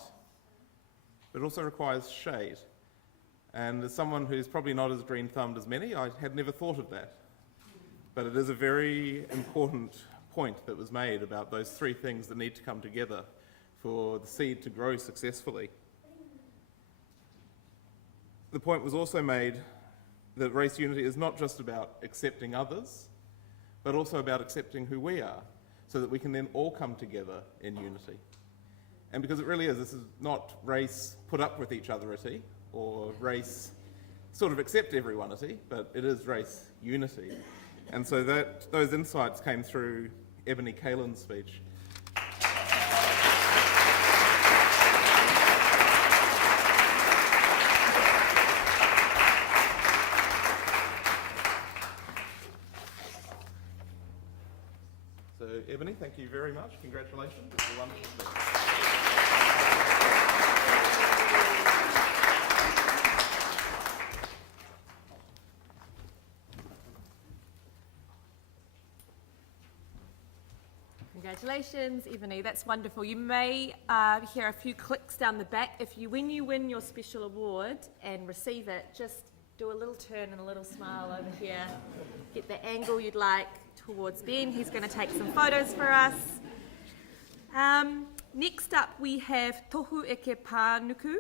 but it also requires shade. And as someone who's probably not as green-thumbed as many, I had never thought of that. But it is a very important point that was made about those 3 things that need to come together for the seed to grow successfully. The point was also made that race unity is not just about accepting others, but also about accepting who we are, so that we can then all come together in unity. And because it really is, this is not race put up with each otherity, or race sort of accept everyoneity, but it is race unity. And so those insights came through Ebony Kalin's speech. So Ebony, thank you very much. Congratulations. It's a wonderful speech. Congratulations, Ebony. That's wonderful. You may hear a few clicks down the back. When you win your special award and receive it, just do a little turn and a little smile over here. Get the angle you'd like towards Ben. He's going to take some photos for us. Next up, we have Tohu Eke Pānuku.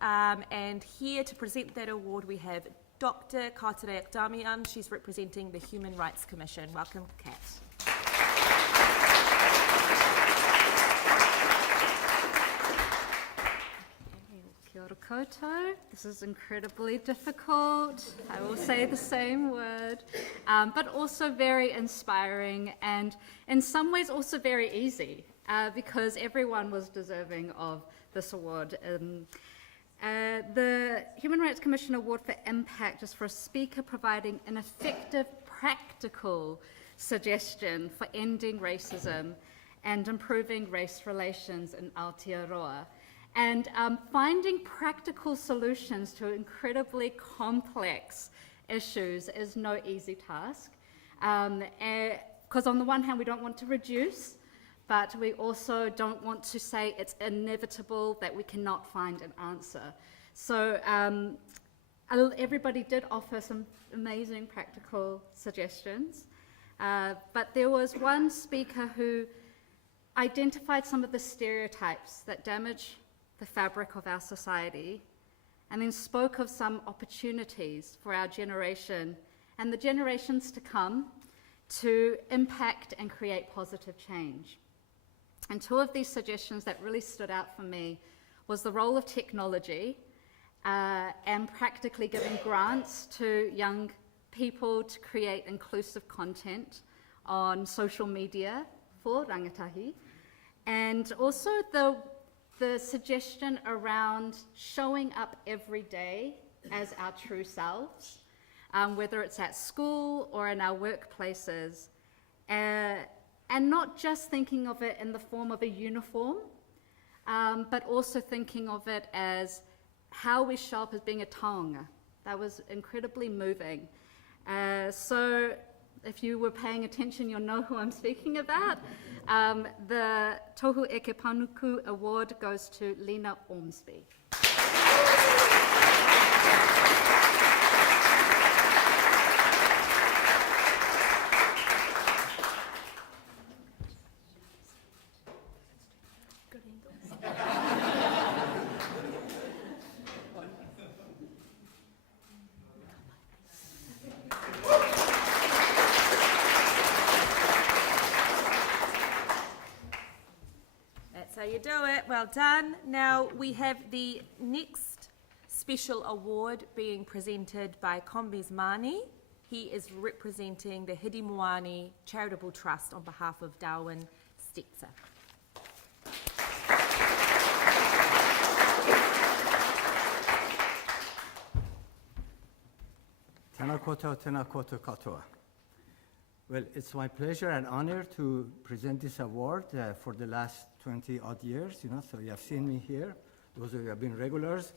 And here to present that award, we have Dr. Katereak Damian. She's representing the Human Rights Commission. Welcome, Kat. Kia ora koutou. This is incredibly difficult. I will say the same word, but also very inspiring and in some ways also very easy because everyone was deserving of this award. The Human Rights Commission Award for Impact is for a speaker providing an effective, practical suggestion for ending racism and improving race relations in Aotearoa. And finding practical solutions to incredibly complex issues is no easy task. Because on the one hand, we don't want to reduce, but we also don't want to say it's inevitable that we cannot find an answer. So Everybody did offer some amazing practical suggestions, but there was one speaker who identified some of the stereotypes that damage the fabric of our society, and then spoke of some opportunities for our generation and the generations to come to impact and create positive change. And two of these suggestions that really stood out for me was the role of technology and practically giving grants to young people to create inclusive content on social media for rangatahi, and also the suggestion around showing up every day as our true selves, whether it's at school or in our workplaces, and not just thinking of it in the form of a uniform, but also thinking of it as how we show up as being a taonga. That was incredibly moving. So if you were paying attention, you'll know who I'm speaking about. The Tohu Eke Panuku Award goes to Lena Ormsby. That's how you do it. Well done. Now we have the next special award being presented by Kombes Mani. He is representing the Hidi Moani Charitable Trust on behalf of Darwin Stetzer. Tēnā koutou, tēnā koutou katoa. Well, it's my pleasure and honor to present this award for the last 20 odd years, so you have seen me here, those of you who have been regulars.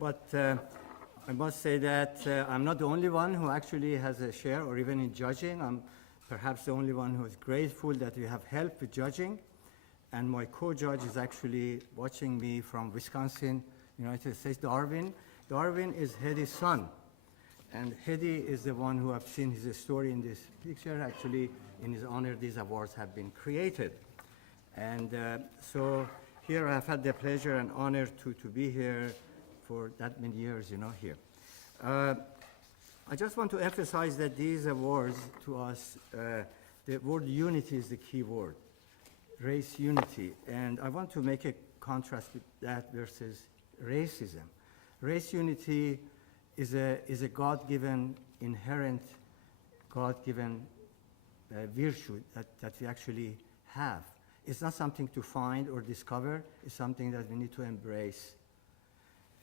But I must say that I'm not the only one who actually has a share or even in judging. I'm perhaps the only one who is grateful that we have help with judging. And my co-judge is actually watching me from Wisconsin, United States, Darwin. Darwin is Hidi's son. And Hedi is the one who I've seen his story in this picture. Actually, in his honor, these awards have been created. And so here I've had the pleasure and honor to be here for that many years, here. I just want to emphasize that these awards to us, the word unity is the key word, race unity. And I want to make a contrast with that versus racism. Race unity is a God-given, inherent God-given virtue that we actually have. It's not something to find or discover, it's something that we need to embrace.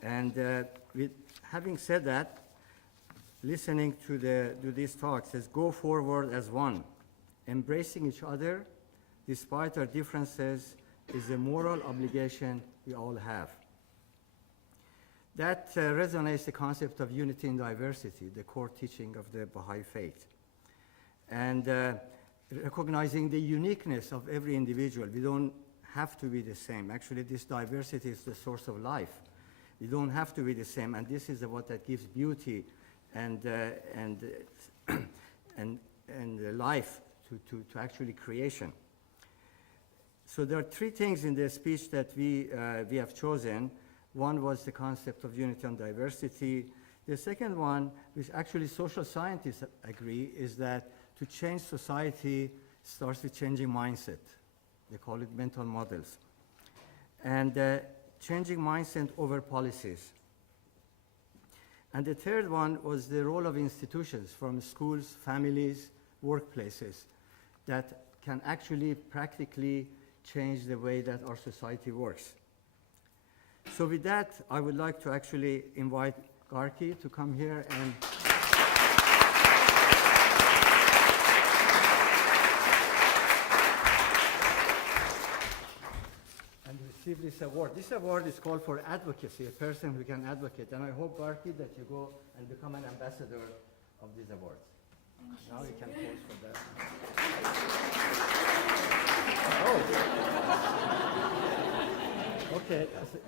And having said that, listening to these talks says, go forward as one. Embracing each other, despite our differences, is a moral obligation we all have. That resonates the concept of unity in diversity, the core teaching of the Baha'i faith. And recognizing the uniqueness of every individual. We don't have to be the same. Actually, this diversity is the source of life. We don't have to be the same, and this is what that gives beauty and life to actually creation. So there are three things in the speech that we have chosen. One was the concept of unity and diversity. The second one, which actually social scientists agree, is that to change society starts with changing mindset. They call it mental models. And changing mindset over policies. And the third one was the role of institutions, from schools, families, workplaces, that can actually practically change the way that our society works. So with that, I would like to actually invite Garki to come here and receive this award. This award is called for advocacy, a person who can advocate. And I hope, Garki, that you go and become an ambassador of these awards. Now you can pose for that. Oh. Okay. That's right.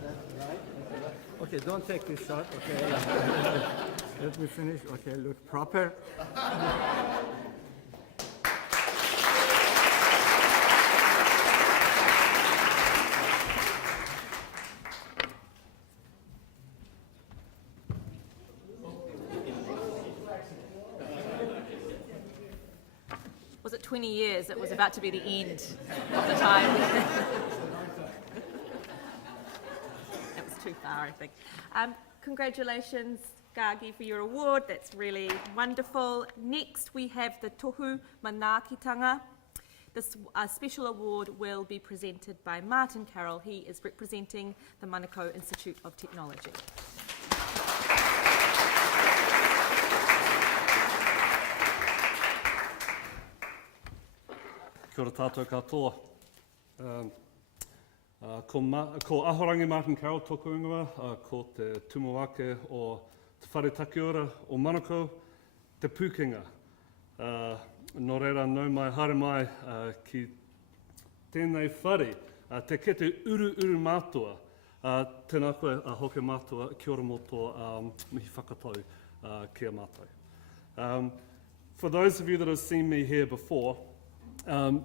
That's right. Okay, don't take this shot. Okay, let me finish. Okay, look proper. Was it 20 years? It was about to be the end of the time. It was too far, I think. Congratulations, Gagi, for your award. That's really wonderful. Next, we have the Tohu Manaakitanga. This special award will be presented by Martin Carroll. He is representing the Manukau Institute of Technology. Kia ora tātou katoa. Ko Ahorangi Martin Carroll tōku ingoa, ko te tumuake o te whare takiora o Manukau, te Pūkenga. Nō reira nau mai haere mai ki tēnei whare, te kete uru mātua, tēnā koe hoke mātua, kia ora mō tō mihi whakatau kia mātou. For those of you that have seen me here before,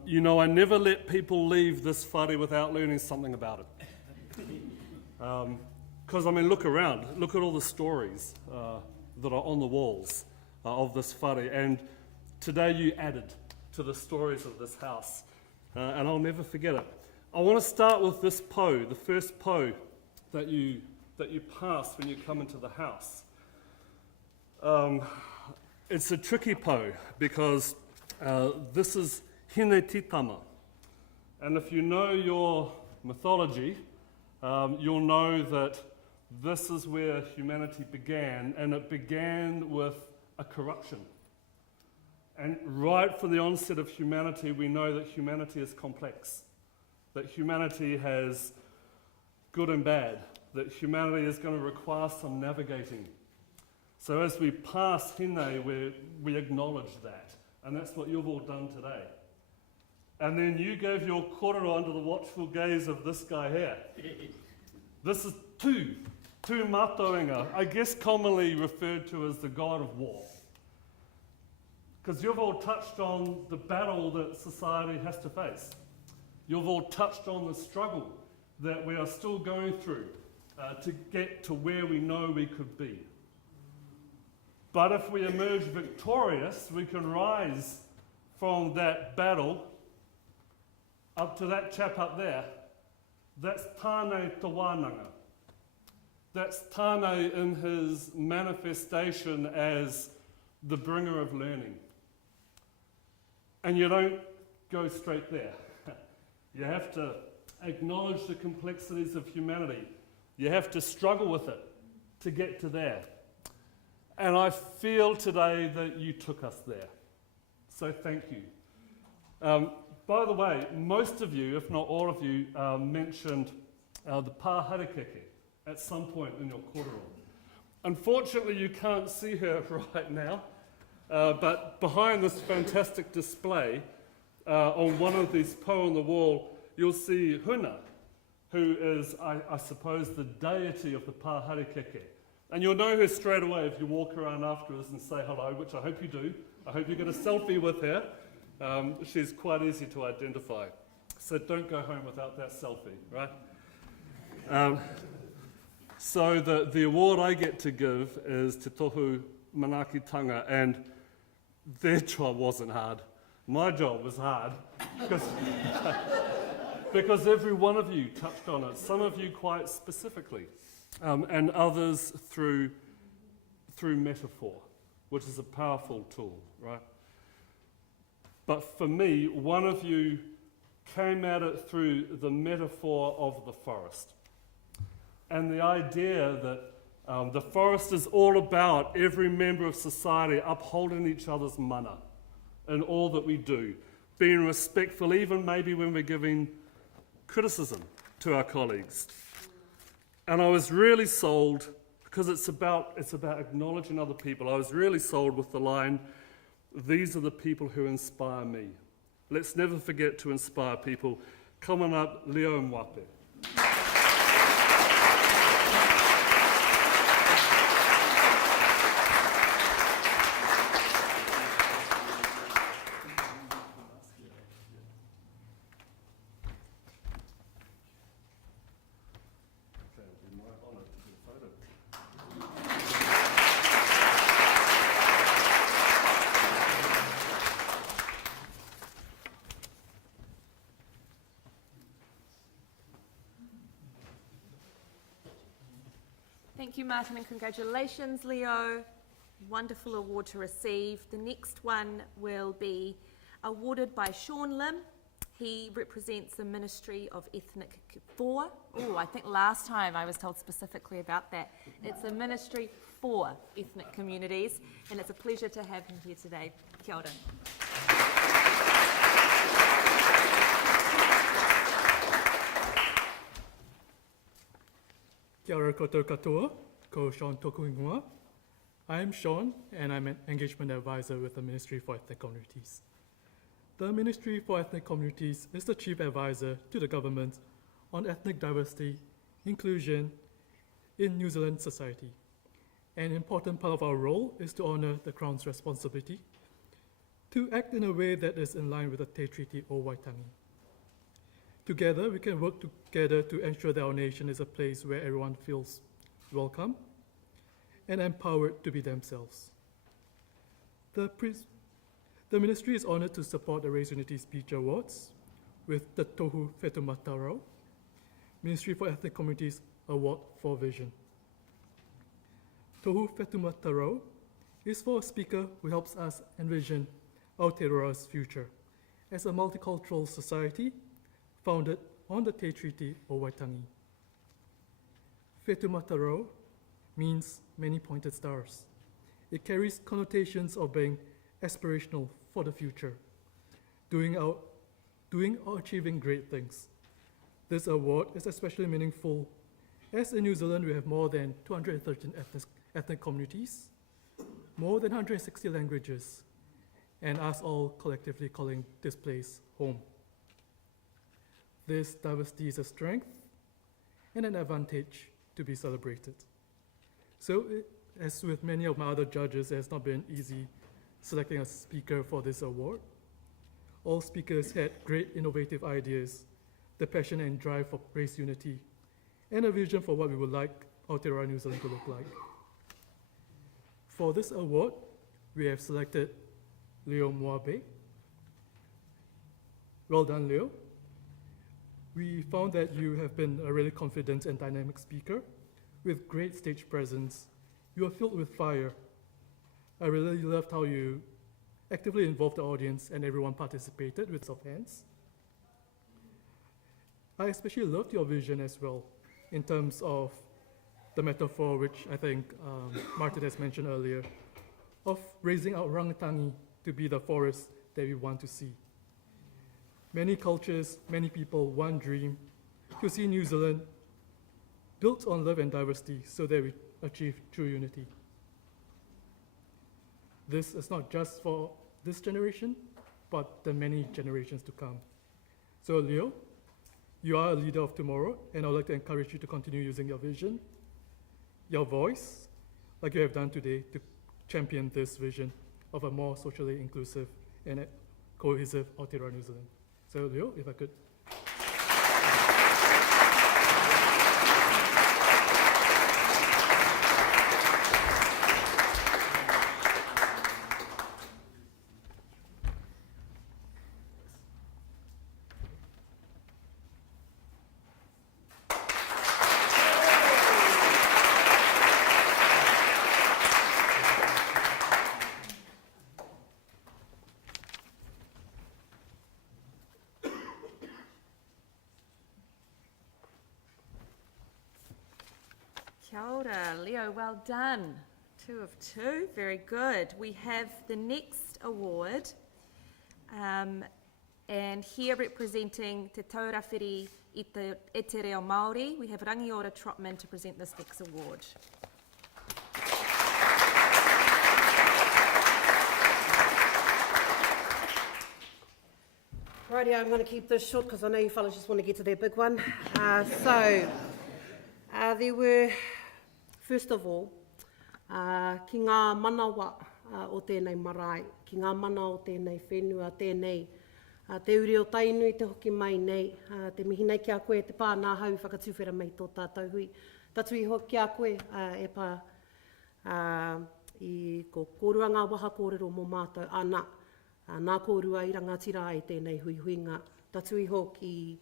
you know, I never let people leave this whare without learning something about it. Because, I mean, look around. Look at all the stories that are on the walls of this whare. And today you added to the stories of this house. And I'll never forget it. I want to start with this po, the first po that you pass when you come into the house. It's a tricky po because this is Hine Titama. And if you know your mythology, you'll know that this is where humanity began, and it began with a corruption. And right from the onset of humanity, we know that humanity is complex, that humanity has good and bad, that humanity is going to require some navigating. So as we pass Hine, we acknowledge that, and that's what you've all done today. And then you gave your kōrero under the watchful gaze of this guy here. This is Tu Mātoenga, I guess commonly referred to as the god of war. Because you've all touched on the battle that society has to face. You've all touched on the struggle that we are still going through to get to where we know we could be. But if we emerge victorious, we can rise from that battle up to that chap up there. That's Tāne Te Wānanga. That's Tāne in his manifestation as the bringer of learning. And you don't go straight there. You have to acknowledge the complexities of humanity. You have to struggle with it to get to there. And I feel today that you took us there. So thank you. By the way, most of you, if not all of you, mentioned the pāharekeke at some point in your kōrero. Unfortunately, you can't see her right now, but behind this fantastic display, on one of these po on the wall, you'll see Huna, who is, I suppose, the deity of the pāharekeke. And you'll know her straight away if you walk around afterwards and say hello, which I hope you do. I hope you get a selfie with her. She's quite easy to identify. So don't go home without that selfie, right? So the award I get to give is Te Tohu Manaakitanga, and their job wasn't hard. My job was hard because every one of you touched on it, some of you quite specifically, and others through metaphor, which is a powerful tool, right? But for me, one of you came at it through the metaphor of the forest. And the idea that the forest is all about every member of society upholding each other's mana in all that we do, being respectful even maybe when we're giving criticism to our colleagues. And I was really sold, because it's about acknowledging other people, I was really sold with the line, "These are the people who inspire me." Let's never forget to inspire people. Come on up, Leo Mwape. Thank you, Martin, and congratulations, Leo. Wonderful award to receive. The next one will be awarded by Sean Lim. He represents the Ministry of Ethnic for. Oh, I think last time I was told specifically about that. It's the Ministry for Ethnic Communities, and it's a pleasure to have him here today. Kia ora. Kia ora koutou katoa, ko Sean toku ingoa. I am Sean, and I'm an engagement advisor with the Ministry for Ethnic Communities. The Ministry for Ethnic Communities is the chief advisor to the government on ethnic diversity, inclusion in New Zealand society. An important part of our role is to honour the Crown's responsibility to act in a way that is in line with the Te Treaty o Waitangi. Together, we can work together to ensure that our nation is a place where everyone feels welcome and empowered to be themselves. The Ministry is honoured to support the Race Unity Speech Awards with the Tohu Whetumatarau Ministry for Ethnic Communities Award for Vision. Tohu Whetumatarau is for a speaker who helps us envision Aotearoa's future as a multicultural society founded on the Te Treaty o Waitangi. Whetumatarau means many pointed stars. It carries connotations of being aspirational for the future, doing or achieving great things. This award is especially meaningful as in New Zealand we have more than 213 ethnic communities, more than 160 languages, and us all collectively calling this place home. This diversity is a strength and an advantage to be celebrated. So, as with many of my other judges, it has not been easy selecting a speaker for this award. All speakers had great innovative ideas, the passion and drive for race unity, and a vision for what we would like Aotearoa New Zealand to look like. For this award, we have selected Leo Moabe. Well done, Leo. We found that you have been a really confident and dynamic speaker with great stage presence. You are filled with fire. I really loved how you actively involved the audience and everyone participated with soft hands. I especially loved your vision as well in terms of the metaphor, which I think Martin has mentioned earlier, of raising our rangitangi to be the forest that we want to see. Many cultures, many people, one dream, to see New Zealand built on love and diversity so that we achieve true unity. This is not just for this generation, but the many generations to come. So Leo, you are a leader of tomorrow, and I would like to encourage you to continue using your vision, your voice, like you have done today, to champion this vision of a more socially inclusive and a cohesive Aotearoa New Zealand. So Leo, if I could. Kia ora, Leo, well done. 2 of 2, very good. We have the next award, and here representing Te Taurawhiri i te reo Māori, we have Rangiora Trotman to present this next award. Righty, I'm going to keep this short because I know you fellas just want to get to their big one. There were, first of all, ki ngā manawa o tēnei marae, ki ngā mana o tēnei whenua, tēnei te uri o tainui, te hoki mai nei, te mihi nei ki a koe, te pāna hau whakatuwhera mai tō tātou hui. Tatu I hoki a koe e pā I ko kōruanga waha kōrero mō mātou, ana nā kōrua I rangatira ai tēnei hui huinga. Tatu I hoki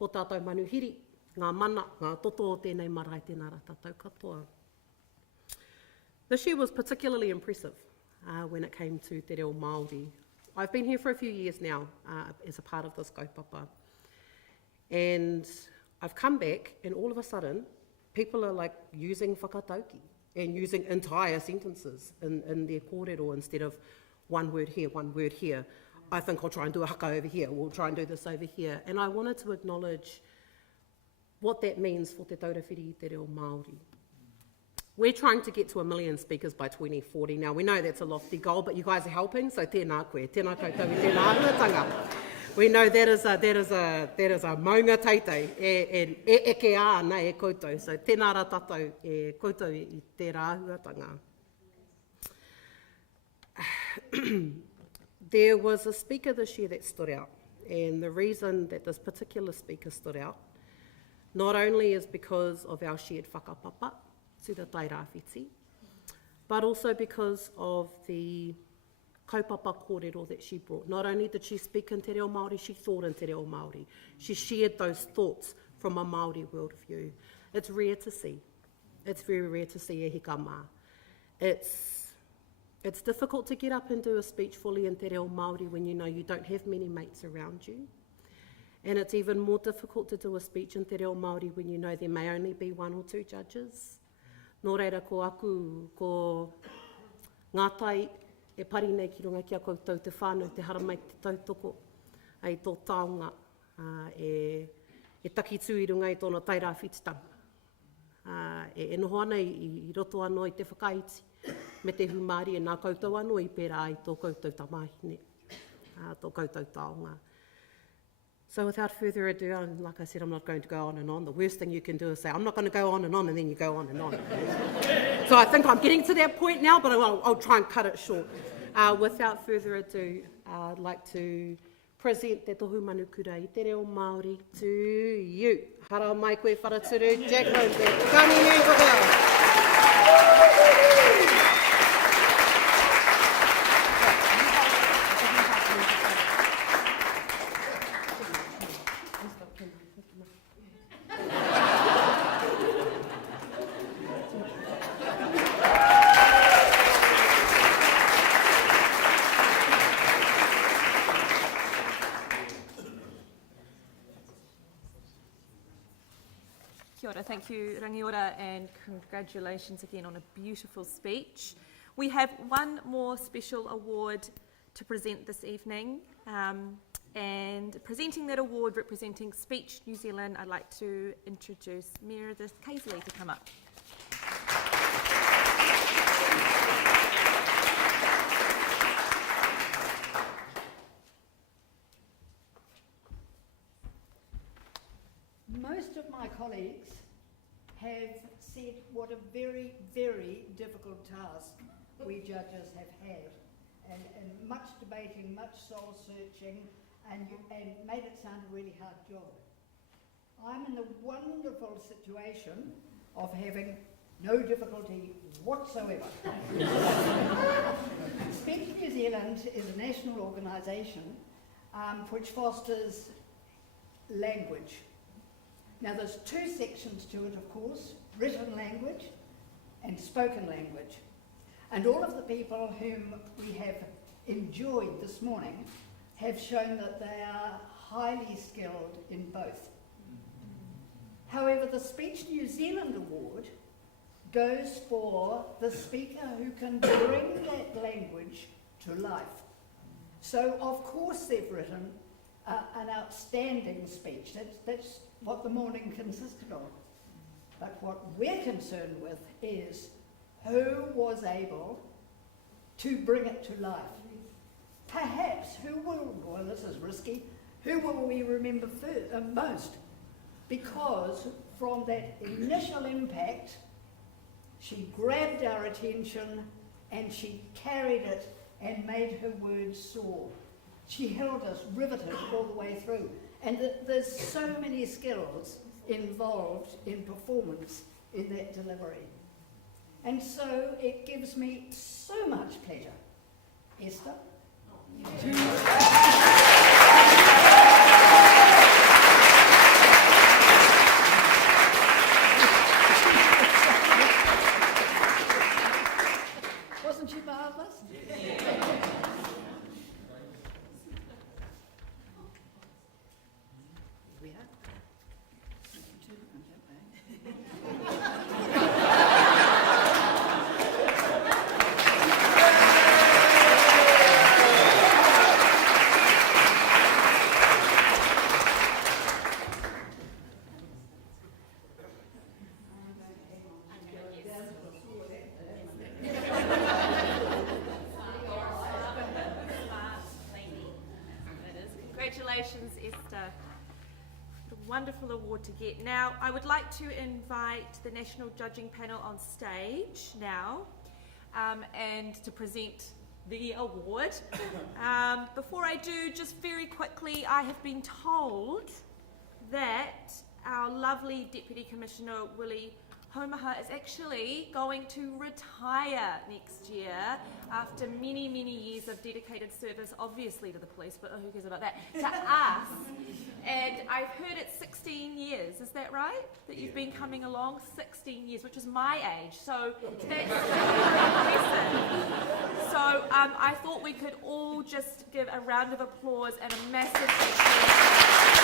o tātou manuhiri, ngā mana, ngā toto o tēnei marae tēnā rā tātou katoa. This year was particularly impressive when it came to Te Reo Māori. I've been here for a few years now as a part of this kaupapa. And I've come back and all of a sudden, people are like using whakatauki and using entire sentences in their kōrero instead of one word here, one word here. I think I'll try and do a haka over here, we'll try and do this over here. And I wanted to acknowledge what that means for Te Taurawhiri i Te Reo Māori. We're trying to get to 1 million speakers by 2040. Now, we know that's a lofty goal, but you guys are helping, so tēnā koe, tēnā koutou i tēnā ahuatanga. We know that is a maunga teitei, e eke āna e koutou, so tēnā rā tātou e koutou i tērā ahuatanga. There was a speaker this year that stood out, and the reason that this particular speaker stood out not only is because of our shared whakapapa, to the Tai Rāwhiti, but also because of the kaupapa kōrero that she brought. Not only did she speak in Te Reo Māori, she thought in Te Reo Māori. She shared those thoughts from a Māori worldview. It's rare to see. It's very rare to see e hika mā. It's difficult to get up and do a speech fully in Te Reo Māori when you know you don't have many mates around you. And it's even more difficult to do a speech in Te Reo Māori when you know there may only be 1 or 2 judges. Nō reira, ko aku, ko ngā tai e pari nei ki runga ki a koutou te whānau, te hara mai te tautoko, ai tō taonga, e taki tū i runga i tōna Tai Rāwhititanga. E noho ana i roto anō i te whakaiti, me te humari e nā koutou anō i pērā i tō koutou tamahine, tō koutou taonga. So without further ado, like I said, I'm not going to go on and on. The worst thing you can do is say, I'm not going to go on, and then you go on and on. So I think I'm getting to that point now, but I'll try and cut it short. Without further ado, I'd like to present Te Tohu Manukura i Te Reo Māori to you. Hara mai koe wharaturu, Jack Lundberg. Kani me whakao. Kia ora, thank you Rangiora, and congratulations again on a beautiful speech. We have one more special award to present this evening, and presenting that award representing Speech New Zealand, I'd like to introduce Meredith Casely to come up. Most of my colleagues have said what a very, very difficult task we judges have had, and much debating, much soul searching, and made it sound a really hard job. I'm in the wonderful situation of having no difficulty whatsoever. Speech New Zealand is a national organisation which fosters language. Now there's 2 sections to it, of course, written language and spoken language. And all of the people whom we have enjoyed this morning have shown that they are highly skilled in both. However, the Speech New Zealand Award goes for the speaker who can bring that language to life. So, of course, they've written an outstanding speech. That's what the morning consisted of. But what we're concerned with is who was able to bring it to life. Perhaps who will, well this is risky, who will we remember most? Because from that initial impact, she grabbed our attention and she carried it and made her words soar. She held us riveted all the way through. And there's so many skills involved in performance in that delivery. And so it gives me so much pleasure, Esther, Congratulations, Esther. What a wonderful award to get. Now, I would like to invite the National Judging Panel on stage now and to present the award. Before I do, just very quickly, I have been told that our lovely Deputy Commissioner Willie Homaha is actually going to retire next year after many, many years of dedicated service, obviously to the police, but who cares about that, to us. And I've heard it's 16 years, is that right? That you've been coming along 16 years, which is my age, so that's impressive. So I thought we could all just give a round of applause and a massive thank you.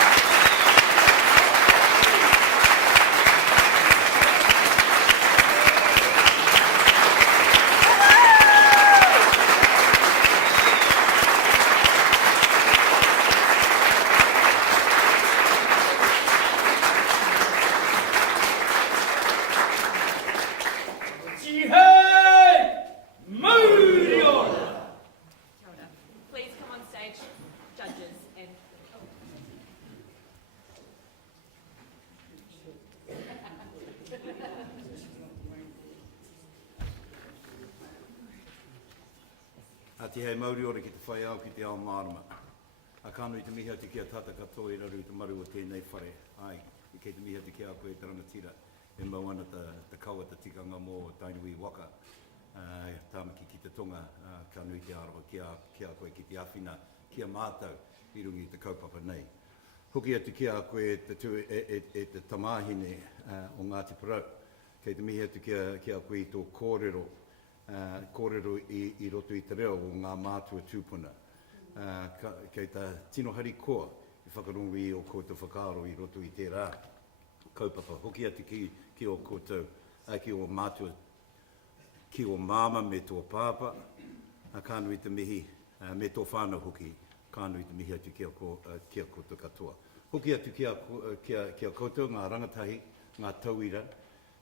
Please come on stage, judges, and Ati hei Māori ora ki te whai au ki te ao mārama. A kānui te mihi te kia tata katoa I raru I te maru o tēnei whare. Ai, I kei te mihi te kia koe te rangatira. E mau ana te kaua te tikanga mō Tainui Waka. Tāmaki ki te tonga, kānui te aroha kia koe ki te awhina, kia mātau I rungi te kaupapa nei. Hoki atu kia koe te te tamāhine o Ngāti Porou. Kei te mihi atu kia koe I tō kōrero. Kōrero I roto I te reo o ngā mātua tūpuna. Kei tā tino hari koa I whakarungu I o koutou whakaaro I roto I te rā. Kaupapa, hoki atu ki o koutou, ki o mātua, ki o māma me tō pāpa, kānui te mihi, me tō whānau hoki, kānui te mihi atu kia koutou katoa. Hoki atu kia koutou, ngā rangatahi, ngā tauira,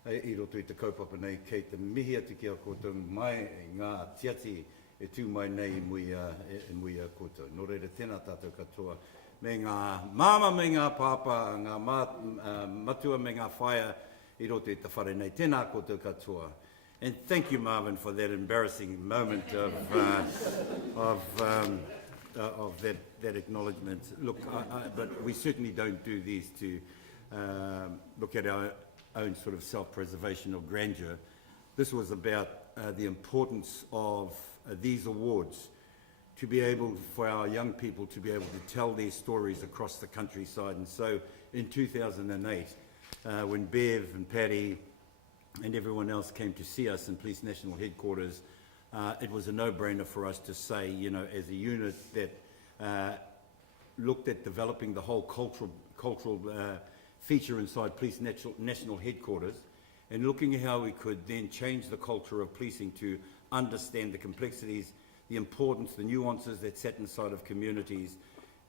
I roto I te kaupapa nei, kei te mihi atu kia koutou mai ngā tiati e tū mai nei I mui a koutou. Nō reira tēnā tātou katoa, me ngā māma me ngā pāpa, ngā matua me ngā whaia I roto I te whare nei. Tēnā koutou katoa. And thank you, Marvin, for that embarrassing moment of that acknowledgement. Look, but we certainly don't do these to look at our own sort of self-preservation or grandeur. This was about the importance of these awards to be able, for our young people to be able to tell their stories across the countryside. And so in 2008, when Bev and Patty and everyone else came to see us in Police National Headquarters, it was a no-brainer for us to say, you know, as a unit that looked at developing the whole cultural feature inside Police National Headquarters and looking at how we could then change the culture of policing to understand the complexities, the importance, the nuances that sat inside of communities.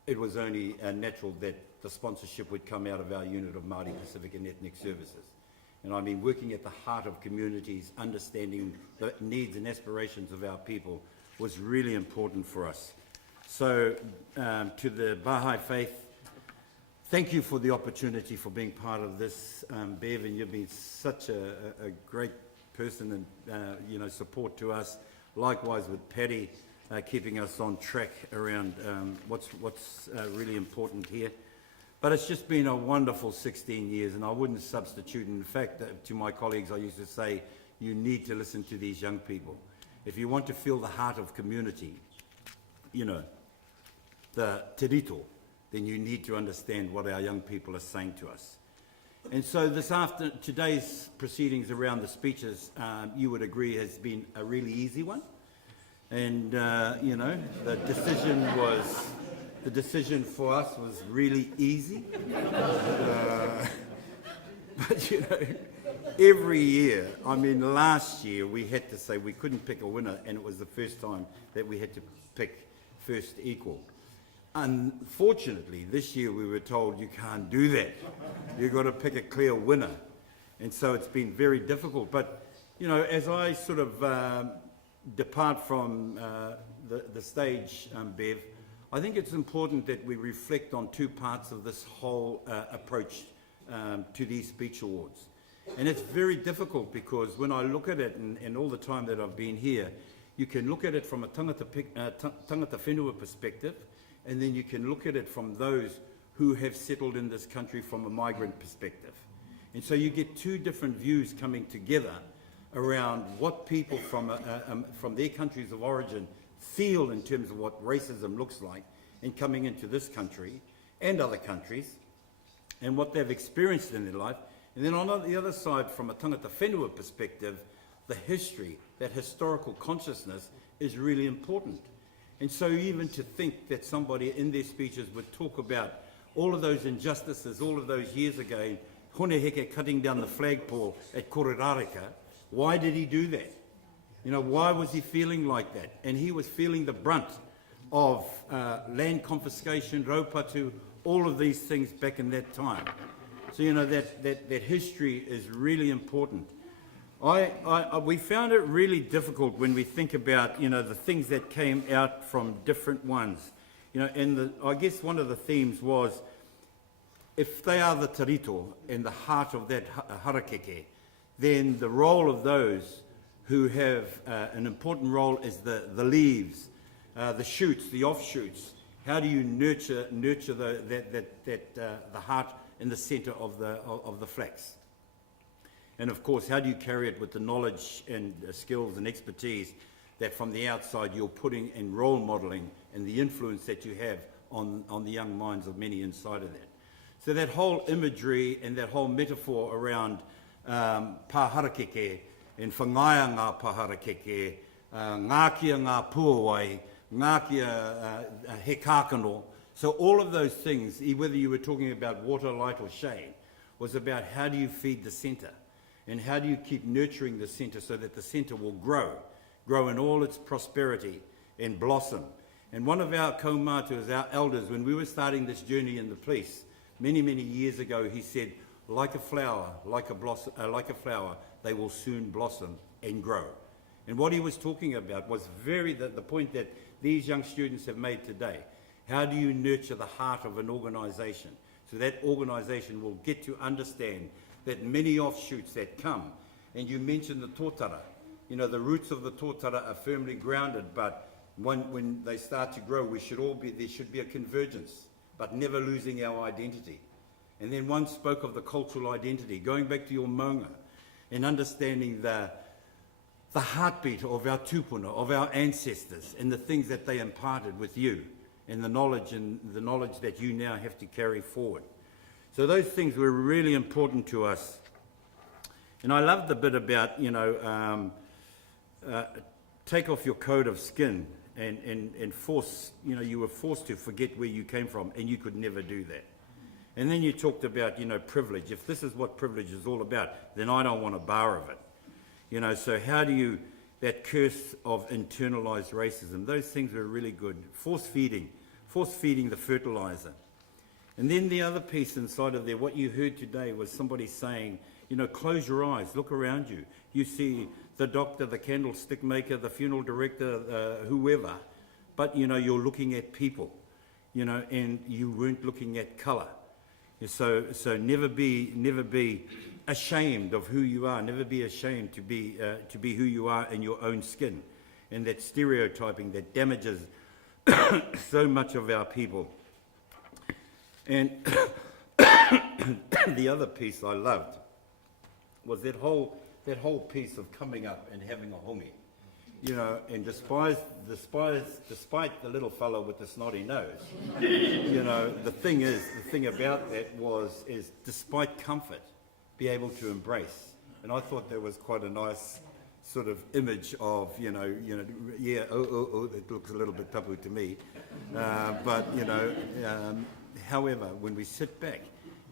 It was only natural that the sponsorship would come out of our unit of Māori Pacific and Ethnic Services. And I mean, working at the heart of communities, understanding the needs and aspirations of our people was really important for us. So to the Baha'i faith, thank you for the opportunity for being part of this, Bev, and you've been such a great person and support to us. Likewise with Patty, keeping us on track around what's really important here. But it's just been a wonderful 16 years, and I wouldn't substitute. In fact, to my colleagues, I used to say, you need to listen to these young people. If you want to feel the heart of community, you know, the te rito, then you need to understand what our young people are saying to us. And so today's proceedings around the speeches, you would agree, has been a really easy one. And, the decision for us was really easy. But, every year, I mean, last year we had to say we couldn't pick a winner, and it was the first time that we had to pick first equal. Unfortunately, this year we were told you can't do that. You've got to pick a clear winner. And so it's been very difficult. But, as I sort of depart from the stage, Bev, I think it's important that we reflect on two parts of this whole approach to these speech awards. And it's very difficult because when I look at it, and all the time that I've been here, you can look at it from a tangata whenua perspective, and then you can look at it from those who have settled in this country from a migrant perspective. And so you get two different views coming together around what people from their countries of origin feel in terms of what racism looks like in coming into this country and other countries, and what they've experienced in their life. And then on the other side, from a tangata whenua perspective, the history, that historical consciousness is really important. And so even to think that somebody in their speeches would talk about all of those injustices all of those years ago, Honeheke cutting down the flagpole at Kororareka, why did he do that? You know, why was he feeling like that? And he was feeling the brunt of land confiscation, raupatu, all of these things back in that time. So, you know, that history is really important. We found it really difficult when we think about, you know, the things that came out from different ones. You know, and I guess one of the themes was, if they are the tarito and the heart of that harakeke, then the role of those who have an important role is the leaves, the shoots, the offshoots. How do you nurture the heart in the centre of the flax? And of course, how do you carry it with the knowledge and skills and expertise that from the outside you're putting in role modelling and the influence that you have on the young minds of many inside of that? So that whole imagery and that whole metaphor around pāharakeke and whangaia ngā pāharakeke, ngākia ngā puawai, ngākia he kākano. So all of those things, whether you were talking about water, light or shade, was about how do you feed the centre and how do you keep nurturing the centre so that the centre will grow in all its prosperity and blossom. And one of our kaumātuas, our elders, when we were starting this journey in the police, many, many years ago, he said, like a flower, they will soon blossom and grow. And what he was talking about was the point that these young students have made today. How do you nurture the heart of an organisation so that organisation will get to understand that many offshoots that come, and you mentioned the tōtara, you know, the roots of the tōtara are firmly grounded, but when they start to grow, there should be a convergence, but never losing our identity. And then one spoke of the cultural identity, going back to your maunga, and understanding the heartbeat of our tupuna, of our ancestors, and the things that they imparted with you, and the knowledge that you now have to carry forward. So those things were really important to us. And I love the bit about, you know, take off your coat of skin and force, you know, you were forced to forget where you came from, and you could never do that. And then you talked about, you know, privilege. If this is what privilege is all about, then I don't want a bar of it. You know, so how do you, that curse of internalized racism, those things were really good. Force feeding the fertilizer. And then the other piece inside of there, what you heard today was somebody saying, you know, close your eyes, look around you. You see the doctor, the candlestick maker, the funeral director, whoever, but, you know, you're looking at people, you know, and you weren't looking at colour. So never be ashamed of who you are. Never be ashamed to be who you are in your own skin. And that stereotyping that damages so much of our people. And the other piece I loved was that whole piece of coming up and having a hongi. You know, and despite the little fellow with the snotty nose, you know, the thing about that is despite comfort, be able to embrace. And I thought that was quite a nice sort of image of, it looks a little bit tapu to me. But, you know, however, when we sit back,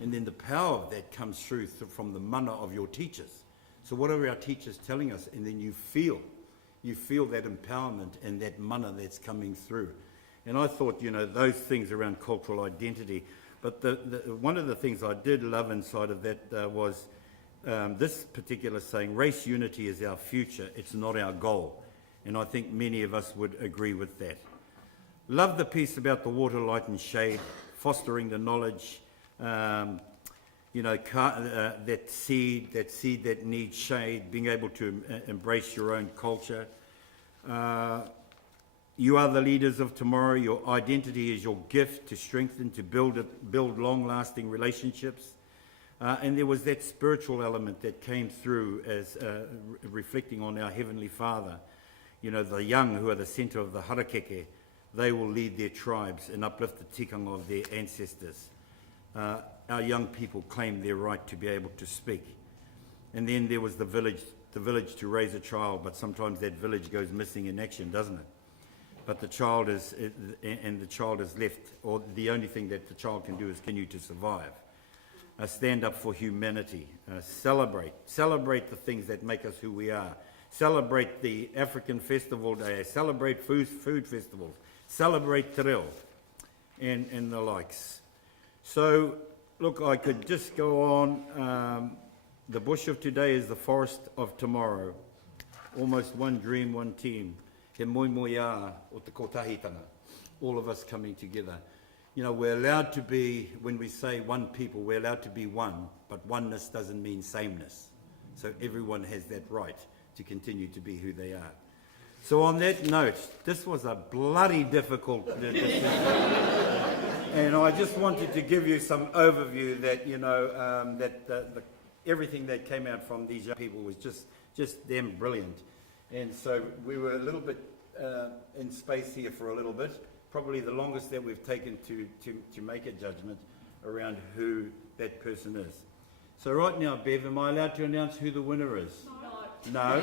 and then the power of that comes through from the mana of your teachers. So what are our teachers telling us? And then you feel that empowerment and that mana that's coming through. And I thought, you know, those things around cultural identity. But one of the things I did love inside of that was this particular saying, race unity is our future, it's not our goal. And I think many of us would agree with that. Love the piece about the water, light and shade, fostering the knowledge, that seed that needs shade, being able to embrace your own culture. You are the leaders of tomorrow. Your identity is your gift to strengthen, to build long-lasting relationships. And there was that spiritual element that came through as reflecting on our Heavenly Father. You know, the young who are the centre of the harakeke, they will lead their tribes and uplift the tikanga of their ancestors. Our young people claim their right to be able to speak. And then there was the village to raise a child, but sometimes that village goes missing in action, doesn't it? But the child is left, or the only thing that the child can do is continue to survive. Stand up for humanity. Celebrate the things that make us who we are. Celebrate the African Festival Day. Celebrate food festivals. Celebrate te reo and the likes. So, look, I could just go on. The bush of today is the forest of tomorrow. Almost one dream, one team. He moi moi a o te kotahitanga. All of us coming together. You know, we're allowed to be, when we say one people, we're allowed to be one, but oneness doesn't mean sameness. So everyone has that right to continue to be who they are. So on that note, this was a bloody difficult decision. And I just wanted to give you some overview that, you know, everything that came out from these young people was just damn brilliant. And so we were a little bit in space here for a little bit. Probably the longest that we've taken to make a judgment around who that person is. So right now, Bev, am I allowed to announce who the winner is? No.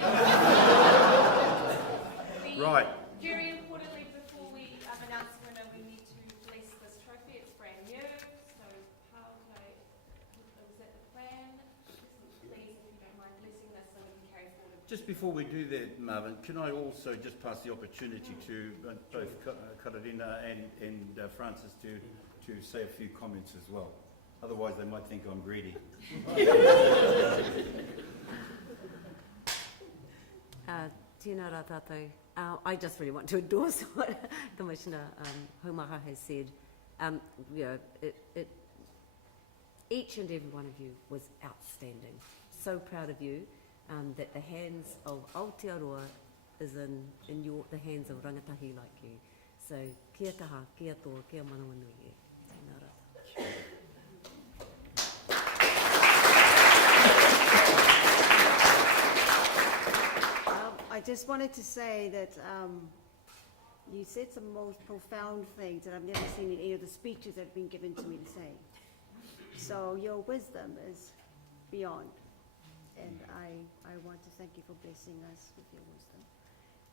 Right. Very importantly, before we announce the winner, we need to bless this trophy. It's brand new, so how can I, is that the plan? Please, if you don't mind blessing this so we can carry forward. Just before we do that, Marvin, can I also just pass the opportunity to both Kararina and Francis to say a few comments as well. Otherwise, they might think I'm greedy. Tēnā rā tātou. I just really want to endorse what Commissioner Haumaha has said. Each and every one of you was outstanding. So proud of you. That the hands of Aotearoa is in the hands of rangatahi like you. So, kia kaha, kia toa, kia manawa nui e. Tēnā rā. I just wanted to say that you said some most profound things that I've never seen in any of the speeches that have been given to me to say. So your wisdom is beyond. And I want to thank you for blessing us with your wisdom.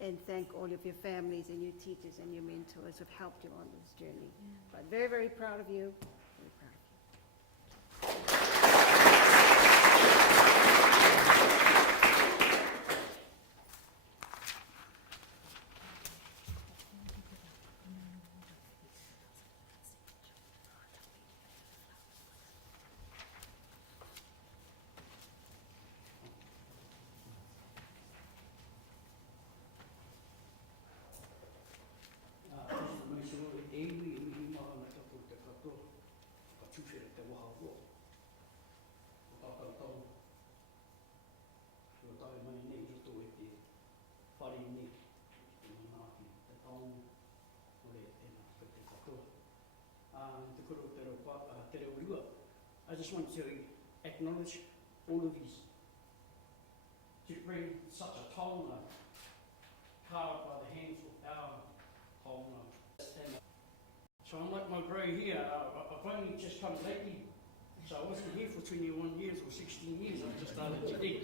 And thank all of your families and your teachers and your mentors who have helped you on this journey. But very, very proud of you. Very proud of you. I just want to acknowledge all of these to bring such a taonga carved by the hands of our taonga. So unlike my bro here, I've only just come lately, so I wasn't here for 21 years or 16 years, I just started today.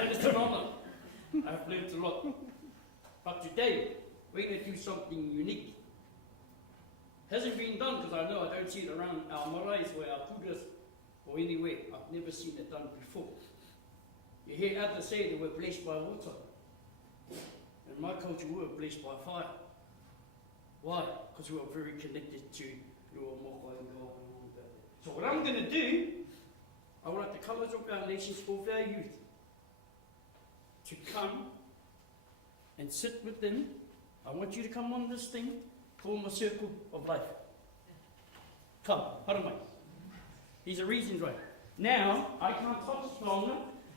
And it's an honour. I've learned a lot. But today, we're going to do something unique. Hasn't been done because I know I don't see it around our maraes or our puras or anywhere. I've never seen it done before. You hear others say that we're blessed by water. In my culture, we were blessed by fire. Why? Because we were very connected to Rua Moko and God and all that. So what I'm going to do, I want the colours of our nations for our youth to come and sit within I want you to come on this thing, form a circle of life. Come, haramai. These are reasons why. Now, I can't touch this longer.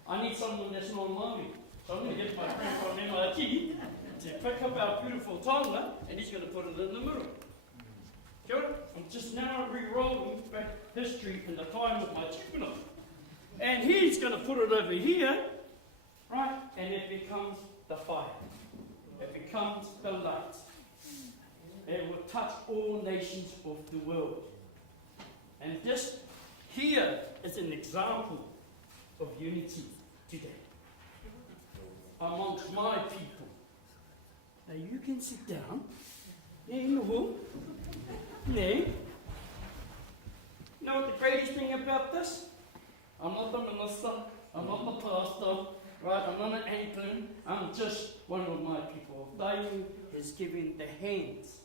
I need someone that's non-Māori. So I'm going to get my friend from MIT to pick up our beautiful taonga, and he's going to put it in the middle. Kia ora. I'm just now re-rolling back history in the time of my tupuna. And he's going to put it over here, right? And it becomes the fire. It becomes the light. It will touch all nations of the world. And this here is an example of unity today amongst my people. Now you can sit down. You know what the greatest thing about this? I'm not the minister, I'm not the pastor, right? I'm not an Anglican, I'm just one of my people. Tainu is giving the hands.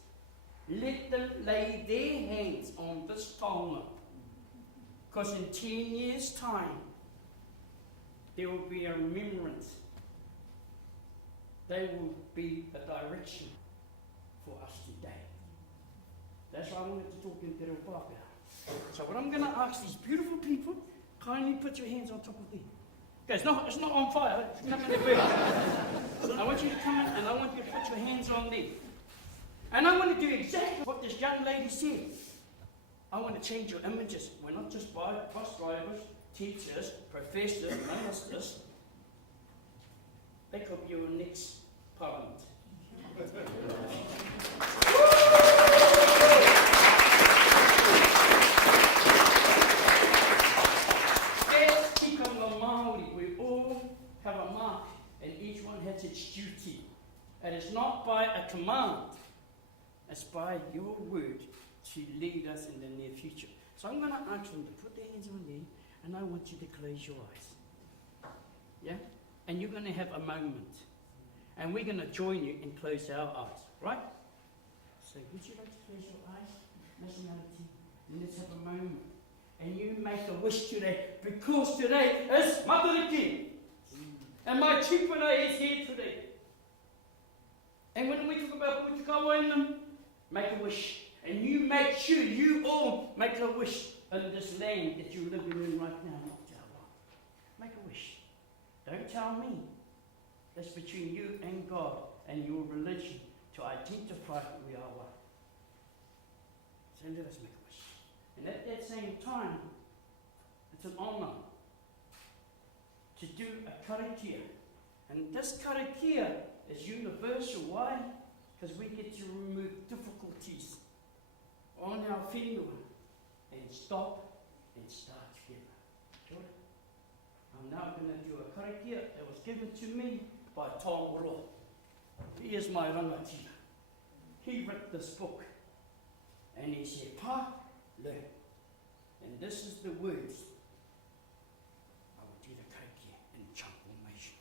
Let them lay their hands on this taonga. Because in 10 years' time, there will be a remembrance. They will be a direction for us today. That's why I wanted to talk in Te Reo Pāpea. So what I'm going to ask these beautiful people, kindly put your hands on top of them. Okay, it's not on fire. Come in there. I want you to come in and I want you to put your hands on them. And I want to do exactly what this young lady said. I want to change your images. We're not just bus drivers, teachers, professors, ministers. They could be your next parliament. That's tikanga Māori. We all have a mark and each one has its duty. And it's not by a command, it's by your word to lead us in the near future. So I'm going to ask them to put their hands on there and I want you to close your eyes. Yeah? And you're going to have a moment. And we're going to join you and close our eyes. Right? So would you like to close your eyes? Nationality. And let's have a moment. And you make a wish today. Because today is Matariki. And my tupuna is here today. And when we talk about Putukawa, make a wish. And you make sure you all make a wish in this land that you're living in right now, Aotearoa. Make a wish. Don't tell me. That's between you and God and your religion to identify who we are one. So let us make a wish. And at that same time, it's an honour to do a karakia. And this karakia is universal. Why? Because we get to remove difficulties on our whenua and stop and start together. I'm now going to do a karakia that was given to me by Tom Roth. He is my rangatira. He wrote this book and he said, Pa, learn. And this is the words I will do the karakia in transformation.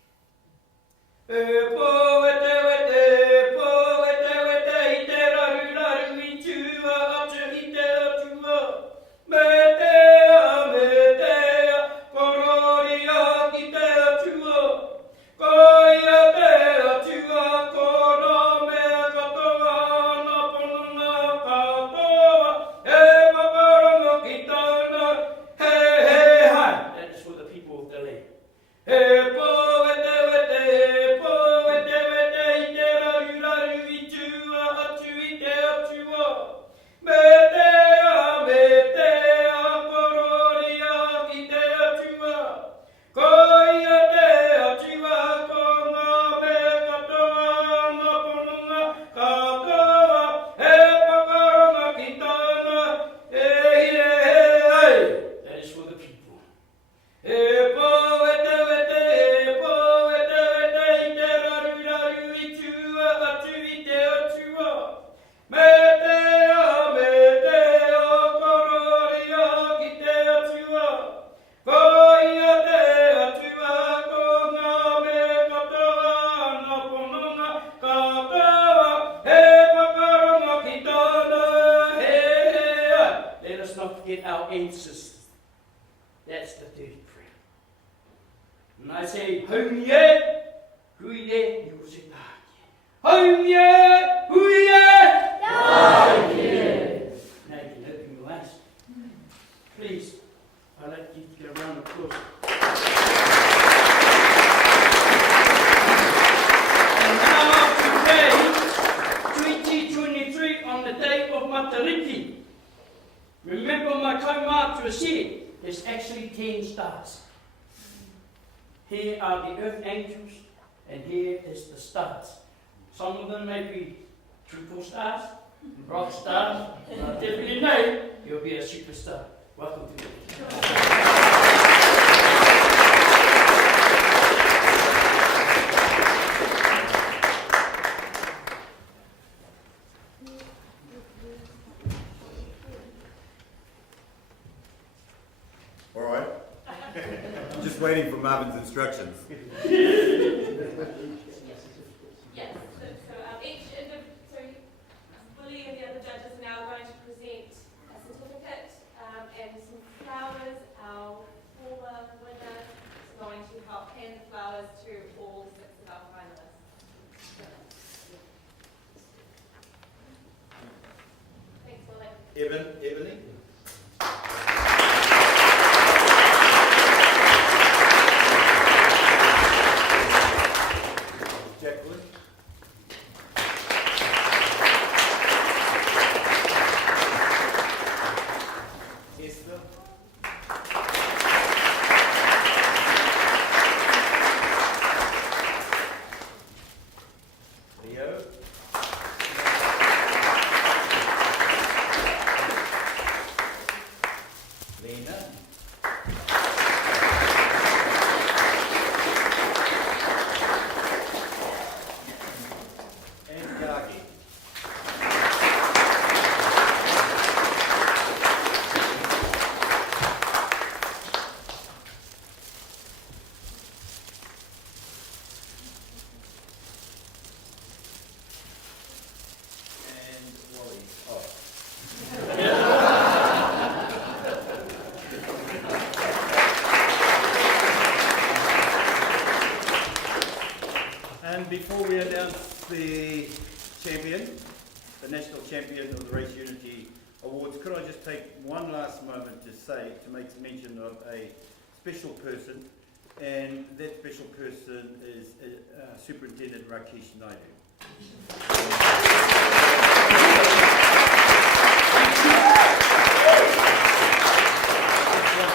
Our ancestors. That's the third prayer. And I say, home ye, hui ye, you say, home ye, Matariki. Remember my kaumātua said, there's actually 10 stars. Here are the earth angels, and here is the stars. Some of them may be triple stars, rock stars, but I definitely know you'll be a superstar. Welcome to the All right. Just waiting for Marvin's instructions. Yes, so Willie and the other judges are now going to present a certificate and some flowers. Our former winner is going to help hand the flowers to all 6 of our finalists. Thanks, Willie. Ebony? Jacqueline? Esther? Leo? Lena? And Yagi. And Wally. Oh. And before we announce the champion, the national champion of the Race Unity Awards, could I just take one last moment to make mention of a special person, and that special person is Superintendent Rakesh Naidu.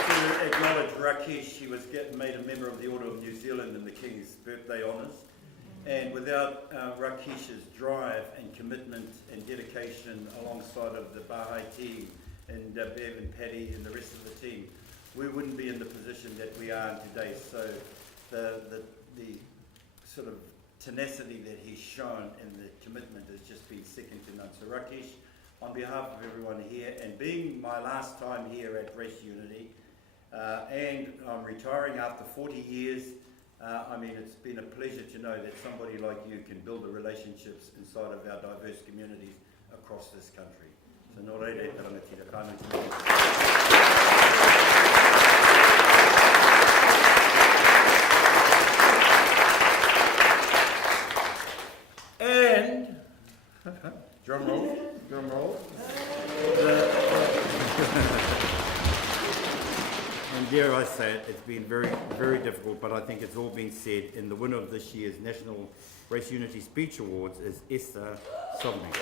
To acknowledge Rakesh, he was made a member of the Order of New Zealand in the King's birthday honours, and without Rakesh's drive and commitment and dedication alongside of the Bahai team and Bev and Paddy and the rest of the team, we wouldn't be in the position that we are in today. So the sort of tenacity that he's shown and the commitment has just been second to none. So Rakesh, on behalf of everyone here, and being my last time here at Race Unity, and I'm retiring after 40 years, I mean, it's been a pleasure to know that somebody like you can build the relationships inside of our diverse communities across this country. So nō reira e tarangatira kānui. And, drum roll. And dare I say it, it's been very, very difficult, but I think it's all been said. And the winner of this year's National Race Unity Speech Awards is Esther Sobnik.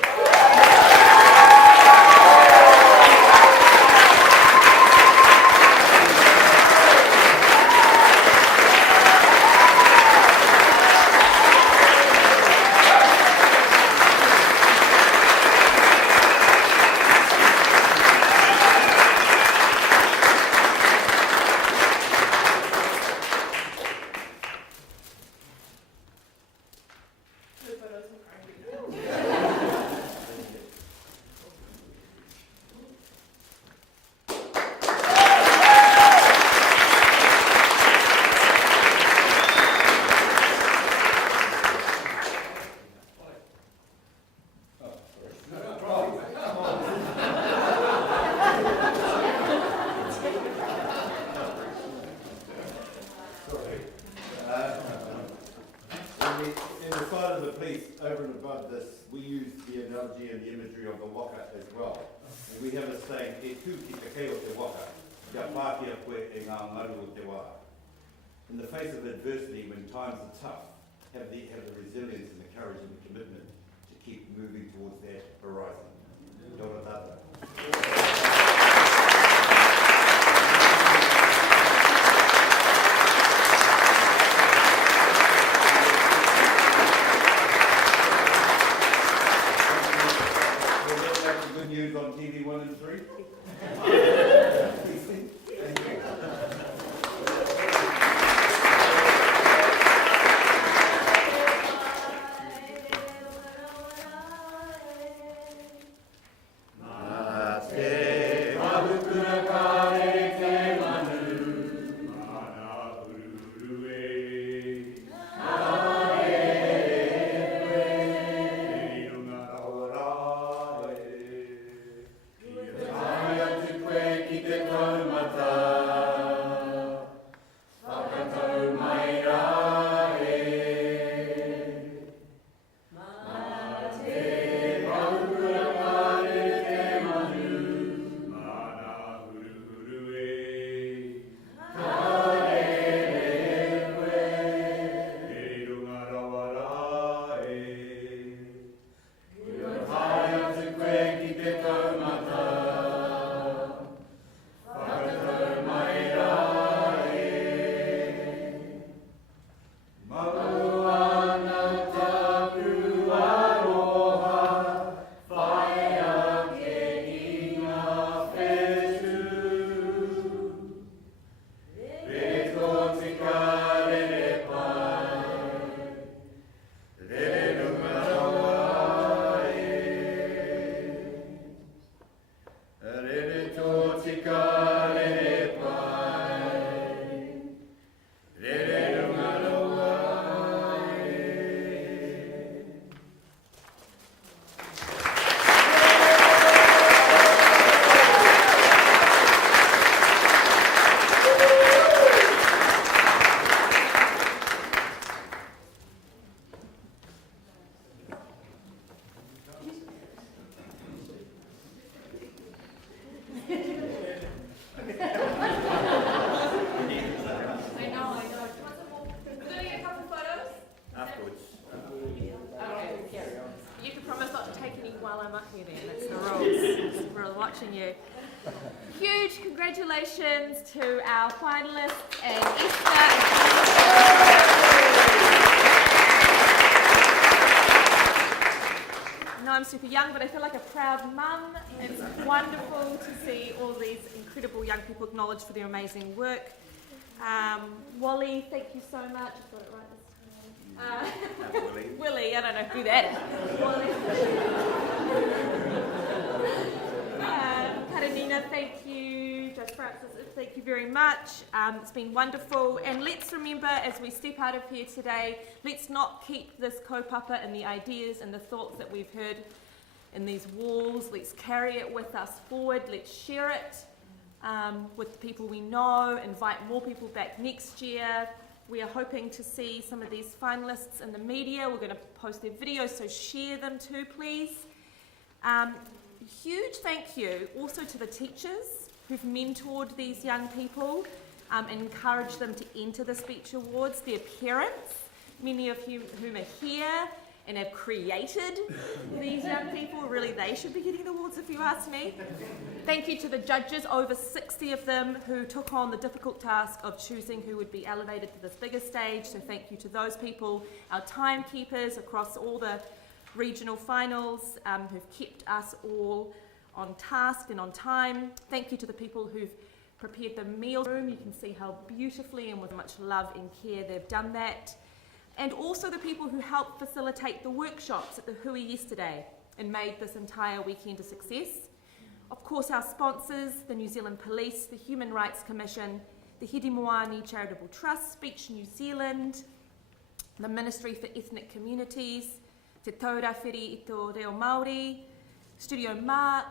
Over and above this, we use the analogy and the imagery of the waka as well. And we have a saying, e tū ki te kei o te waka, kia pākia koe e ngā ngaru o te wā. In the face of adversity, when times are tough, have the resilience and the courage and the commitment to keep moving towards that horizon. news on TV 1 and 3. Thank you. Huge congratulations to our finalists and Esther. I know I'm super young, but I feel like a proud mum. It's wonderful to see all these incredible young people acknowledged for their amazing work. Wally, thank you so much. I've got it right this time. Willie, I don't know who that is. Wally. Karanina, thank you. Judge Francis, thank you very much. It's been wonderful. And let's remember, as we step out of here today, let's not keep this kaupapa and the ideas and the thoughts that we've heard in these walls. Let's carry it with us forward. Let's share it with the people we know, invite more people back next year. We are hoping to see some of these finalists in the media. We're going to post their videos, so share them too, please. Huge thank you also to the teachers who've mentored these young people and encouraged them to enter the Speech Awards, their parents, many of whom are here and have created these young people. Really, they should be getting the awards if you ask me. Thank you to the judges, over 60 of them, who took on the difficult task of choosing who would be elevated to this bigger stage, so thank you to those people. Our timekeepers across all the regional finals who've kept us all on task and on time. Thank you to the people who've prepared the meal room. You can see how beautifully and with much love and care they've done that. And also the people who helped facilitate the workshops at the Hui yesterday and made this entire weekend a success. Of course, our sponsors, the New Zealand Police, the Human Rights Commission, the Hiri Moani Charitable Trust, Speech New Zealand, the Ministry for Ethnic Communities, Te Taura Whiri i Tō Reo Māori, Studio Mark,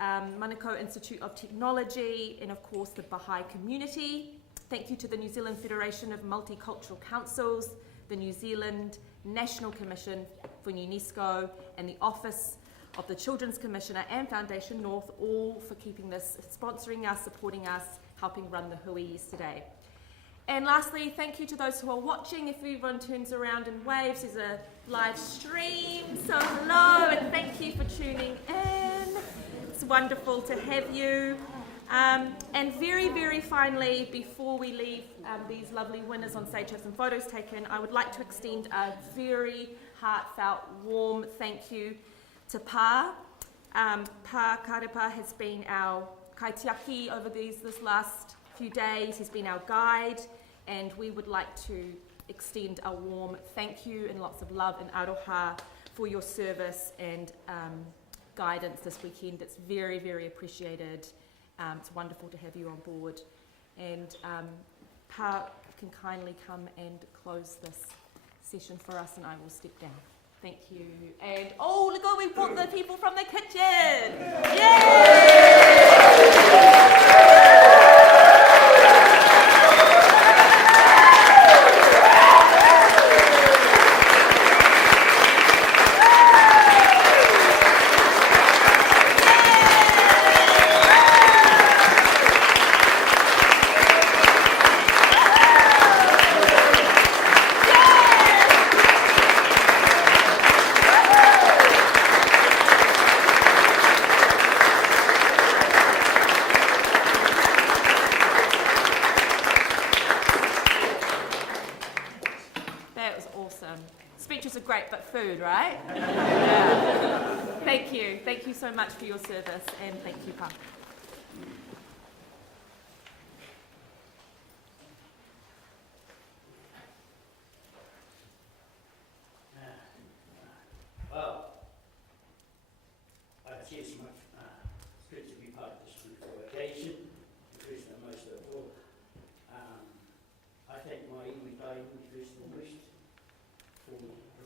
Manukau Institute of Technology, and of course the Baha'i community. Thank you to the New Zealand Federation of Multicultural Councils, the New Zealand National Commission for UNESCO, and the Office of the Children's Commissioner and Foundation North, all for keeping this, sponsoring us, supporting us, helping run the Hui yesterday. And lastly, thank you to those who are watching. If everyone turns around and waves, there's a live stream. So hello and thank you for tuning in. It's wonderful to have you. And very, very finally, before we leave these lovely winners on stage, have some photos taken, I would like to extend a very heartfelt, warm thank you to Pa, Pa Karepa has been our kaitiaki over this last few days. He's been our guide, and we would like to extend a warm thank you and lots of love and aroha for your service and guidance this weekend. It's very, very appreciated. It's wonderful to have you on board. And Pa can kindly come and close this session for us, and I will step down. Thank you. And oh, look, we brought the people from the kitchen. Speeches are great, but food, right? Yeah. Thank you. Thank you so much for your service, and thank you, Pa. Well, I see it's much it's good to be part of this wonderful occasion, because the most of all, I thank my iwi taiwi first and foremost for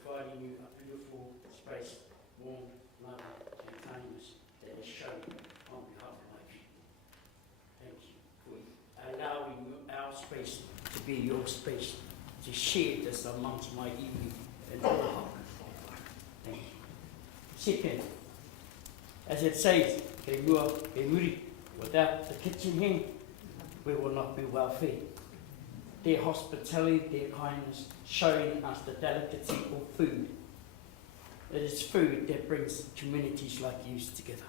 providing you a beautiful space, warm, love and kindness that is shown on behalf of my people. Thank you for allowing our space to be your space, to share this amongst my iwi and all. Thank you. Second, as it says, he mua, he muri, without the kitchen hen, we will not be well fed. Their hospitality, their kindness, showing us the delicacy of food. It is food that brings communities like yours together.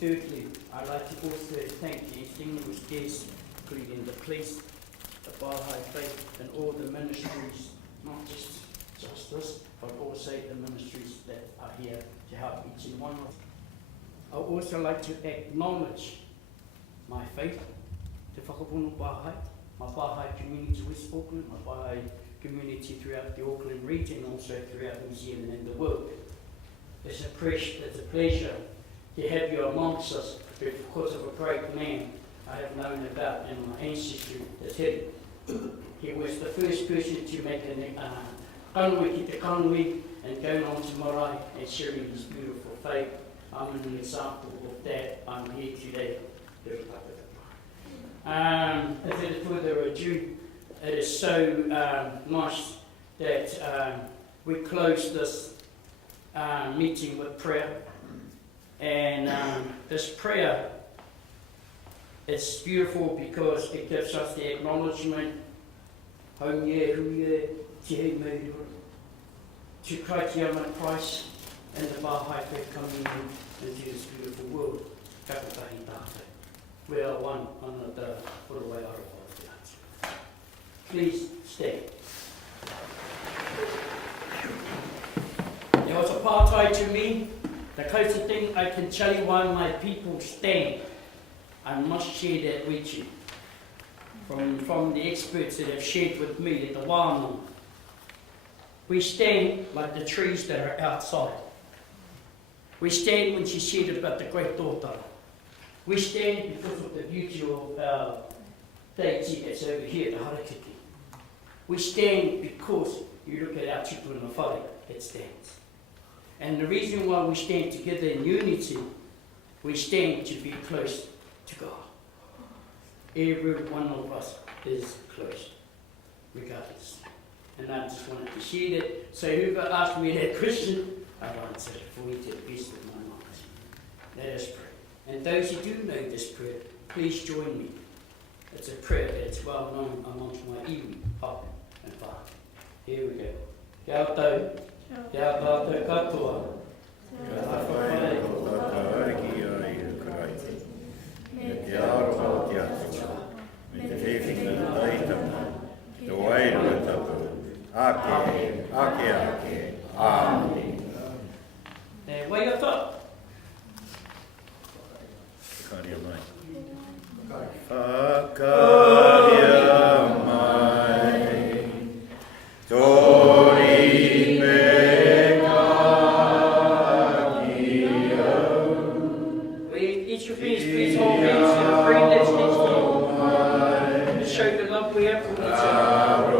Thirdly, I'd like to also thank the distinguished guests, including the police, the Bahai Faith, and all the ministries, not just this, but also the ministries that are here to help each and one of us. I would also like to acknowledge my faith, Te Whakapono Bahai, my Bahai community West Auckland, my Bahai community throughout the Auckland region, also throughout New Zealand and the world. It's a pleasure to have you amongst us because of a great man I have known about in my ancestry, that's him. He was the first person to make a kanui ki te kanui and going on to marae and sharing his beautiful faith. I'm an example of that. I'm here today. Without further ado, it is so nice that we close this meeting with prayer. And this prayer is beautiful because it gives us the acknowledgement, Haunye, Huye, Te Meiru, to Kaitiama Christ and the Bahai Faith coming into this beautiful world. Kakatahi tātou. We are one another for the way out of the answer. Please stay. There was apartheid to me. The closest thing I can tell you why my people stand. I must share that with you. From the experts that have shared with me at the Wānau. We stand like the trees that are outside. We stand when she said about the great daughter. We stand because of the beauty of our deity that's over here, the Harakiti. We stand because you look at our chipu and the whare that stands. And the reason why we stand together in unity, we stand to be close to God. Every one of us is close, regardless. And I just wanted to share that. So whoever asked me that question, I've answered it for you to the best of my knowledge. Let us pray. And those who do know this prayer, please join me. It's a prayer that's well known amongst my iwi, papa and whānau. Here we go. Kia tau, kia tātou katoa. Kia whawhai o tātou ariki ai Ukraiti. Me te aroha ki atua. Me te whiwhinga taitama. Te wairua tapu. Ake, ake, ake. Amen. Wai ata. Each of these, please hold hands to the friend that's next to you. To show the love we have for each other.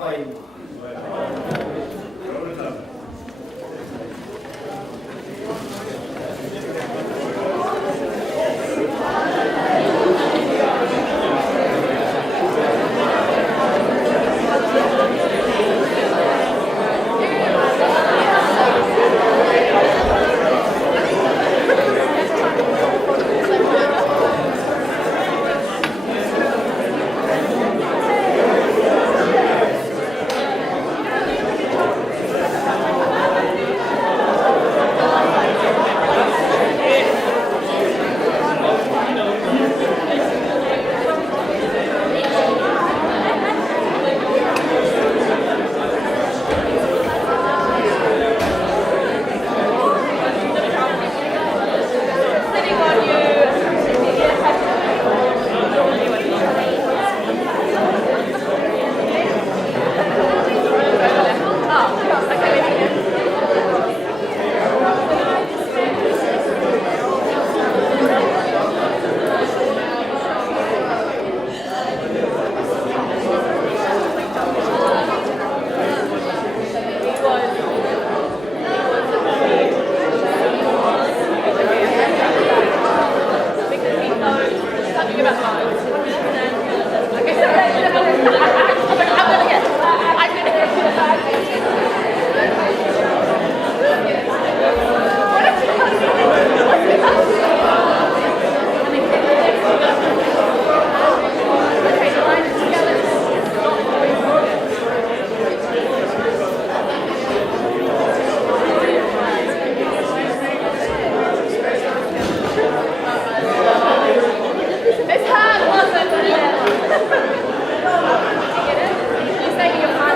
Pai.